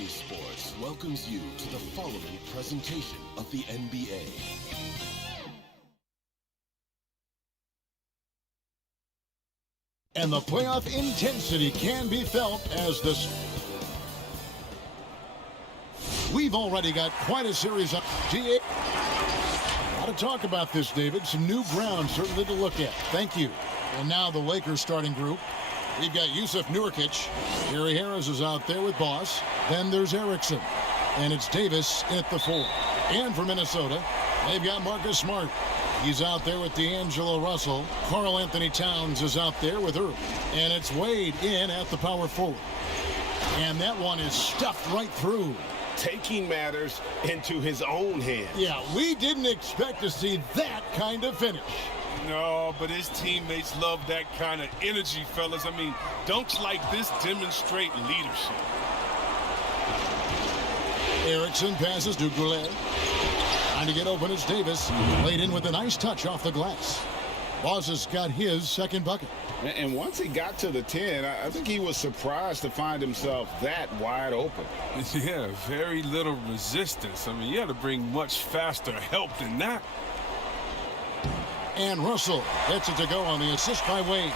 Sports welcomes you to the following presentation of the NBA. And the playoff intensity can be felt as this. We've already got quite a series of GA. A lot of talk about this, David. Some new ground certainly to look at. Thank you. And now the Lakers starting group. We've got Yusuf Nurkic. Gary Harris is out there with Boss. Then there's Erickson. And it's Davis at the 4. And for Minnesota, they've got Marcus Smart. He's out there with D'Angelo Russell. Karl Anthony Towns is out there with Irv. And it's Wade in at the power forward. And that one is stuffed right through. Taking matters into his own hands. Yeah, we didn't expect to see that kind of finish. No, but his teammates love that kind of energy, fellas. I mean, dunks like this demonstrate leadership. Erickson passes to Goulet. Trying to get open is Davis. Laid in with a nice touch off the glass. Boss has got his second bucket. And once he got to the 10, I think he was surprised to find himself that wide open. Yeah, very little resistance. I mean, you had to bring much faster help than that. And Russell gets it to go on the assist by Wade.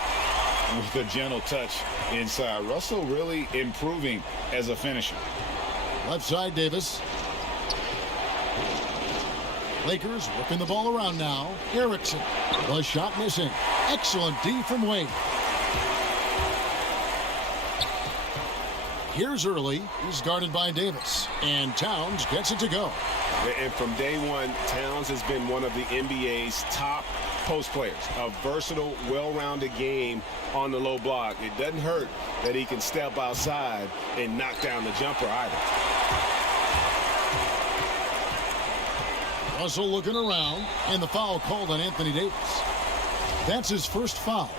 With a gentle touch inside. Russell really improving as a finisher. Left side, Davis. Lakers whipping the ball around now. Erickson, the shot missing. Excellent D from Wade. Here's Early. He's guarded by Davis. And Towns gets it to go. And from day one, Towns has been one of the NBA's top post players. A versatile, well-rounded game on the low block. It doesn't hurt that he can step outside and knock down the jumper either. Russell looking around, and the foul called on Anthony Davis. That's his first foul.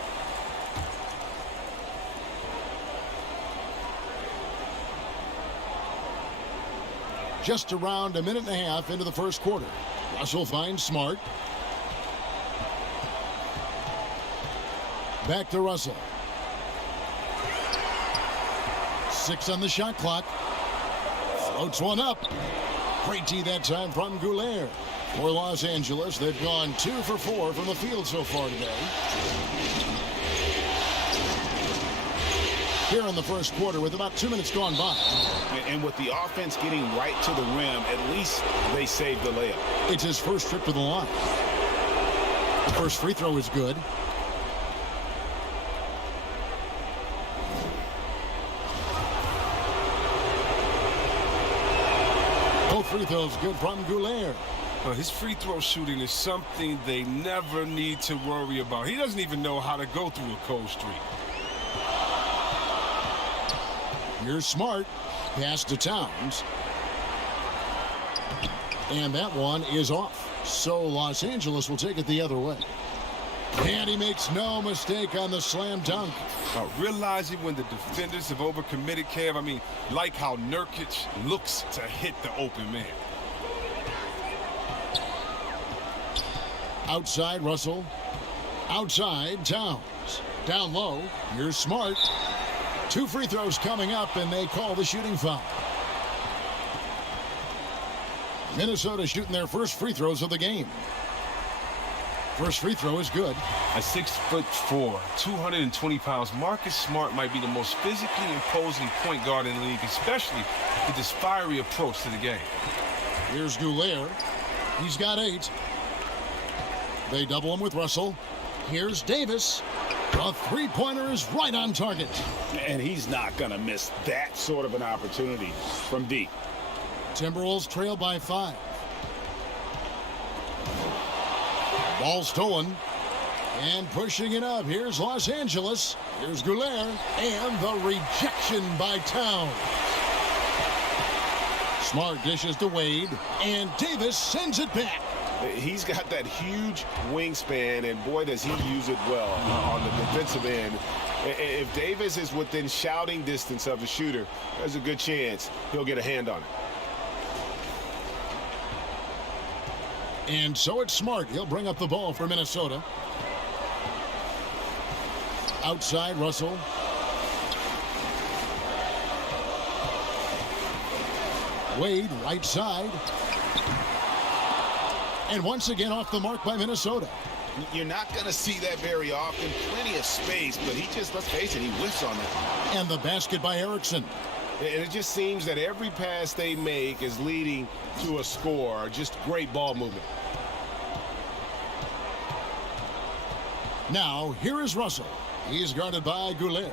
Just around a minute and a half into the first quarter. Russell finds Smart. Back to Russell. 6 on the shot clock. Floats one up. Great tee that time from Goulet. For Los Angeles, they've gone 2 for 4 from the field so far today. Here in the first quarter with about 2 minutes gone by. And with the offense getting right to the rim, at least they saved the layup. It's his first trip to the line. The first free throw is good. Both free throws good from Goulet. Well, his free throw shooting is something they never need to worry about. He doesn't even know how to go through a cold streak. Here's Smart. Pass to Towns. And that one is off. So Los Angeles will take it the other way. And he makes no mistake on the slam dunk. Realizing when the defenders have overcommitted, Kev, I mean, like how Nurkic looks to hit the open man. Outside Russell. Outside Towns. Down low. Here's Smart. 2 free throws coming up, and they call the shooting foul. Minnesota shooting their first free throws of the game. First free throw is good. At 6'4", 220 pounds, Marcus Smart might be the most physically imposing point guard in the league, especially with this fiery approach to the game. Here's Goulet. He's got 8. They double him with Russell. Here's Davis. The three-pointer is right on target. And he's not going to miss that sort of an opportunity from deep. Timberwolves trail by 5. Ball stolen. And pushing it up. Here's Los Angeles. Here's Goulet. And the rejection by Towns. Smart dishes to Wade. And Davis sends it back. He's got that huge wingspan, and boy, does he use it well on the defensive end. If Davis is within shouting distance of the shooter, there's a good chance he'll get a hand on it. And so it's Smart. He'll bring up the ball for Minnesota. Outside Russell. Wade, right side. And once again off the mark by Minnesota. You're not going to see that very often. Plenty of space, but he just, let's face it, he whiffs on that. And the basket by Erickson. And it just seems that every pass they make is leading to a score. Just great ball movement. Now, here is Russell. He's guarded by Goulet.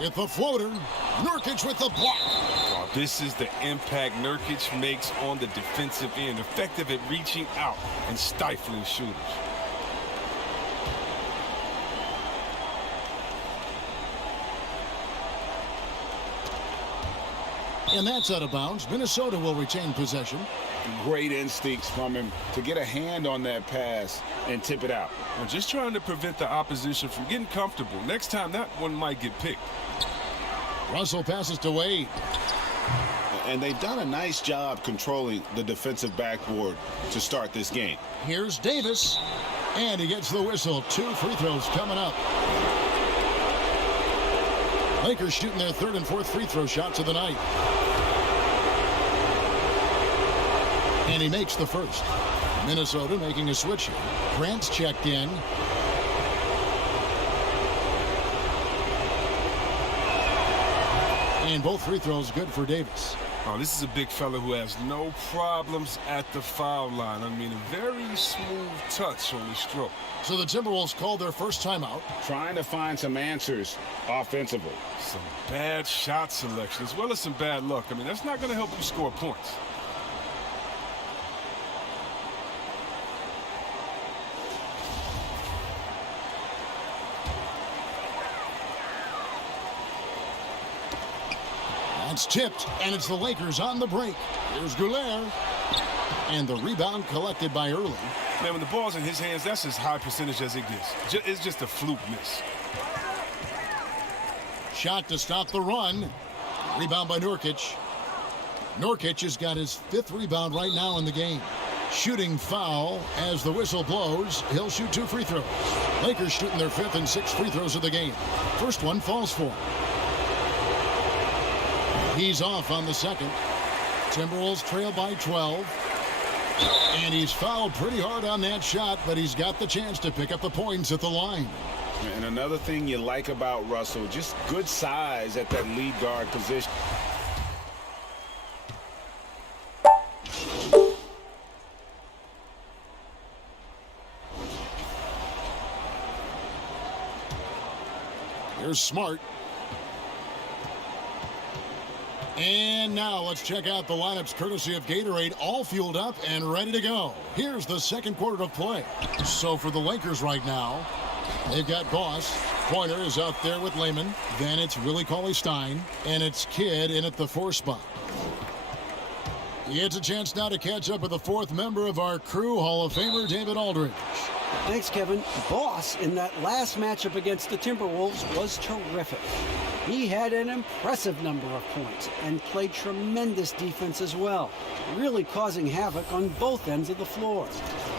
With the floater, Nurkic with the block. Oh, this is the impact Nurkic makes on the defensive end, effective at reaching out and stifling shooters. And that's out of bounds. Minnesota will retain possession. Great instincts from him to get a hand on that pass and tip it out. I'm just trying to prevent the opposition from getting comfortable. Next time, that one might get picked. Russell passes to Wade. And they've done a nice job controlling the defensive backboard to start this game. Here's Davis. And he gets the whistle. 2 free throws coming up. Lakers shooting their 3rd and 4th free throw shots of the night. And he makes the first. Minnesota making a switch here. Grant's checked in. And both free throws good for Davis. Oh, this is a big fella who has no problems at the foul line. I mean, a very smooth touch on the stroke. So the Timberwolves called their first timeout. Trying to find some answers offensively. Some bad shot selection as well as some bad luck. I mean, that's not going to help you score points. It's tipped, and it's the Lakers on the break. Here's Goulet. And the rebound collected by Early. Man, when the ball's in his hands, that's as high percentage as it gets. It's just a fluke miss. Shot to stop the run. Rebound by Nurkic. Nurkic has got his 5th rebound right now in the game. Shooting foul as the whistle blows. He'll shoot 2 free throws. Lakers shooting their 5th and 6th free throws of the game. First one falls for him. He's off on the second. Timberwolves trail by 12. And he's fouled pretty hard on that shot, but he's got the chance to pick up the points at the line. And another thing you like about Russell, just good size at that lead guard position. Here's Smart. And now let's check out the lineups courtesy of Gatorade, all fueled up and ready to go. Here's the second quarter of play. So for the Lakers right now, they've got Boss. Pointer is out there with Lehman. Then it's Willie Cauley-Stein. And it's Kidd in at the 4 spot. He gets a chance now to catch up with the 4th member of our crew, Hall of Famer David Aldridge. Thanks, Kevin. Boss in that last matchup against the Timberwolves was terrific. He had an impressive number of points and played tremendous defense as well, really causing havoc on both ends of the floor.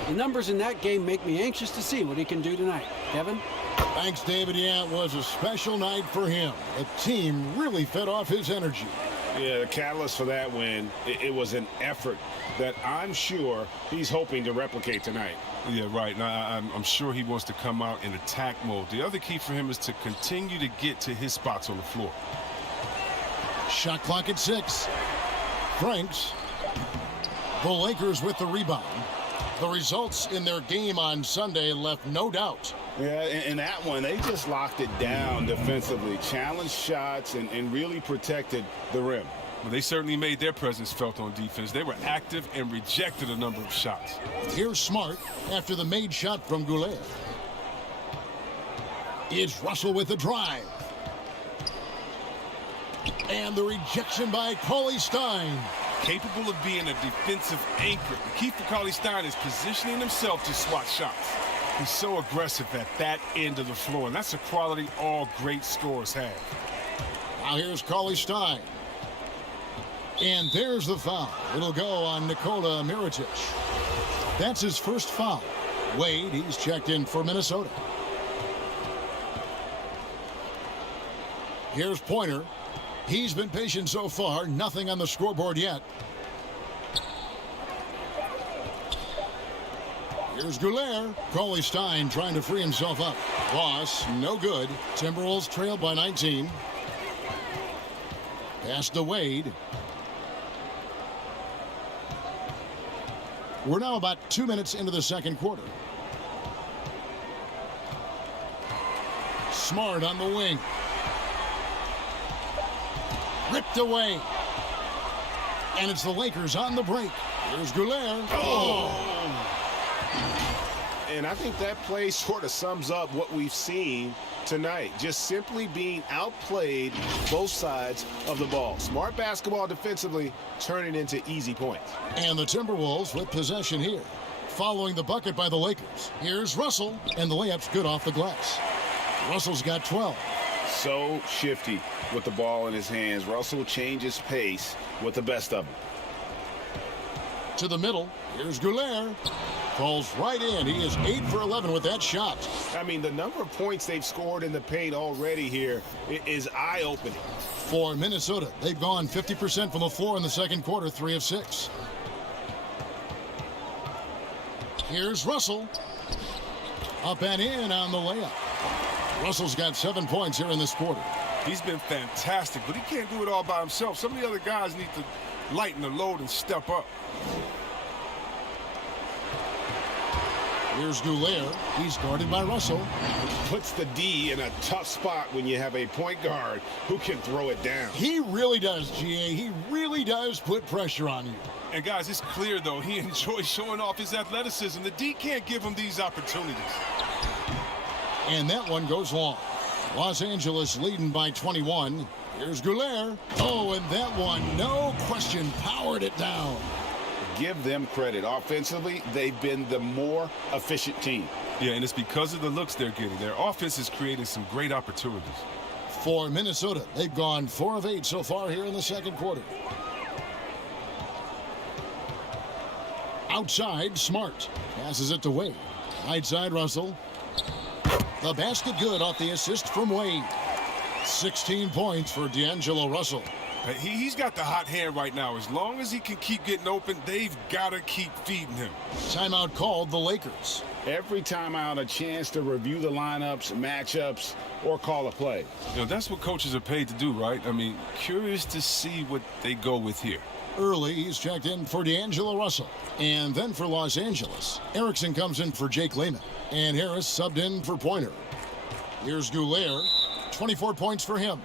The numbers in that game make me anxious to see what he can do tonight. Kevin? Thanks, David. Yeah, it was a special night for him. The team really fed off his energy. Yeah, the catalyst for that win, it was an effort that I'm sure he's hoping to replicate tonight. Yeah, right. Now, I'm sure he wants to come out in attack mode. The other key for him is to continue to get to his spots on the floor. Shot clock at 6. Franks. The Lakers with the rebound. The results in their game on Sunday left no doubt. Yeah, in that one, they just locked it down defensively, challenged shots, and really protected the rim. Well, they certainly made their presence felt on defense. They were active and rejected a number of shots. Here's Smart after the made shot from Goulet. It's Russell with the drive. And the rejection by Cauley-Stein. Capable of being a defensive anchor. The key for Cauley-Stein is positioning himself to swat shots. He's so aggressive at that end of the floor, and that's a quality all great scorers have. Now here's Cauley-Stein. And there's the foul. It'll go on Nikola Mirotic. That's his first foul. Wade, he's checked in for Minnesota. Here's Pointer. He's been patient so far. Nothing on the scoreboard yet. Here's Goulet. Cauley-Stein trying to free himself up. Boss, no good. Timberwolves trail by 19. Pass to Wade. We're now about 2 minutes into the second quarter. Smart on the wing. Ripped away. And it's the Lakers on the break. Here's Goulet. Oh! And I think that play sort of sums up what we've seen tonight. Just simply being outplayed both sides of the ball. Smart basketball defensively, turning into easy points. And the Timberwolves with possession here. Following the bucket by the Lakers. Here's Russell, and the layup's good off the glass. Russell's got 12. So shifty with the ball in his hands. Russell changes pace with the best of them. To the middle. Here's Goulet. Falls right in. He is 8 for 11 with that shot. I mean, the number of points they've scored in the paint already here is eye-opening. For Minnesota, they've gone 50% from the floor in the second quarter, 3 of 6. Here's Russell. Up and in on the layup. Russell's got 7 points here in this quarter. He's been fantastic, but he can't do it all by himself. Some of the other guys need to lighten the load and step up. Here's Goulier. He's guarded by Russell. Puts the D in a tough spot when you have a point guard who can throw it down. He really does, GA. He really does put pressure on you. And guys, it's clear, though, he enjoys showing off his athleticism. The D can't give him these opportunities. And that one goes long. Los Angeles leading by 21. Here's Goulier. Oh, and that one, no question, powered it down. Give them credit. Offensively, they've been the more efficient team. Yeah, and it's because of the looks they're getting. Their offense is creating some great opportunities. For Minnesota, they've gone 4 of 8 so far here in the second quarter. Outside, Smart. Passes it to Wade. Right side, Russell. The basket good off the assist from Wade. 16 points for D'Angelo Russell. He's got the hot hand right now. As long as he can keep getting open, they've got to keep feeding him. Timeout called the Lakers. Every timeout, a chance to review the lineups, matchups, or call a play. You know, that's what coaches are paid to do, right? I mean, curious to see what they go with here. Early, he's checked in for D'Angelo Russell. And then for Los Angeles, Erickson comes in for Jake Layman. And Harris subbed in for Pointer. Here's Goulier. 24 points for him.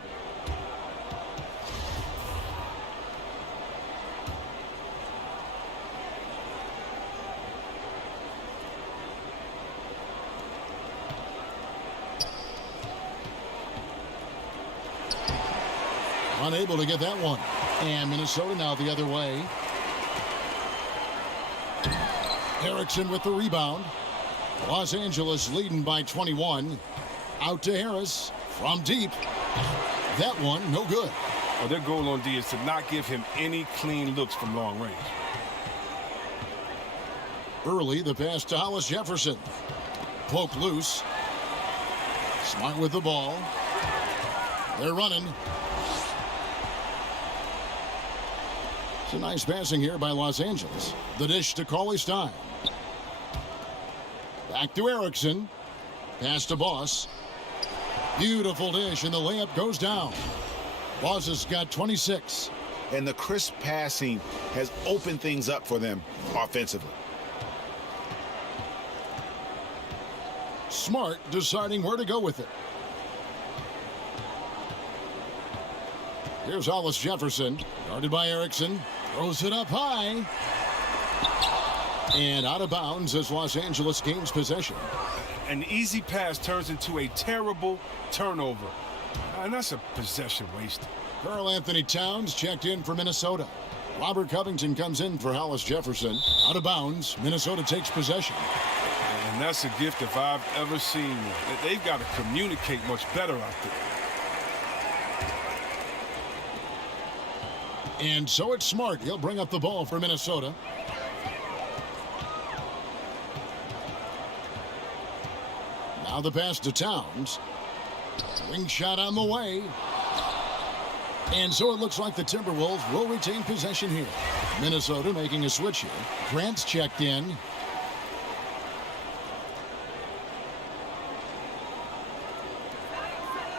Unable to get that one. And Minnesota now the other way. Erickson with the rebound. Los Angeles leading by 21. Out to Harris from deep. That one, no good. Well, their goal on D is to not give him any clean looks from long range. Early, the pass to Hollis Jefferson. Poke loose. Smart with the ball. They're running. It's a nice passing here by Los Angeles. The dish to Cauley-Stein. Back to Erickson. Pass to Boss. Beautiful dish, and the layup goes down. Boss has got 26. And the crisp passing has opened things up for them offensively. Smart deciding where to go with it. Here's Hollis Jefferson, guarded by Erickson. Throws it up high. And out of bounds as Los Angeles gains possession. An easy pass turns into a terrible turnover. And that's a possession wasted. Karl Anthony Towns checked in for Minnesota. Robert Covington comes in for Hollis Jefferson. Out of bounds, Minnesota takes possession. And that's a gift if I've ever seen one. They've got to communicate much better out there. And so it's Smart. He'll bring up the ball for Minnesota. Now the pass to Towns. Ring shot on the way. And so it looks like the Timberwolves will retain possession here. Minnesota making a switch here. Grant's checked in.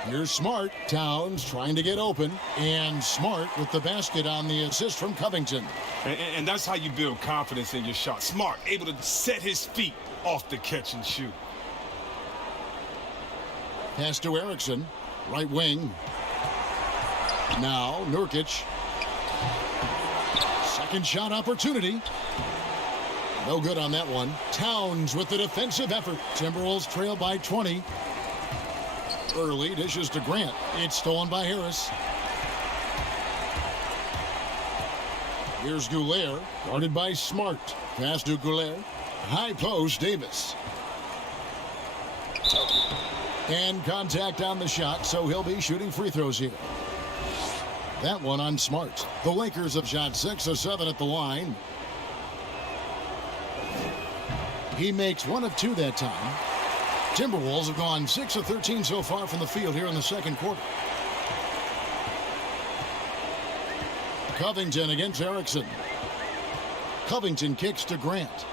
Here's Smart. Towns trying to get open. And Smart with the basket on the assist from Covington. And that's how you build confidence in your shot. Smart, able to set his feet off the catch and shoot. Pass to Erickson. Right wing. Now Nurkic. Second shot opportunity. No good on that one. Towns with the defensive effort. Timberwolves trail by 20. Early dishes to Grant. It's stolen by Harris. Here's Goulier, guarded by Smart. Pass to Goulier. High post, Davis. And contact on the shot, so he'll be shooting free throws here. That one on Smart. The Lakers have shot 6 of 7 at the line. He makes 1 of 2 that time. Timberwolves have gone 6 of 13 so far from the field here in the second quarter. Covington against Erickson. Covington kicks to Grant.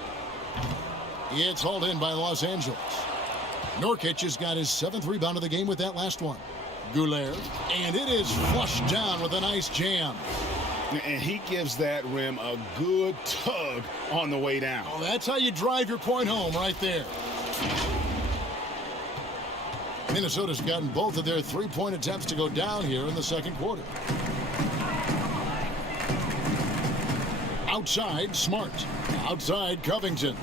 It's hauled in by Los Angeles. Nurkic has got his 7th rebound of the game with that last one. Goulet, and it is flushed down with a nice jam. And he gives that rim a good tug on the way down. Oh, that's how you drive your point home right there. Minnesota's gotten both of their three-point attempts to go down here in the second quarter. Outside, Smart. Outside, Covington.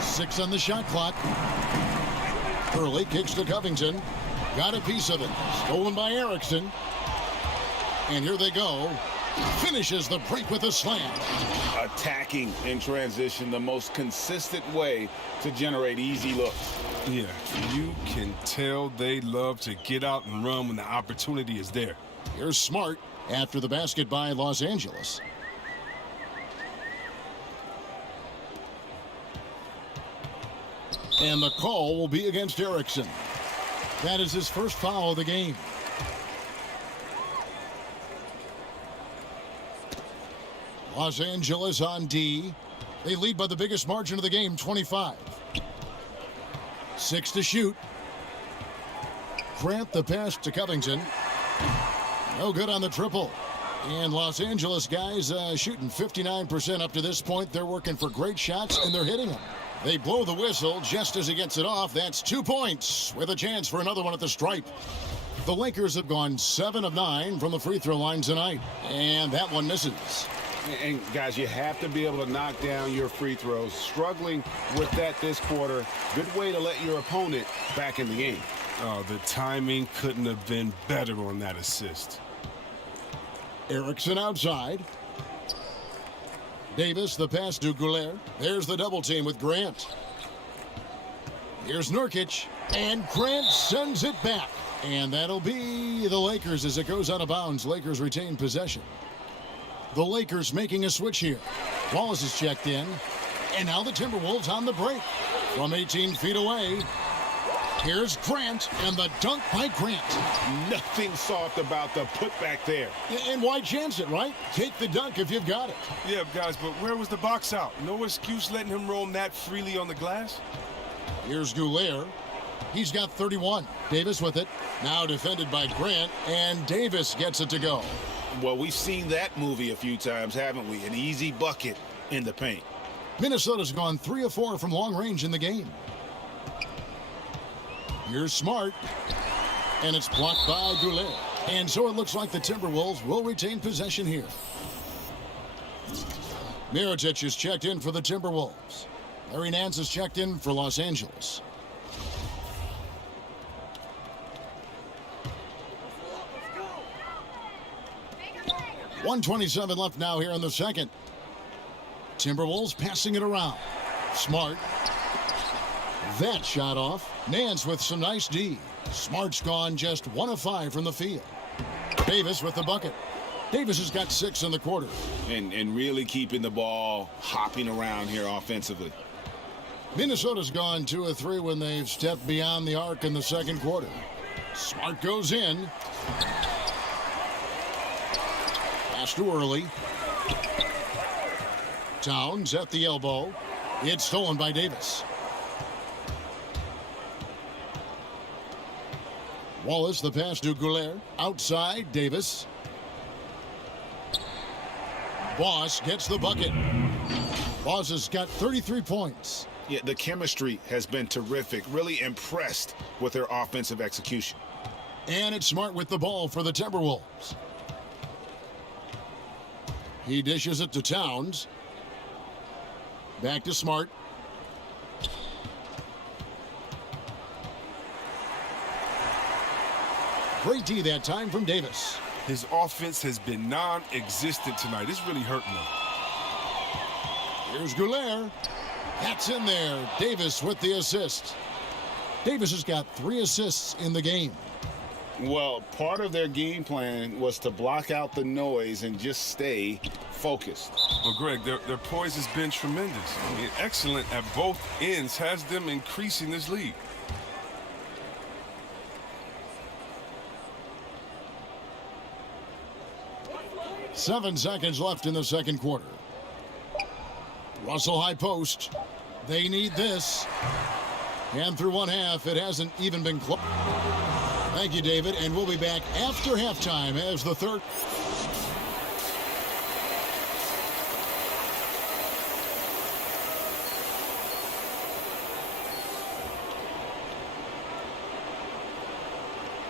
6 on the shot clock. Early kicks to Covington. Got a piece of it. Stolen by Erickson. And here they go. Finishes the break with a slam. Attacking in transition, the most consistent way to generate easy looks. Yeah, you can tell they love to get out and run when the opportunity is there. Here's Smart after the basket by Los Angeles. And the call will be against Erickson. That is his first foul of the game. Los Angeles on D. They lead by the biggest margin of the game, 25. 6 to shoot. Grant the pass to Covington. No good on the triple. And Los Angeles guys shooting 59% up to this point. They're working for great shots, and they're hitting them. They blow the whistle just as he gets it off. That's 2 points with a chance for another one at the stripe. The Lakers have gone 7 of 9 from the free throw line tonight, and that one misses. And guys, you have to be able to knock down your free throws. Struggling with that this quarter. Good way to let your opponent back in the game. Oh, the timing couldn't have been better on that assist. Erickson outside. Davis, the pass to Goulet. There's the double team with Grant. Here's Nurkic, and Grant sends it back. And that'll be the Lakers as it goes out of bounds. Lakers retain possession. The Lakers making a switch here. Wallace is checked in. And now the Timberwolves on the break. From 18 feet away, here's Grant, and the dunk by Grant. Nothing soft about the putback there. And why chance it, right? Take the dunk if you've got it. Yeah, guys, but where was the box out? No excuse letting him roam that freely on the glass. Here's Goulet. He's got 31. Davis with it. Now defended by Grant, and Davis gets it to go. Well, we've seen that movie a few times, haven't we? An easy bucket in the paint. Minnesota's gone 3 of 4 from long range in the game. Here's Smart, and it's blocked by Goulet. And so it looks like the Timberwolves will retain possession here. Mirotic is checked in for the Timberwolves. Larry Nance is checked in for Los Angeles. .127 left now here in the second. Timberwolves passing it around. Smart. That shot off. Nance with some nice D. Smart's gone just 1 of 5 from the field. Davis with the bucket. Davis has got 6 in the quarter. And really keeping the ball hopping around here offensively. Minnesota's gone 2 of 3 when they've stepped beyond the arc in the second quarter. Smart goes in. Pass too early. Towns at the elbow. It's stolen by Davis. Wallace, the pass to Goulet. Outside, Davis. Boss gets the bucket. Boss has got 33 points. Yeah, the chemistry has been terrific. Really impressed with their offensive execution. And it's Smart with the ball for the Timberwolves. He dishes it to Towns. Back to Smart. Great D that time from Davis. His offense has been non-existent tonight. It's really hurting him. Here's Goulet. That's in there. Davis with the assist. Davis has got 3 assists in the game. Well, part of their game plan was to block out the noise and just stay focused. Well, Greg, their poise has been tremendous. I mean, excellent at both ends, has them increasing this lead. Seven seconds left in the second quarter. Russell high post. They need this. And through one half, it hasn't even been close. Thank you, David, and we'll be back after halftime as the third.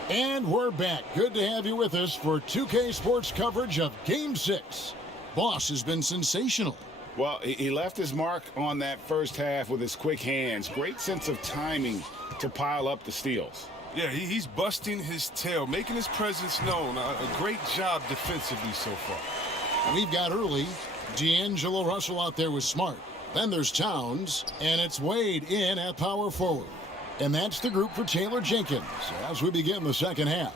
And we're back. Good to have you with us for 2K Sports coverage of Game 6. Boss has been sensational. Well, he left his mark on that first half with his quick hands. Great sense of timing to pile up the steals. Yeah, he's busting his tail, making his presence known. A great job defensively so far. We've got early D'Angelo Russell out there with Smart. Then there's Towns, and it's Wade in at power forward. And that's the group for Taylor Jenkins as we begin the second half.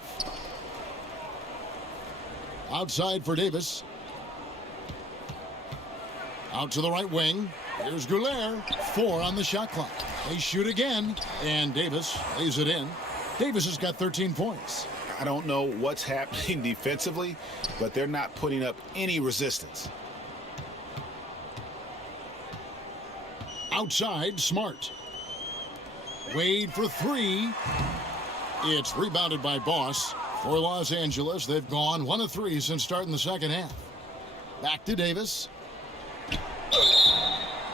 Outside for Davis. Out to the right wing. Here's Goulet. 4 on the shot clock. They shoot again, and Davis lays it in. Davis has got 13 points. I don't know what's happening defensively, but they're not putting up any resistance. Outside, Smart. Wade for 3. It's rebounded by Boss. For Los Angeles, they've gone 1 of 3 since starting the second half. Back to Davis.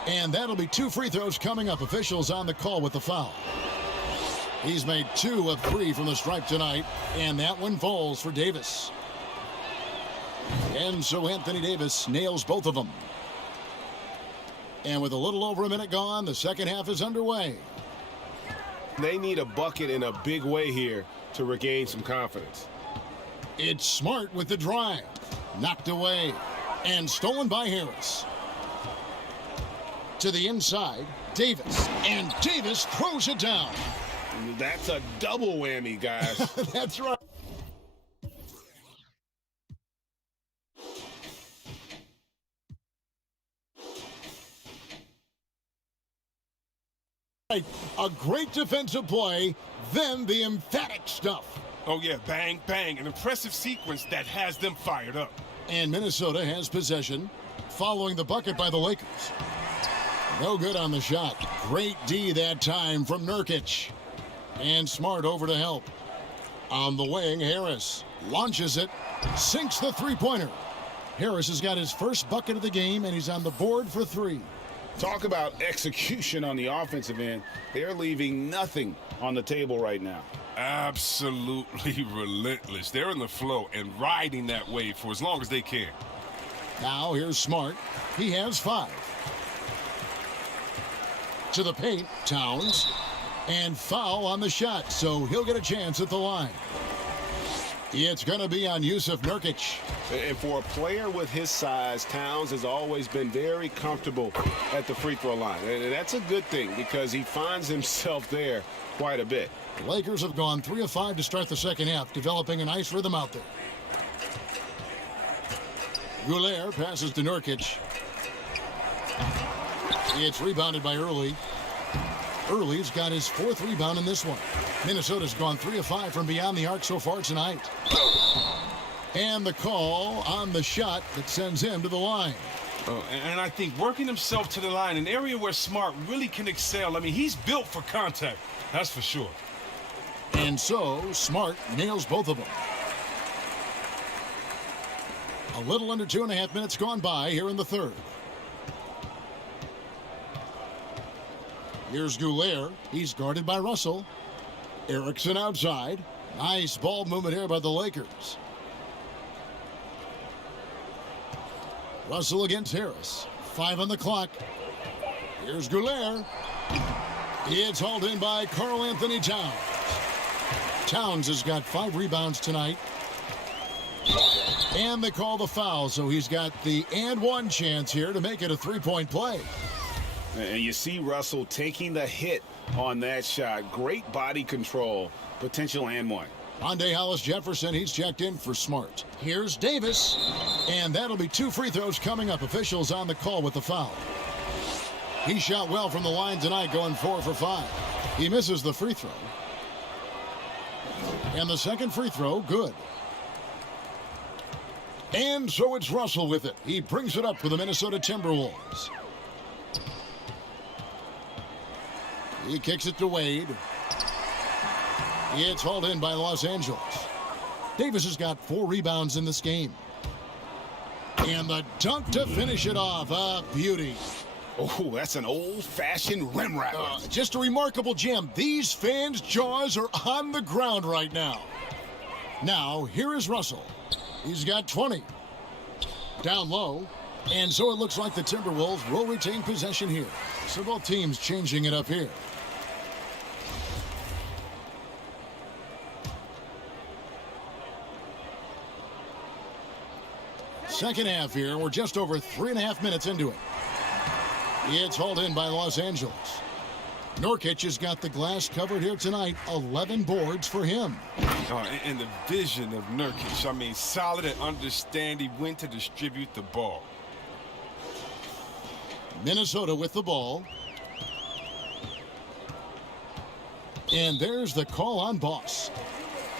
And that'll be 2 free throws coming up. Officials on the call with the foul. He's made 2 of 3 from the stripe tonight, and that one falls for Davis. And so Anthony Davis nails both of them. And with a little over a minute gone, the second half is underway. They need a bucket in a big way here to regain some confidence. It's Smart with the drive. Knocked away and stolen by Harris. To the inside, Davis. And Davis throws it down. That's a double whammy, guys. That's right. A great defensive play, then the emphatic stuff. Oh, yeah, bang, bang. An impressive sequence that has them fired up. And Minnesota has possession, following the bucket by the Lakers. No good on the shot. Great D that time from Nurkic. And Smart over to help. On the wing, Harris launches it, sinks the three-pointer. Harris has got his first bucket of the game, and he's on the board for 3. Talk about execution on the offensive end. They're leaving nothing on the table right now. Absolutely relentless. They're in the flow and riding that wave for as long as they can. Now here's Smart. He has 5. To the paint, Towns. And foul on the shot, so he'll get a chance at the line. It's going to be on Yusuf Nurkic. And for a player with his size, Towns has always been very comfortable at the free throw line. And that's a good thing because he finds himself there quite a bit. The Lakers have gone 3 of 5 to start the second half, developing a nice rhythm out there. Goulet passes to Nurkic. It's rebounded by Early. Early's got his 4th rebound in this one. Minnesota's gone 3 of 5 from beyond the arc so far tonight. And the call on the shot that sends him to the line. Oh, and I think working himself to the line, an area where Smart really can excel. I mean, he's built for contact, that's for sure. And so, Smart nails both of them. A little under 2.5 minutes gone by here in the third. Here's Goulet. He's guarded by Russell. Erickson outside. Nice ball movement here by the Lakers. Russell against Harris. 5 on the clock. Here's Goulet. It's hauled in by Karl Anthony Towns. Towns has got 5 rebounds tonight. And they call the foul, so he's got the and one chance here to make it a 3-point play. And you see Russell taking the hit on that shot. Great body control. Potential and one. Rondé Hollis-Jefferson, he's checked in for Smart. Here's Davis. And that'll be 2 free throws coming up. Officials on the call with the foul. He shot well from the line tonight, going 4 for 5. He misses the free throw. And the second free throw, good. And so it's Russell with it. He brings it up for the Minnesota Timberwolves. He kicks it to Wade. It's hauled in by Los Angeles. Davis has got 4 rebounds in this game. And the dunk to finish it off. A beauty. Oh, that's an old-fashioned rim rattler. Just a remarkable gem. These fans' jaws are on the ground right now. Now, here is Russell. He's got 20. Down low. And so it looks like the Timberwolves will retain possession here. So both teams changing it up here. Second half here. We're just over 3.5 minutes into it. It's hauled in by Los Angeles. Nurkic has got the glass covered here tonight. 11 boards for him. And the vision of Nurkic, I mean, solid and understanding when to distribute the ball. Minnesota with the ball. And there's the call on Boss.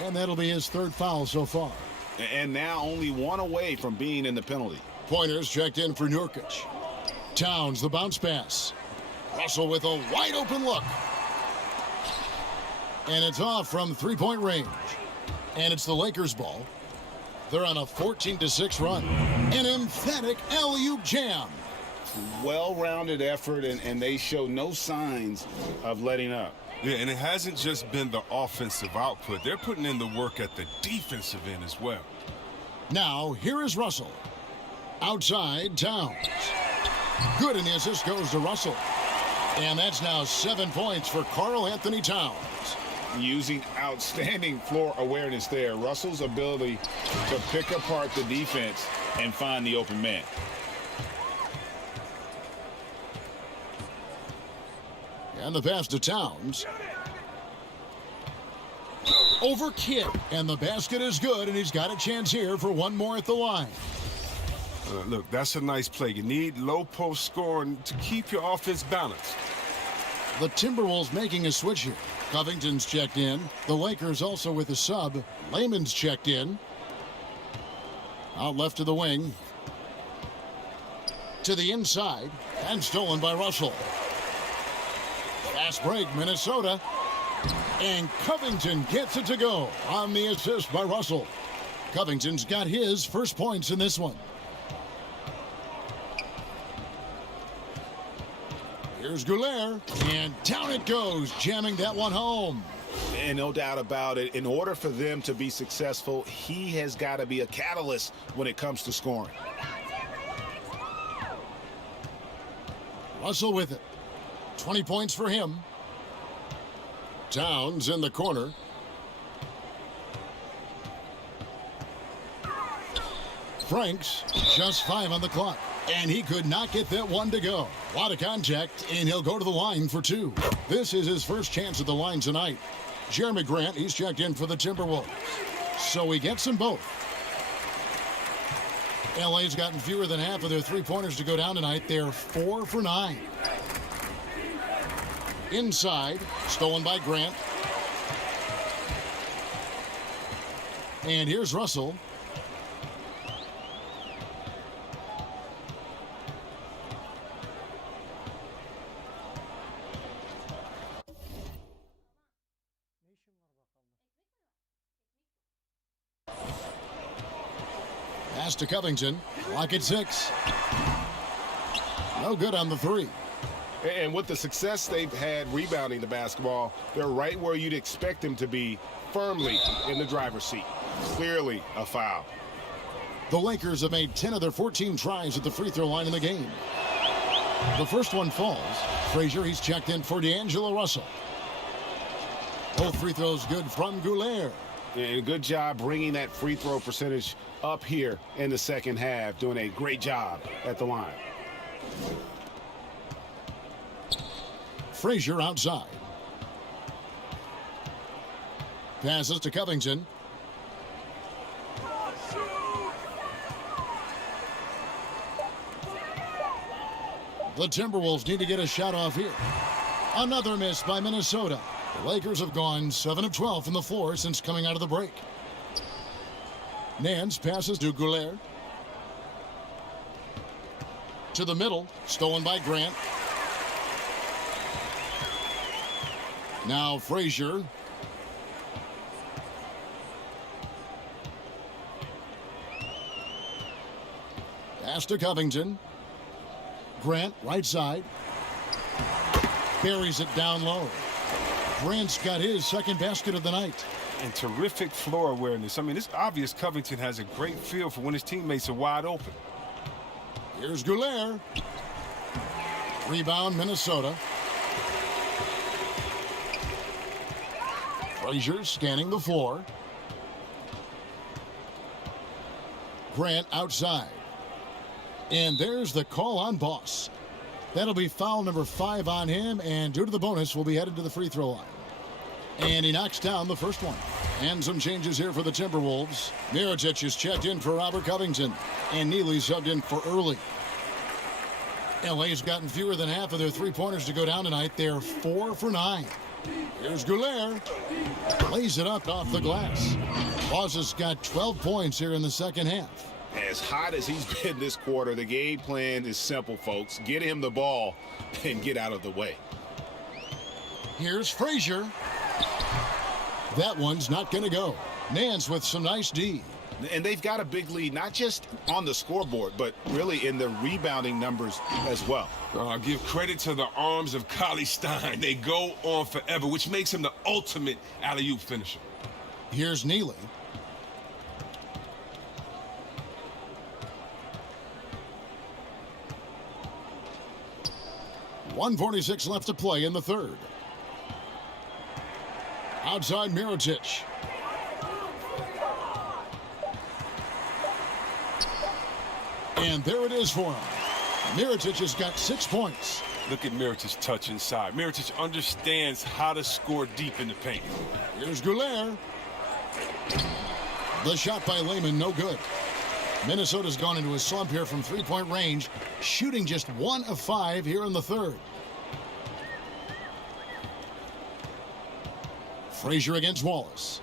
And that'll be his 3rd foul so far. And now only 1 away from being in the penalty. Pointers checked in for Nurkic. Towns, the bounce pass. Russell with a wide open look. And it's off from 3-point range. And it's the Lakers' ball. They're on a 14-6 run. An emphatic alley-oop jam. Well-rounded effort, and they show no signs of letting up. Yeah, and it hasn't just been the offensive output. They're putting in the work at the defensive end as well. Now, here is Russell. Outside, Towns. Good, and the assist goes to Russell. And that's now 7 points for Karl Anthony Towns. Using outstanding floor awareness there. Russell's ability to pick apart the defense and find the open man. And the pass to Towns. Over Kidd. And the basket is good, and he's got a chance here for one more at the line. Look, that's a nice play. You need low post scoring to keep your offense balanced. The Timberwolves making a switch here. Covington's checked in. The Lakers also with a sub. Layman's checked in. Out left to the wing. To the inside. And stolen by Russell. Fast break, Minnesota. And Covington gets it to go on the assist by Russell. Covington's got his first points in this one. Here's Goulet, and down it goes, jamming that one home. And no doubt about it, in order for them to be successful, he has got to be a catalyst when it comes to scoring. Russell with it. 20 points for him. Towns in the corner. Franks, just 5 on the clock. And he could not get that one to go. A lot of contact, and he'll go to the line for 2. This is his first chance at the line tonight. Jeremy Grant, he's checked in for the Timberwolves. So he gets them both. LA's gotten fewer than half of their 3-pointers to go down tonight. They're 4 for 9. Inside, stolen by Grant. And here's Russell. Pass to Covington. Lock at 6. No good on the 3. And with the success they've had rebounding the basketball, they're right where you'd expect them to be, firmly in the driver's seat. Clearly a foul. The Lakers have made 10 of their 14 tries at the free throw line in the game. The first one falls. Frazier, he's checked in for D'Angelo Russell. Both free throws good from Goulet. And good job bringing that free throw percentage up here in the second half, doing a great job at the line. Frazier outside. Passes to Covington. The Timberwolves need to get a shot off here. Another miss by Minnesota. The Lakers have gone 7 of 12 from the floor since coming out of the break. Nance passes to Goulet. To the middle, stolen by Grant. Now Frazier. Pass to Covington. Grant, right side. Buries it down low. Grant's got his second basket of the night. And terrific floor awareness. I mean, it's obvious Covington has a great feel for when his teammates are wide open. Here's Goulet. Rebound, Minnesota. Frazier scanning the floor. Grant outside. And there's the call on Boss. That'll be foul number 5 on him, and due to the bonus, will be headed to the free throw line. And he knocks down the first one. And some changes here for the Timberwolves. Mirotic is checked in for Robert Covington, and Neely subbed in for Early. LA's gotten fewer than half of their three-pointers to go down tonight. They're 4 for 9. Here's Goulet. Lays it up off the glass. Boss has got 12 points here in the second half. As hot as he's been this quarter, the game plan is simple, folks. Get him the ball and get out of the way. Here's Frazier. That one's not going to go. Nance with some nice D. And they've got a big lead, not just on the scoreboard, but really in the rebounding numbers as well. Give credit to the arms of Cauley Stein. They go on forever, which makes him the ultimate alley-oop finisher. Here's Neely. .146 left to play in the third. Outside Mirotic. And there it is for him. Mirotic has got 6 points. Look at Mirotic's touch inside. Mirotic understands how to score deep in the paint. Here's Goulet. The shot by Lehman, no good. Minnesota's gone into a slump here from three-point range, shooting just 1 of 5 here in the third. Frazier against Wallace.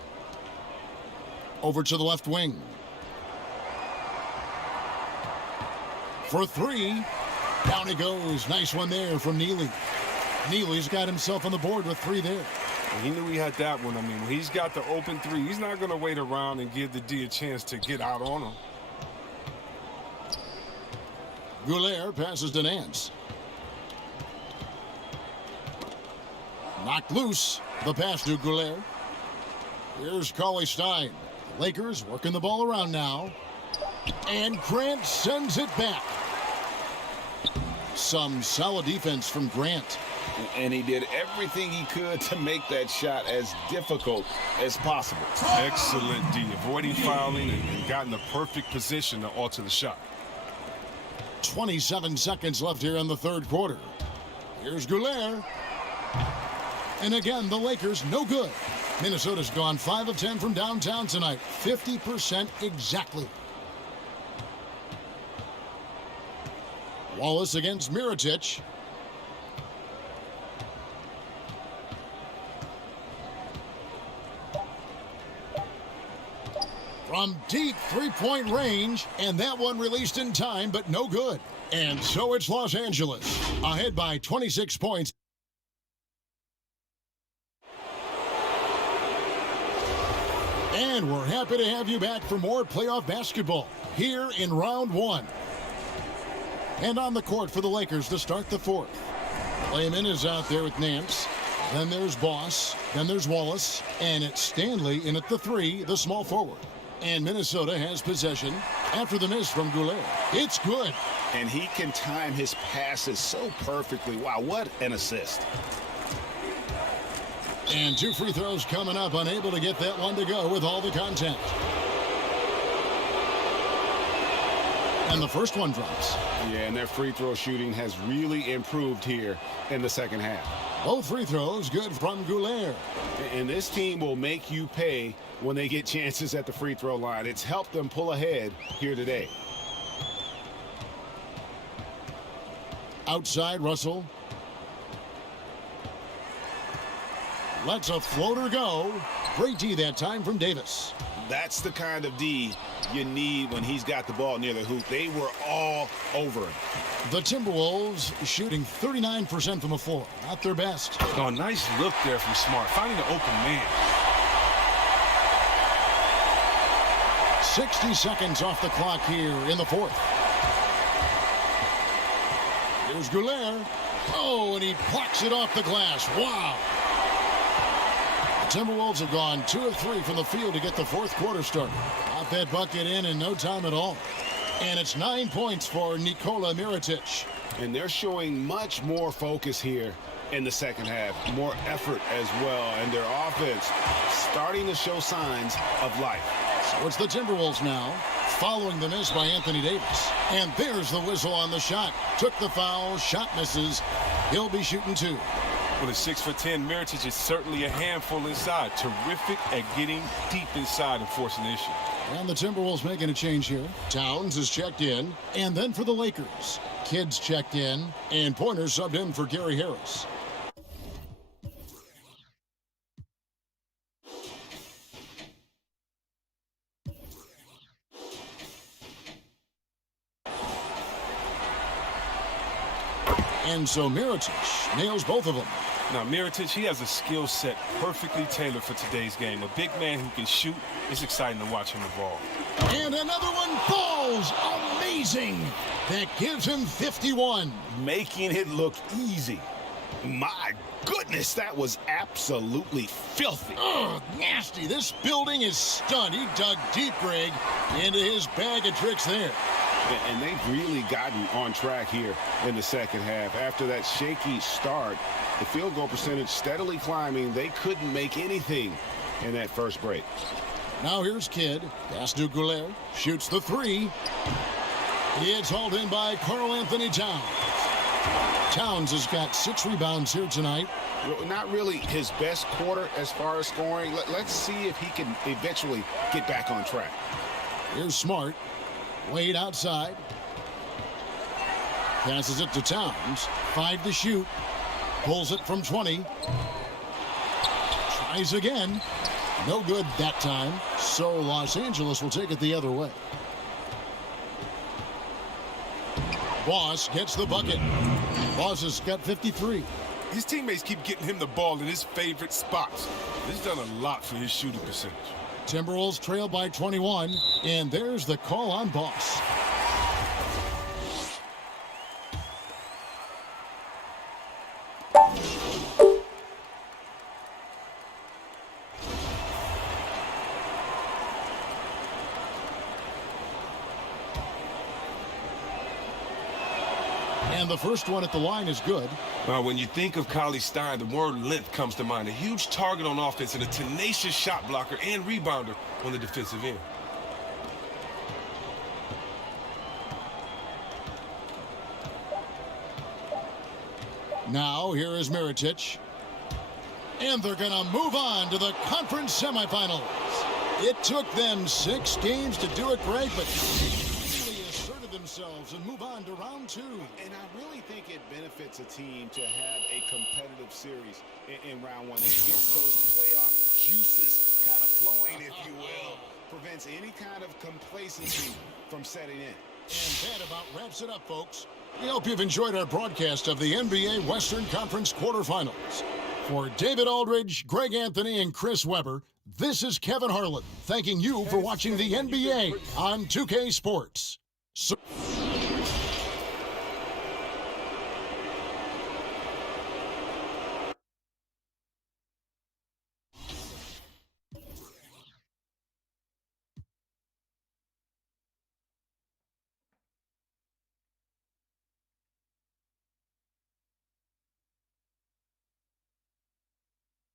Over to the left wing. For 3. Down he goes. Nice one there from Neely. Neely's got himself on the board with 3 there. He knew he had that one. I mean, when he's got the open 3, he's not going to wait around and give the D a chance to get out on him. Goulet passes to Nance. Knocked loose. The pass to Goulet. Here's Cauley Stein. Lakers working the ball around now. And Grant sends it back. Some solid defense from Grant. And he did everything he could to make that shot as difficult as possible. Excellent D, avoiding fouling and got in the perfect position to alter the shot. 27 seconds left here in the third quarter. Here's Goulet. And again, the Lakers no good. Minnesota's gone 5 of 10 from downtown tonight. 50% exactly. Wallace against Mirotic. From deep three-point range, and that one released in time, but no good. And so it's Los Angeles, ahead by 26 points. And we're happy to have you back for more playoff basketball here in round 1. And on the court for the Lakers to start the fourth. Lehman is out there with Nance. Then there's Boss. Then there's Wallace. And it's Stanley in at the 3, the small forward. And Minnesota has possession after the miss from Goulet. It's good. And he can time his passes so perfectly. Wow, what an assist. And 2 free throws coming up, unable to get that one to go with all the contact. And the first one drops. Yeah, and their free throw shooting has really improved here in the second half. Both free throws good from Goulet. And this team will make you pay when they get chances at the free throw line. It's helped them pull ahead here today. Outside, Russell. lets a floater go. Great D that time from Davis. That's the kind of D you need when he's got the ball near the hoop. They were all over him. The Timberwolves shooting 39% from the floor. Not their best. Oh, nice look there from Smart, finding the open man. 60 seconds off the clock here in the fourth. Here's Goulet. Oh, and he plucks it off the glass. Wow. The Timberwolves have gone 2 of 3 from the field to get the fourth quarter started. Got that bucket in no time at all. And it's 9 points for Nikola Mirotic. And they're showing much more focus here in the second half. More effort as well. And their offense starting to show signs of life. So it's the Timberwolves now, following the miss by Anthony Davis. And there's the whistle on the shot. Took the foul, shot misses. He'll be shooting 2. With a 6'10", Mirotic is certainly a handful inside. Terrific at getting deep inside and forcing the issue. And the Timberwolves making a change here. Towns is checked in. And then for the Lakers, Kidd's checked in. And Pointer subbed in for Gary Harris. And so Mirotic nails both of them. Now, Mirotic, he has a skill set perfectly tailored for today's game. A big man who can shoot. It's exciting to watch him evolve. And another one falls. Amazing. That gives him 51. Making it look easy. My goodness, that was absolutely filthy. Oh, nasty. This building is stunned. He dug deep, Greg, into his bag of tricks there. And they've really gotten on track here in the second half. After that shaky start, the field goal percentage steadily climbing. They couldn't make anything in that first break. Now here's Kidd. Pass to Goulet. Shoots the 3. It's hauled in by Karl Anthony Towns. Towns has got 6 rebounds here tonight. Not really his best quarter as far as scoring. Let's see if he can eventually get back on track. Here's Smart. Wade outside. Passes it to Towns. 5 to shoot. Pulls it from 20. Tries again. No good that time. So Los Angeles will take it the other way. Boss gets the bucket. Boss has got 53. His teammates keep getting him the ball in his favorite spots. This has done a lot for his shooting percentage. Timberwolves trail by 21, and there's the call on Boss. And the first one at the line is good. Well, when you think of Cauley-Stein, the word length comes to mind. A huge target on offense and a tenacious shot blocker and rebounder on the defensive end. Now, here is Mirotic. And they're going to move on to the conference semifinals. It took them 6 games to do it, Greg, but really asserted themselves and move on to round 2. And I really think it benefits a team to have a competitive series in round 1. It gets those playoff juices kind of flowing, if you will. Prevents any kind of complacency from setting in. And that about wraps it up, folks. We hope you've enjoyed our broadcast of the NBA Western Conference quarterfinals. For David Aldridge, Greg Anthony, and Chris Webber, this is Kevin Harlan thanking you for watching the NBA on 2K Sports.